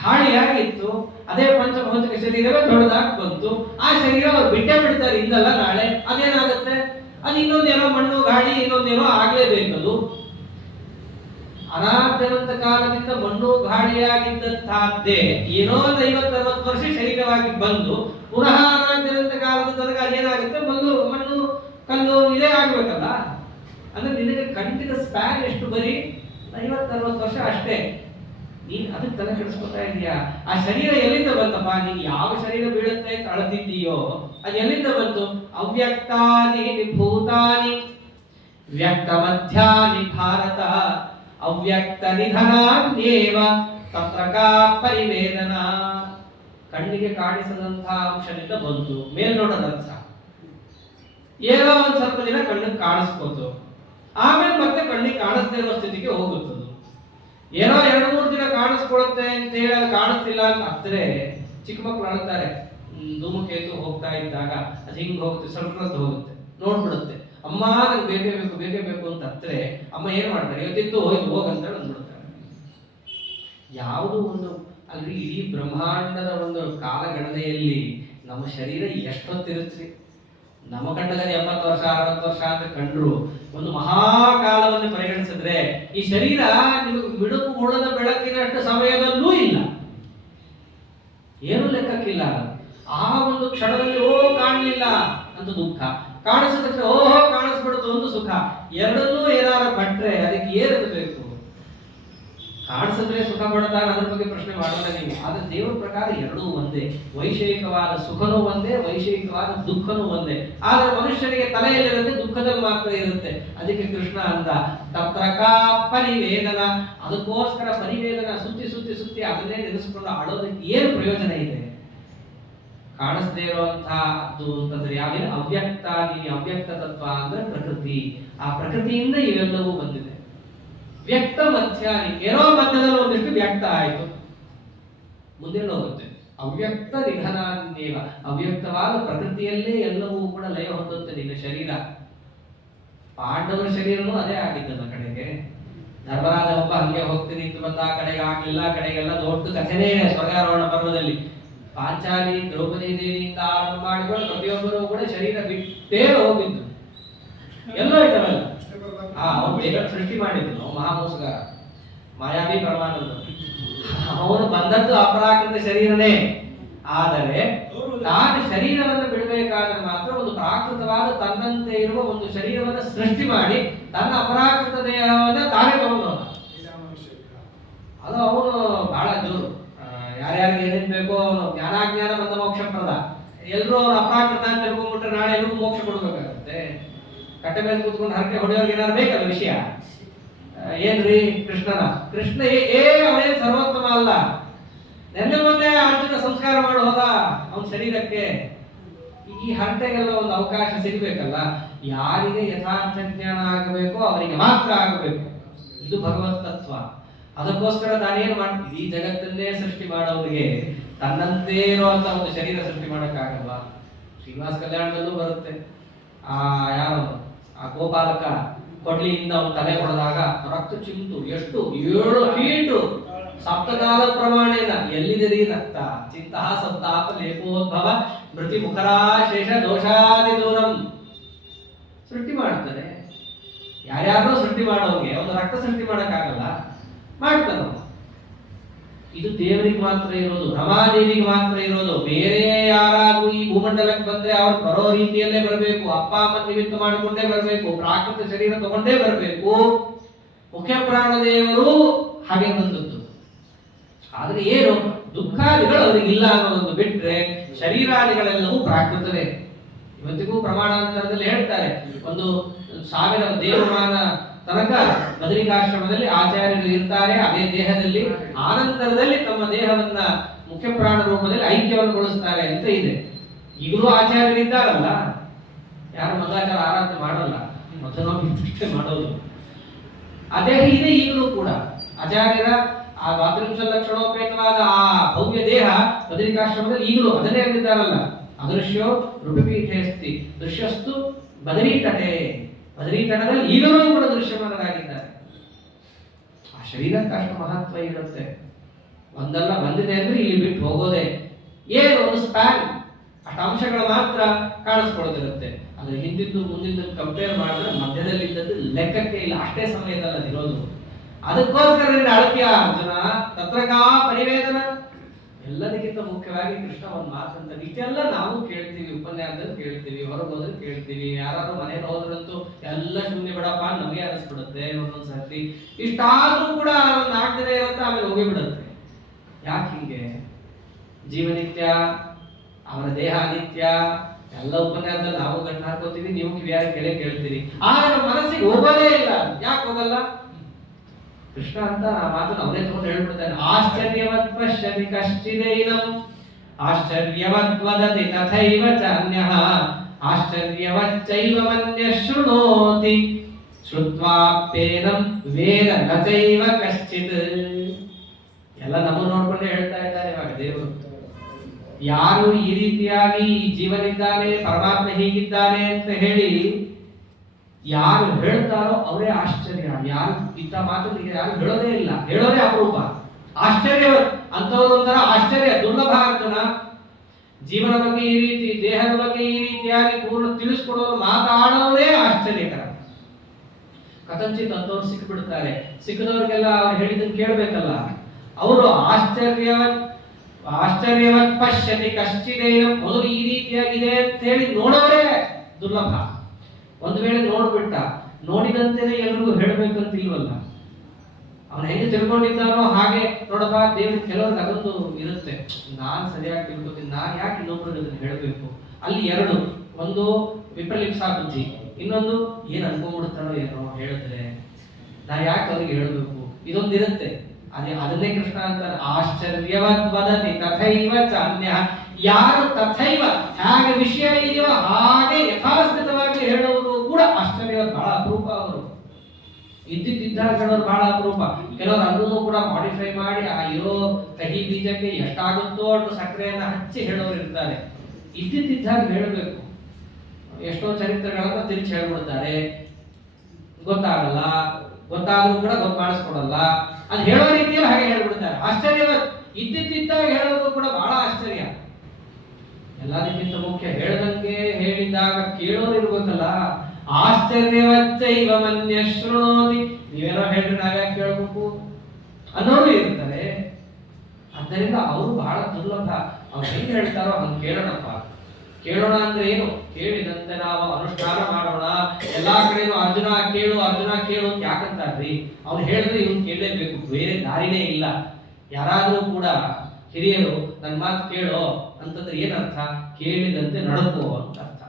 ಗಾಳಿಯಾಗಿತ್ತು. ಅದೇ ಪಂಚಭೌತಿಕ ಶರೀರವೇ ದೊಡ್ಡದಾಗಿ ಬಂತು. ಆ ಶರೀರ ಅವ್ರು ಬಿಟ್ಟೇ ಬಿಡ್ತಾರೆ ಇಂದಲ್ಲ ನಾಳೆ. ಅದೇನಾಗುತ್ತೆ? ಅದು ಇನ್ನೊಂದೇನೋ ಮಣ್ಣು ಗಾಳಿ ಇನ್ನೊಂದೇನೋ ಆಗ್ಲೇಬೇಕದು. ಅನಾದ್ಯನಂತ ಕಾಲದಿಂದ ಮಣ್ಣು ಗಾಳಿಯಾಗಿದ್ದಂತಹದ್ದೇ ಏನೋ 50-60 ವರ್ಷ ಶರೀರವಾಗಿ ಬಂದು ಪುನಃ ಅನಾದ್ಯನಂತ ಕಾಲದ ತನಕ ಅದೇನಾಗುತ್ತೆ? ಮಣ್ಣು ಕಲ್ಲು ಇದೇ ಆಗ್ಬೇಕಲ್ಲ. ಅಂದ್ರೆ ನಿನಗೆ ಖಂಡಿತ ಸ್ಪ್ಯಾನ್ ಎಷ್ಟು? ಬರೀ 50-60 ವರ್ಷ ಅಷ್ಟೇ. ನೀನ್ ಅದಕ್ಕೆ ತಲೆ ಕೆಡಿಸ್ಕೊತಾ ಇದೀಯಾ? ಆ ಶರೀರ ಎಲ್ಲಿಂದ ಬಂತಪ್ಪ? ನೀನ್ ಯಾವ ಶರೀರ ಬೀಳುತ್ತೆ ಅಂತ ಅಳತಿದ್ದೀಯೋ ಅದು ಎಲ್ಲಿಂದ ಬಂತು? ಅವ್ಯಕ್ತಾನಿ ವಿಭೂತಾನಿ ವ್ಯಕ್ತ ಮಧ್ಯಾನಿ ಭಾರತ ಅವ್ಯಕ್ತ ನಿಧನಾನ್ಯೇವ ತತ್ರ ಕಾ ಪರಿವೇದನ. ಕಣ್ಣಿಗೆ ಕಾಣಿಸದಂತಹ ಅಂಶದಿಂದ ಬಂತು. ಮೇಲ್ನೋಟದ ಅರ್ಥ ಏನೋ ಒಂದ್ ಸ್ವಲ್ಪ ದಿನ ಕಣ್ಣಿಗೆ ಕಾಣಿಸ್ಬೋದು, ಆಮೇಲೆ ಮತ್ತೆ ಕಣ್ಣಿಗೆ ಕಾಣಿಸ್ದೇ ಇರೋ ಸ್ಥಿತಿಗೆ ಹೋಗುತ್ತದೆ. ಏನೋ 2-3 ದಿನ ಕಾಣಿಸ್ಕೊಳುತ್ತೆ ಅಂತ ಹೇಳಿ ಅದು ಕಾಣಿಸ್ತಿಲ್ಲ ಅಂತ ಹತ್ತಿರೆ ಚಿಕ್ಕ ಮಕ್ಕಳು ಅಳ್ತಾರೆ. ಧೂಮಕೇತು ಹೋಗ್ತಾ ಇದ್ದಾಗ ಅದು ಹಿಂಗ್ ಹೋಗುತ್ತೆ, ಸ್ವಲ್ಪ ಹೋಗುತ್ತೆ, ನೋಡ್ಬಿಡುತ್ತೆ, ಅಮ್ಮ ನಂಗೆ ಬೇಕೇ ಬೇಕು ಅಂತ ಹತ್ತಿರೆ ಅಮ್ಮ ಏನ್ ಮಾಡ್ತಾರೆ? ಇವತ್ತಿದ್ದು ಹೋಯ್ತು ಹೋಗಂತ ಅಂದ್ಬಿಡ್ತಾರೆ. ಯಾವುದು ಒಂದು ಅಲ್ಲಿ ಇಡೀ ಬ್ರಹ್ಮಾಂಡದ ಒಂದು ಕಾಲಗಣನೆಯಲ್ಲಿ ನಮ್ಮ ಶರೀರ ಎಷ್ಟೊತ್ತಿರುತ್ತೆ? ನಮ್ಮ ಕಂಡದಲ್ಲಿ 80 ವರ್ಷ 60 ವರ್ಷ ಅಂತ ಕಂಡ್ರು ಒಂದು ಮಹಾಕಾಲವನ್ನು ಪರಿಗಣಿಸಿದ್ರೆ ಈ ಶರೀರ ನಿಮಗೆ ಬಿಡುಪು ಹುಳದ ಬೆಳಕಿನಷ್ಟು ಸಮಯದಲ್ಲೂ ಇಲ್ಲ, ಏನು ಲೆಕ್ಕಕ್ಕಿಲ್ಲ. ಆ ಒಂದು ಕ್ಷಣದಲ್ಲಿ ಕಾಣಲಿಲ್ಲ ಅಂತ ದುಃಖ, ಕಾಣಿಸಿದ ತಕ್ಷಣ ಕಾಣಿಸ್ಬಿಡ್ತು ಒಂದು ಸುಖ. ಎರಡನ್ನೂ ಏನಾರ ಪಟ್ರೆ ಅದಕ್ಕೆ ಏನಿರಬೇಕು? ಕಾಣಿಸಿದ್ರೆ ಸುಖ ಪಡ್ತಾನೆ, ಅದ್ರ ಬಗ್ಗೆ ಪ್ರಶ್ನೆ ಮಾಡಲ್ಲ ನೀವು. ಆದ್ರೆ ದೇವರ ಪ್ರಕಾರ ಎರಡೂ ಒಂದೇ. ವೈಷಯಿಕವಾದ ಸುಖನೂ ಒಂದೇ, ವೈಷಯಿಕವಾದ ದುಃಖನೂ ಒಂದೇ. ಆದ್ರೆ ಮನುಷ್ಯನಿಗೆ ತಲೆಯಲ್ಲಿರುತ್ತೆ, ದುಃಖದಲ್ಲಿ ಮಾತ್ರ ಇರುತ್ತೆ. ಅದಕ್ಕೆ ಕೃಷ್ಣ ಅಂದ ತತ್ರಕಾ ಪರಿವೇದನ. ಅದಕ್ಕೋಸ್ಕರ ಪರಿವೇದನ ಸುತ್ತಿ ಅದನ್ನೇ ನೆನೆಸ್ಕೊಂಡು ಅಳೋದಕ್ಕೆ ಏನು ಪ್ರಯೋಜನ ಇದೆ? ಕಾಣಿಸದೇ ಇರುವಂತಹದ್ದು ಅಂತಂದ್ರೆ ಯಾವೇನು? ಅವ್ಯಕ್ತ. ಅವ್ಯಕ್ತ ತತ್ವ ಅಂದ್ರೆ ಪ್ರಕೃತಿ. ಆ ಪ್ರಕೃತಿಯಿಂದ ಇವೆಲ್ಲವೂ ಬಂದಿದೆ. ವ್ಯಕ್ತ ಮಧ್ಯಾನಿ, ಏನೋ ಮಧ್ಯದಲ್ಲಿ ಒಂದಿಷ್ಟು ವ್ಯಕ್ತ ಆಯಿತು, ಮುಂದೆ ಹೋಗುತ್ತೆ. ಅವ್ಯಕ್ತ ನಿಧನಾನ್ಯೇವ, ಅವ್ಯಕ್ತವಾದ ಪ್ರಕೃತಿಯಲ್ಲೇ ಎಲ್ಲವೂ ಕೂಡ ಲಯ ಹೊಂದುತ್ತೆ ನಿನ್ನ ಶರೀರ. ಪಾಂಡವರ ಶರೀರನೂ ಅದೇ ಆಗಿದ್ದದ ಕಡೆಗೆ. ಧರ್ಮರಾಜ ಒಬ್ಬ ಹಂಗೆ ಹೋಗ್ತೀನಿ ಅಂತ ಬಂದ, ಆ ಕಡೆಗೆ ಆಗ್ಲಿಲ್ಲ, ಕಡೆಗೆಲ್ಲ ದೊಡ್ಡ ಕಥೆನೇ ಇದೆ ಸ್ವರ್ಗಾರೋಹಣ ಪರ್ವದಲ್ಲಿ. ಪಾಂಚಾಲಿ ದ್ರೌಪದಿ ದೇವಿಯಿಂದ ಆರಂಭ ಮಾಡಿಕೊಂಡು ಪ್ರತಿಯೊಬ್ಬರು ಕೂಡ ಶರೀರ ಬಿಟ್ಟೇ ಹೋಗಿದ್ದು. ಎಲ್ಲೋ ಇದ್ದವಲ್ಲ, ಸೃಷ್ಟಿ ಮಾಡಿದ್ರು ಮಹಾಮೋಸಗಾರ ಮಾಯಾವಿ ಪರಮಾನಂದ. ಅವನು ಬಂದದ್ದು ಅಪರಾಕೃತ ಶರೀರನೇ. ಆದರೆ ತಾನು ಶರೀರವನ್ನು ಬಿಡಬೇಕಾದ್ರೆ ಮಾತ್ರ ಒಂದು ಪ್ರಾಕೃತವಾದ ತನ್ನಂತೆ ಇರುವ ಒಂದು ಶರೀರವನ್ನು ಸೃಷ್ಟಿ ಮಾಡಿ ತನ್ನ ಅಪರಾಕೃತ ದೇಹವನ್ನು ತಾನೇ ತಗೊಂಡು ಅದು ಅವನು ಬಹಳ ಜೋರು. ಯಾರ್ಯಾರಿಗೆ ಏನೇನ್ ಬೇಕೋ ಅವನು ಜ್ಞಾನಾಜ್ಞಾನ ಬಂದ ಮೋಕ್ಷ ಪ್ರದ. ಎಲ್ಲರೂ ಅವ್ರು ಅಪರಾಕೃತ ಅಂತ ತಿಳ್ಕೊಂಡ್ಬಿಟ್ರೆ ನಾಳೆ ಎಲ್ರಿಗೂ ಮೋಕ್ಷ ಕೊಡ್ಬೇಕಾಗುತ್ತೆ. ಕಟ್ಟೆ ಮೇಲೆ ಕೂತ್ಕೊಂಡು ಹರಕೆ ಹೊಡೆಯೋರ್ಗೆ ಏನಾದ್ರು ಬೇಕಲ್ಲ ವಿಷಯ. ಏನ್ರಿ ಕೃಷ್ಣ ಅವನೇನ್ ಸರ್ವೋತ್ತಮ ಅಲ್ಲ. ನೆನ್ನೆ ಮೊನ್ನೆ ಅರ್ಜುನ ಸಂಸ್ಕಾರ ಮಾಡಿ ಹೋದ ಅವನ ಶರೀರಕ್ಕೆ. ಈ ಹರಟೆಗೆಲ್ಲ ಒಂದು ಅವಕಾಶ ಸಿಗಬೇಕಲ್ಲ. ಯಾರಿಗೆ ಯಥಾರ್ಥ ಜ್ಞಾನ ಆಗಬೇಕೋ ಅವರಿಗೆ ಮಾತ್ರ ಆಗಬೇಕು. ಇದು ಭಗವತ್ ತತ್ವ. ಅದಕ್ಕೋಸ್ಕರ ತಾನೇನು ಮಾಡ್ತೀವಿ? ಈ ಜಗತ್ತನ್ನೇ ಸೃಷ್ಟಿ ಮಾಡೋರಿಗೆ ತನ್ನಂತೆ ಇರುವಂತ ಒಂದು ಶರೀರ ಸೃಷ್ಟಿ ಮಾಡಕ್ಕಾಗಲ್ವಾ? ಶ್ರೀನಿವಾಸ ಕಲ್ಯಾಣದಲ್ಲೂ ಬರುತ್ತೆ. ಯಾರು ಆ ಗೋಪಾಲಕ ಕೊಡ್ಲಿಯಿಂದ ಅವನು ತಲೆ ಹೊಡೆದಾಗ ರಕ್ತ ಚಿಂತು ಎಷ್ಟು 7 ಫೀಟು ಸಪ್ತಕಾಲ ಪ್ರಮಾಣೇನ. ಎಲ್ಲಿದೆ ರಕ್ತ? ಚಿಂತಹ ಸಪ್ತಾಪ ಲೇಪೋದ್ಭವ ಮೃತಿ ಮುಖರಾ ಶೇಷ ದೋಷಾದಿ ದೂರಂ. ಸೃಷ್ಟಿ ಮಾಡ್ತಾನೆ. ಯಾರ್ಯಾರೋ ಸೃಷ್ಟಿ ಮಾಡೋರಿಗೆ ಒಂದು ರಕ್ತ ಸೃಷ್ಟಿ ಮಾಡಕ್ಕಾಗಲ್ಲ, ಮಾಡ್ತಾನ. ಇದು ದೇವರಿಗೆ ಮಾತ್ರ ಇರೋದು, ರಮಾದೇವಿಗೆ ಮಾತ್ರ ಇರೋದು. ಬೇರೆ ಯಾರಾದ್ರೂ ಈ ಭೂಮಂಡಲಕ್ಕೆ ಬಂದ್ರೆ ಅವ್ರು ಬರೋ ರೀತಿಯಲ್ಲೇ ಬರಬೇಕು. ಅಪ್ಪ ಅಮ್ಮ ನಿಮಿತ್ತ ಮಾಡಿಕೊಂಡೇ ಬರಬೇಕು. ಪ್ರಾಕೃತ ಶರೀರ ತಗೊಂಡೇ ಬರಬೇಕು. ಮುಖ್ಯ ಪ್ರಾಣ ದೇವರು ಹಾಗೆ ಬಂದದ್ದು. ಆದ್ರೆ ಏನು ದುಃಖಾದಿಗಳು ಅವರಿಗಿಲ್ಲ ಅನ್ನೋದೊಂದು ಬಿಟ್ರೆ ಶರೀರಾದಿಗಳೆಲ್ಲವೂ ಪ್ರಾಕೃತವೇ. ಇವತ್ತಿಗೂ ಪ್ರಮಾಣಾಂತರದಲ್ಲಿ ಹೇಳ್ತಾರೆ, ಒಂದು 1000 ದೇವಮಾನ ತನಕ ಬದರಿಕಾಶ್ರಮದಲ್ಲಿ ಆಚಾರ್ಯರು ಇರ್ತಾರೆ ಅದೇ ದೇಹದಲ್ಲಿ. ಆನಂತರದಲ್ಲಿ ತಮ್ಮ ದೇಹವನ್ನ ಮುಖ್ಯ ಪ್ರಾಣ ರೂಪದಲ್ಲಿ ಐಕ್ಯವನ್ನು ಗೊಳಿಸ್ತಾರೆ ಅಂತ ಇದೆ. ಈಗಲೂ ಆಚಾರ್ಯರಿದ್ದಾರಲ್ಲ, ಯಾರು ಮಧ್ವಾಚಾರ ಆರಾಧನೆ ಮಾಡಲ್ಲ, ಮಧುನೋಷ್ಟೇ ಮಾಡೋದು. ಅದೇ ಇದೆ ಈಗಲೂ ಕೂಡ. ಆಚಾರ್ಯರ ಆ 12 ಲಕ್ಷಣೋಪೇತವಾದ ಆ ಭವ್ಯ ದೇಹ ಬದರಿಕಾಶ್ರಮದಲ್ಲಿ ಈಗಲೂ ಅದನ್ನೇ ಅಂದಿದ್ದಾರಲ್ಲ, ಅದೃಶ್ಯೋ ರೂಪಪೀಠೆ ಅಸ್ತಿ ದೃಶ್ಯಸ್ತು ಬದರಿತಟೆ. ಬದರಿತಟದಲ್ಲಿ ಈಗಲೂ ಕೂಡ ದೃಶ್ಯಮಾನರಾಗಿದ್ದಾರೆ. ಆ ಶರೀರಕ್ಕೆ ಅಷ್ಟು ಮಹತ್ವ ಇರುತ್ತೆ. ಒಂದಲ್ಲ ಬಂದಿದೆ ಅಂದ್ರೆ ಇಲ್ಲಿ ಬಿಟ್ಟು ಹೋಗೋದೇ ಏನು ಒಂದು ಸ್ಪ್ಯಾನ್, ಅಷ್ಟು ಅಂಶಗಳು ಮಾತ್ರ ಕಾಣಿಸ್ಕೊಳ್ಳೋದಿರುತ್ತೆ. ಅದ್ರ ಹಿಂದಿದ್ದು ಮುಂದಿದ್ದು ಕಂಪೇರ್ ಮಾಡಿದ್ರೆ ಮಧ್ಯದಲ್ಲಿ ಇದ್ದದ್ದು ಲೆಕ್ಕಕ್ಕೆ ಇಲ್ಲ, ಅಷ್ಟೇ ಸಮಯದಲ್ಲಿ ಅದಿರೋದು. ಅದಕ್ಕೋಸ್ಕರ ಅಳತ್ಯ ಅರ್ಜುನ ತತ್ರಕಾ ಪರಿವೇದನ. ಎಲ್ಲದಕ್ಕಿಂತ ಮುಖ್ಯವಾಗಿ ಕೃಷ್ಣ ಒಂದು ಮಾತಂತ, ಇಷ್ಟೆಲ್ಲ ನಾವು ಕೇಳ್ತೀವಿ, ಉಪನ್ಯಾಸದಲ್ಲಿ ಕೇಳ್ತೀವಿ, ಹೊರಗೆ ಹೋದ್ರೆ ಕೇಳ್ತೀವಿ, ಯಾರಾದ್ರೂ ಮನೆಗೆ ಹೋದ್ರಂತೂ ಎಲ್ಲ ಶೂನ್ಯ ಬಿಡಪ್ಪ ನಮಗೆ ಅನಿಸ್ಬಿಡುತ್ತೆ ಒಂದೊಂದ್ ಸರ್ತಿ. ಇಷ್ಟಾದ್ರೂ ಕೂಡ ಒಂದು 4 ದಿನ ಇರುತ್ತೆ, ಆಮೇಲೆ ಹೋಗಿಬಿಡುತ್ತೆ. ಯಾಕೆ ಹೀಗೆ? ಜೀವನಿತ್ಯ, ಅವನ ದೇಹ ಅನಿತ್ಯ. ಎಲ್ಲ ಉಪನ್ಯಾಸದಲ್ಲಿ ನಾವು ಗಂಟು ಹಾಕೋತೀವಿ, ನೀವು ಕಿವಿಯಾರ ಕೆಲೆ ಕೇಳ್ತೀರಿ, ಆದ್ರೆ ಮನಸ್ಸಿಗೆ ಹೋಗೋದೇ ಇಲ್ಲ. ಯಾಕೆ ಹೋಗಲ್ಲ? ಕೃಷ್ಣ ಅಂತ ಆ ಮಾತನ್ನು ಅವನೇ ತಗೊಂಡು ಹೇಳ್ಬಿಡ್ತಾನೆ. ಆಶ್ಚರ್ಯವತ್ ಪಶ್ಯತಿ ಕಶ್ಚಿದೈನಂ ಆಶ್ಚರ್ಯವತ್ ವದತಿ ತಥೈವ ಚಾನ್ಯಃ ಆಶ್ಚರ್ಯವಚ್ಚೈವ ಮನ್ಯಃ ಶೃಣೋತಿ ಶ್ರುತ್ವಾಪ್ಯೇನಂ ವೇದ ನ ಚೈವ ಕಶ್ಚಿತ್. ಎಲ್ಲ ನಮ್ಮ ನೋಡ್ಕೊಂಡೇ ಹೇಳ್ತಾ ಇದ್ದಾರೆ ಇವಾಗ ದೇವರು. ಯಾರು ಈ ರೀತಿಯಾಗಿ ಜೀವನಿದ್ದಾನೆ, ಪರಮಾತ್ಮ ಹೀಗಿದ್ದಾನೆ ಅಂತ ಹೇಳಿ ಯಾರು ಹೇಳ್ತಾರೋ ಅವರೇ ಆಶ್ಚರ್ಯ. ಯಾರು ಇಂಥ ಮಾತನ್ನು ಯಾರು ಹೇಳೋದೇ ಇಲ್ಲ, ಹೇಳೋದೇ ಅಪರೂಪ. ಆಶ್ಚರ್ಯ ಅಂತವರೊಂಥರ ಆಶ್ಚರ್ಯ, ದುರ್ಲಭ. ಅರ್ಜುನ ಜೀವನ ಬಗ್ಗೆ ಈ ರೀತಿ, ದೇಹದ ಬಗ್ಗೆ ಈ ರೀತಿಯಾಗಿ ಪೂರ್ಣ ತಿಳಿಸ್ಕೊಡೋರು, ಮಾತಾಡೋರೇ ಆಶ್ಚರ್ಯಕರ. ಕಥಂಚಿತ್ ಅಂತವ್ರು ಸಿಕ್ಕಿಬಿಡ್ತಾರೆ. ಸಿಕ್ಕದವ್ರಿಗೆಲ್ಲ ಅವ್ರು ಹೇಳಿದ್ದನ್ನು ಕೇಳಬೇಕಲ್ಲ. ಅವರು ಆಶ್ಚರ್ಯವತ್ ಪಶ್ಯತಿ ಕಶ್ಚಿದೇನ, ಮೊದಲು ಈ ರೀತಿಯಾಗಿದೆ ಅಂತ ಹೇಳಿ ನೋಡೋರೇ ದುರ್ಲಭ. ಒಂದು ವೇಳೆ ನೋಡ್ಬಿಟ್ಟ, ನೋಡಿದಂತೆಯೇ ಎಲ್ರಿಗೂ ಹೇಳ್ಬೇಕಂತ ಇಲ್ವಲ್ಲ. ಅವನು ಹೆಂಗೆ ತಿಳ್ಕೊಂಡಿದ್ದಾನೋ ಹಾಗೆ ನೋಡಪ್ಪ. ದೇವ್ರು ಕೆಲವ್ರಿಗೆ ಅದೊಂದು ಇರುತ್ತೆ, ನಾನ್ ಸರಿಯಾಗಿ ತಿಳ್ಕೊತೀನಿ, ನಾನ್ ಯಾಕೆ ಇನ್ನೊಬ್ರಿಗೆ ಅದನ್ನ ಹೇಳ್ಬೇಕು. ಅಲ್ಲಿ ಎರಡು, ಒಂದು ವಿಪ್ರಲಿಪ್ಸಾ ಬುದ್ಧಿ, ಇನ್ನೊಂದು ಏನ್ ಅನ್ಕೊಂಡ್ಬಿಡ್ತಾರೋ ಏನೋ ಹೇಳಿದ್ರೆ ನಾ ಯಾಕೆ ಅವ್ರಿಗೆ ಹೇಳ್ಬೇಕು, ಇದೊಂದಿರುತ್ತೆ. ಅದನ್ನೇ ಕೃಷ್ಣ ಅಂತ ಆಶ್ಚರ್ಯವದ್ ವದತಿ ತಥೈವ ಚಾನ್ಯಃ. ಯಾರು ತಥೈವ ಹೇಗೆ ವಿಷಯ ಇದೆಯೋ ಹಾಗೆ ಯಥಾಸ್ಥಿತವಾಗಿ ಹೇಳೋರು ಕೂಡ ಆಶ್ಚರ್ಯ, ಬಹಳ ಅಪರೂಪ. ಅವರು ಇದ್ದಿದ್ದಾಗ ಹೇಳೋರು ಬಹಳ ಅಪರೂಪ. ಕೆಲವರು ಅದನ್ನು ಕೂಡ ಮಾಡಿಫೈ ಮಾಡಿ ಆ ಇರೋ ಕಹಿ ಬೀಜಕ್ಕೆ ಎಷ್ಟಾಗುತ್ತೋ ಅಷ್ಟು ಸಕ್ಕರೆಯನ್ನು ಹಚ್ಚಿ ಹೇಳೋರು ಇರ್ತಾರೆ. ಇದ್ದಿದ್ದಾಗ ಹೇಳಬೇಕು. ಎಷ್ಟೋ ಚರಿತ್ರೆಗಳನ್ನ ತಿರುಚಿ ಹೇಳ್ಬಿಡ್ತಾರೆ, ಗೊತ್ತಾಗಲ್ಲ, ಗೊತ್ತಾದ್ರೂ ಕೂಡ ಮಾಡಿಸ್ಕೊಡಲ್ಲ. ಅದು ಹೇಳೋ ರೀತಿಯಲ್ಲಿ ಹಾಗೆ ಹೇಳ್ಬಿಡ್ತಾರೆ. ಆಶ್ಚರ್ಯ ಇದ್ದಿದ್ದಾಗ ಹೇಳೋದು ಕೂಡ ಬಹಳ ಆಶ್ಚರ್ಯ. ಎಲ್ಲದಕ್ಕಿಂತ ಮುಖ್ಯ ಹೇಳದಂಗೆ ಹೇಳಿದಾಗ ಕೇಳೋರು ಇರ್ಬೇಕಲ್ಲ. ಆಶ್ಚರ್ಯವಚ್ಚೈವ ಮನ್ಯಃ ಶೃಣೋತಿ. ನೀವೇನೋ ಹೇಳ್ರಿ ನಾವ್ಯಾಕೆ ಕೇಳಬೇಕು ಅನ್ನೋರು ಇರ್ತಾರೆ. ಆದ್ದರಿಂದ ಅವರು ಬಹಳ ದುರ್ಲಭ. ಅವ್ರು ಹೆಂಗೆ ಹೇಳ್ತಾರೋ ಹಂಗೆ ಕೇಳೋಣಪ್ಪ. ಕೇಳೋಣ ಅಂದ್ರೆ ಏನು? ಕೇಳಿದಂತೆ ನಾವು ಅನುಷ್ಠಾನ ಮಾಡೋಣ. ಎಲ್ಲಾ ಕಡೆನೂ ಅರ್ಜುನ ಕೇಳು ಅರ್ಜುನ ಕೇಳು ಅಂತ ಯಾಕಂತಾರ್ರಿ? ಅವ್ನು ಹೇಳಿದ್ರೆ ಇವ್ನು ಕೇಳಲೇಬೇಕು, ಬೇರೆ ದಾರಿನೇ ಇಲ್ಲ. ಯಾರಾದ್ರೂ ಕೂಡ ಹಿರಿಯರು ನನ್ನ ಮಾತು ಕೇಳೋ ಅಂತಂದ್ರೆ ಏನರ್ಥ? ಕೇಳಿದಂತೆ ನಡ್ಕೋ ಅಂತ ಅರ್ಥ.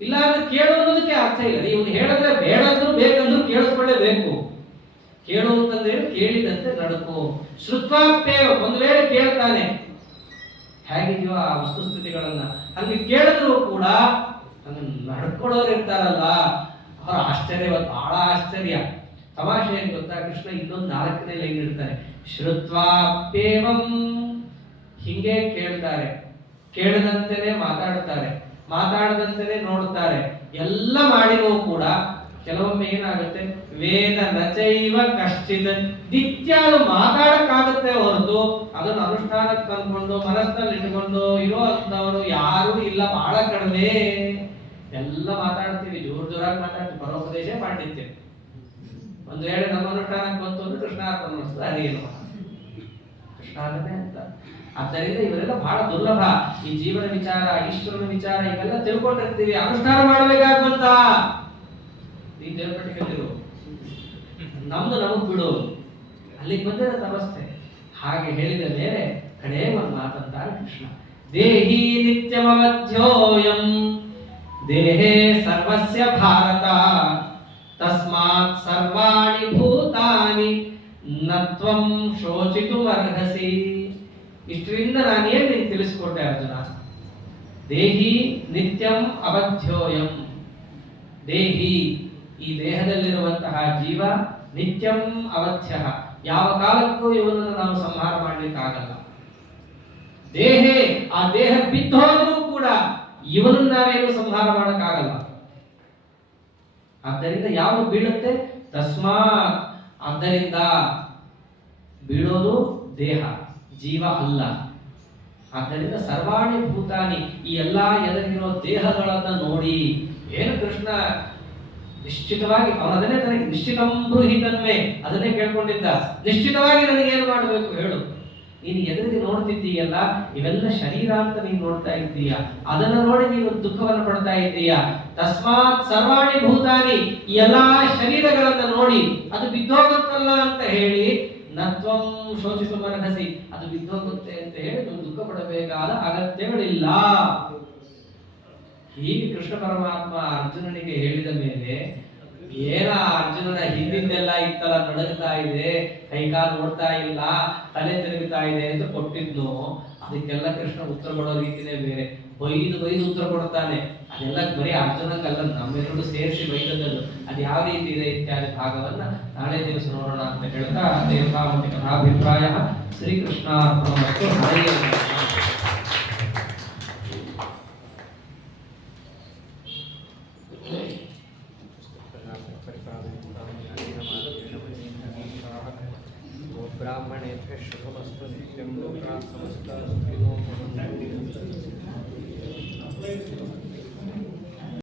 ಇಲ್ಲ ಅಂದ್ರೆ ಕೇಳು ಅನ್ನೋದಕ್ಕೆ ಅರ್ಥ ಇಲ್ಲ. ಇವನು ಹೇಳಿದ್ರೆ ಬೇಡಂದ್ರು ಬೇಕಂದ್ರು ಕೇಳಿಸ್ಕೊಳ್ಳೇಬೇಕು. ಕೇಳು ಅಂತಂದ್ರೆ ಕೇಳಿದಂತೆ ನಡ್ಕೋ. ಶ್ರುತ್ವಾಪ್ಯ, ಒಂದು ವೇಳೆ ಕೇಳ್ತಾನೆ, ಹೇಗಿದೆಯೋ ಆ ವಸ್ತುಸ್ಥಿತಿಗಳನ್ನ ಹಂಗೆ ಕೇಳಿದ್ರು ಕೂಡ ನಡ್ಕೊಳ್ಳೋರು ಇರ್ತಾರಲ್ಲ, ಅವರ ಆಶ್ಚರ್ಯ, ಬಹಳ ಆಶ್ಚರ್ಯ. ತಮಾಷೆ ಏನ್ ಗೊತ್ತಾ? ಕೃಷ್ಣ ಇನ್ನೊಂದು 4ನೇ ಲೈನ್ ಇರ್ತಾರೆ. ಶ್ರುತ್ವಾಪ್ಯೇವಂ, ಹಿಂಗೆ ಕೇಳ್ತಾರೆ, ಕೇಳದಂತೆನೆ ಮಾತಾಡ್ತಾರೆ, ಮಾತಾಡದಂತೆನೆ ನೋಡ್ತಾರೆ. ಎಲ್ಲ ಮಾಡಿನೂ ಕೂಡ ಕೆಲವೊಮ್ಮೆ ಏನಾಗುತ್ತೆ? ವೇದ ನಚೈವ ಕಶ್ಚಿತ್. ನಿತ್ಯ ಅದು ಮಾತಾಡಕ್ಕಾಗುತ್ತೆ ಹೊರತು ಅದನ್ನು ಅನುಷ್ಠಾನಕ್ಕೆ ತಂದ್ಕೊಂಡು ಮನಸ್ಸಿನಲ್ಲಿ ಇಟ್ಕೊಂಡು ಇರೋ ಅಂತವರು ಯಾರು ಇಲ್ಲ, ಬಹಳ ಕಡಿಮೆ. ಎಲ್ಲ ಮಾತಾಡ್ತೀವಿ, ಜೋರಾಗಿ ಮಾತಾಡ್ತೀವಿ, ಪರೋಪದೇಶ ಪಾಂಡಿತ್ಯ. ಒಂದು ವೇಳೆ ನಮ್ಮ ಅನುಷ್ಠಾನಕ್ಕೆ ಬಂತು ಅಂದ್ರೆ ಕೃಷ್ಣಾರ್ಪಣ ಮಾಡಿಸ್ತದೆ, ಅದೇನು ಕೃಷ್ಣಾರ್ಪಣೆ ಅಂತ. ಆದ್ದರಿಂದ ಇವರೆಲ್ಲ ಬಹಳ ದುರ್ಲಭ. ಈ ಜೀವನ ವಿಚಾರ, ಈಶ್ವರನ ವಿಚಾರ ಇವೆಲ್ಲ ತಿಳ್ಕೊಂಡಿರ್ತೀವಿ, ಅನುಷ್ಠಾನ ಮಾಡಬೇಕಾಗುತ್ತಾ? ಈ ದೇವಪಟ್ಟಿಗಳಿರು ನಮ್ದು ನಮಗ್ ಬಿಡು, ಅಲ್ಲಿಗೆ ಬಂದಿರೋ ಅವಸ್ಥೆ. ಹಾಗೆ ಹೇಳಿದ ಮೇಲೆ ಕಡೆ ಒಂದು ಮಾತಂತಾರೆ ಕೃಷ್ಣ. ದೇಹಿ ನಿತ್ಯಮವಧ್ಯೋಯಂ ದೇಹೇ ಸರ್ವಸ್ಯ ಭಾರತ ತಸ್ಮಾತ್ ಸರ್ವಾಣಿ ಭೂತಾನಿ ನತ್ವಂ ಶೋಚಿತುಮರ್ಹಸಿ. ಇಷ್ಟರಿಂದ ನಾನೇನು ನಿಂಗೆ ತಿಳಿಸ್ಕೊಟ್ಟೆ ಅರ್ಜುನ? ದೇಹಿ ನಿತ್ಯಂ ಅವಧ್ಯೋಯಂ. ದೇಹಿ, ಈ ದೇಹದಲ್ಲಿರುವಂತಹ ಜೀವ, ನಿತ್ಯಂ ಅವಧ್ಯ, ಯಾವ ಕಾಲಕ್ಕೂ ಇವನನ್ನು ನಾವು ಸಂಹಾರ ಮಾಡ್ಲಿಕ್ಕಾಗಲ್ಲ. ದೇಹೇ, ಆ ದೇಹ ಬಿದ್ದೋದ್ರೂ ಕೂಡ ಇವನನ್ನು ನಾವೇನು ಸಂಹಾರ ಮಾಡಕ್ಕಾಗಲ್ಲ. ಆದ್ದರಿಂದ ಯಾವುದು ಬೀಳುತ್ತೆ? ತಸ್ಮಾತ್, ಆದ್ದರಿಂದ ಬೀಳೋದು ದೇಹ, ಜೀವ ಅಲ್ಲ. ಆದ್ದರಿಂದ ಸರ್ವಾಣಿ ಭೂತಾನಿ, ಈ ಎಲ್ಲಾ ಎದುರಿಗಿರೋ ದೇಹಗಳನ್ನ ನೋಡಿ. ಏನು ಕೃಷ್ಣ ನಿಶ್ಚಿತವಾಗಿ ಅವನದನ್ನೇ ನನಗೆ ನಿಶ್ಚಿತಂ ಬ್ರೂಹಿತನ್ಮೇ, ಅದನ್ನೇ ಕೇಳ್ಕೊಂಡಿದ್ದ. ನಿಶ್ಚಿತವಾಗಿ ನನಗೇನು ಮಾಡಬೇಕು ಹೇಳು. ನೀನು ಎದುರಿಗೆ ನೋಡ್ತಿದ್ದೀಯಲ್ಲ, ಇವೆಲ್ಲ ಶರೀರ ಅಂತ ನೀನು ನೋಡ್ತಾ ಇದ್ದೀಯ, ಅದನ್ನು ನೋಡಿ ನೀನು ದುಃಖವನ್ನು ಪಡ್ತಾ ಇದ್ದೀಯ. ತಸ್ಮಾತ್ ಸರ್ವಾಣಿ ಭೂತಾನಿ, ಈ ಎಲ್ಲಾ ಶರೀರಗಳನ್ನ ನೋಡಿ ಅದು ಬಿದ್ದೋಗುತ್ತಲ್ಲ ಅಂತ ಹೇಳಿ, ನತ್ವಂ ಶೋಚಿಸುಮರ್ಹಸಿ, ಅದು ಬಿದ್ದೋಗುತ್ತೆ ಅಂತ ಹೇಳಿ ನೀವು ದುಃಖ ಪಡಬೇಕಾದ ಅಗತ್ಯಗಳಿಲ್ಲ. ಹೀಗೆ ಕೃಷ್ಣ ಪರಮಾತ್ಮ ಅರ್ಜುನನಿಗೆ ಹೇಳಿದ ಮೇಲೆ, ಏನ ಅರ್ಜುನನ ಹಿಂದಿಂದೆಲ್ಲ ಇತ್ತಲ್ಲ, ನಡಗ್ತಾ ಇದೆ, ಕೈಕಾಲು ನೋಡ್ತಾ ಇಲ್ಲ, ತಲೆ ತಿರುಗುತ್ತಾ ಇದೆ ಅಂತ ಕೊಟ್ಟಿದ್ನು. ಅದಕ್ಕೆಲ್ಲ ಕೃಷ್ಣ ಉತ್ತರ ಕೊಡೋ ರೀತಿನೇ ಬೇರೆ. ಬೈದು ಉತ್ತರ ಕೊಡ್ತಾನೆ. ಅದೆಲ್ಲ ಬರೀ ಅರ್ಜುನಕ್ಕಲ್ಲ, ನಮ್ಮೆಲ್ಲರೂ ಸೇರಿಸಿ ಬೈದದ್ದು. ಅದು ಯಾವ ರೀತಿ ಇದೆ ಇತ್ಯಾದಿ ಭಾಗವನ್ನ ನಾಳೆ ದಿವಸ ನೋಡೋಣ ಅಂತ ಹೇಳ್ತಾ, ದೇವತಾಮತಿ ಕಥಾಭಿಪ್ರಾಯ ಶ್ರೀಕೃಷ್ಣ ಅರ್ಪಣಮಸ್ತು. ಹರೇ ब्राह्मणेभ्यः शुभमस्तु. नित्यं लोकाः समस्ताः सुखिनो भवन्तु.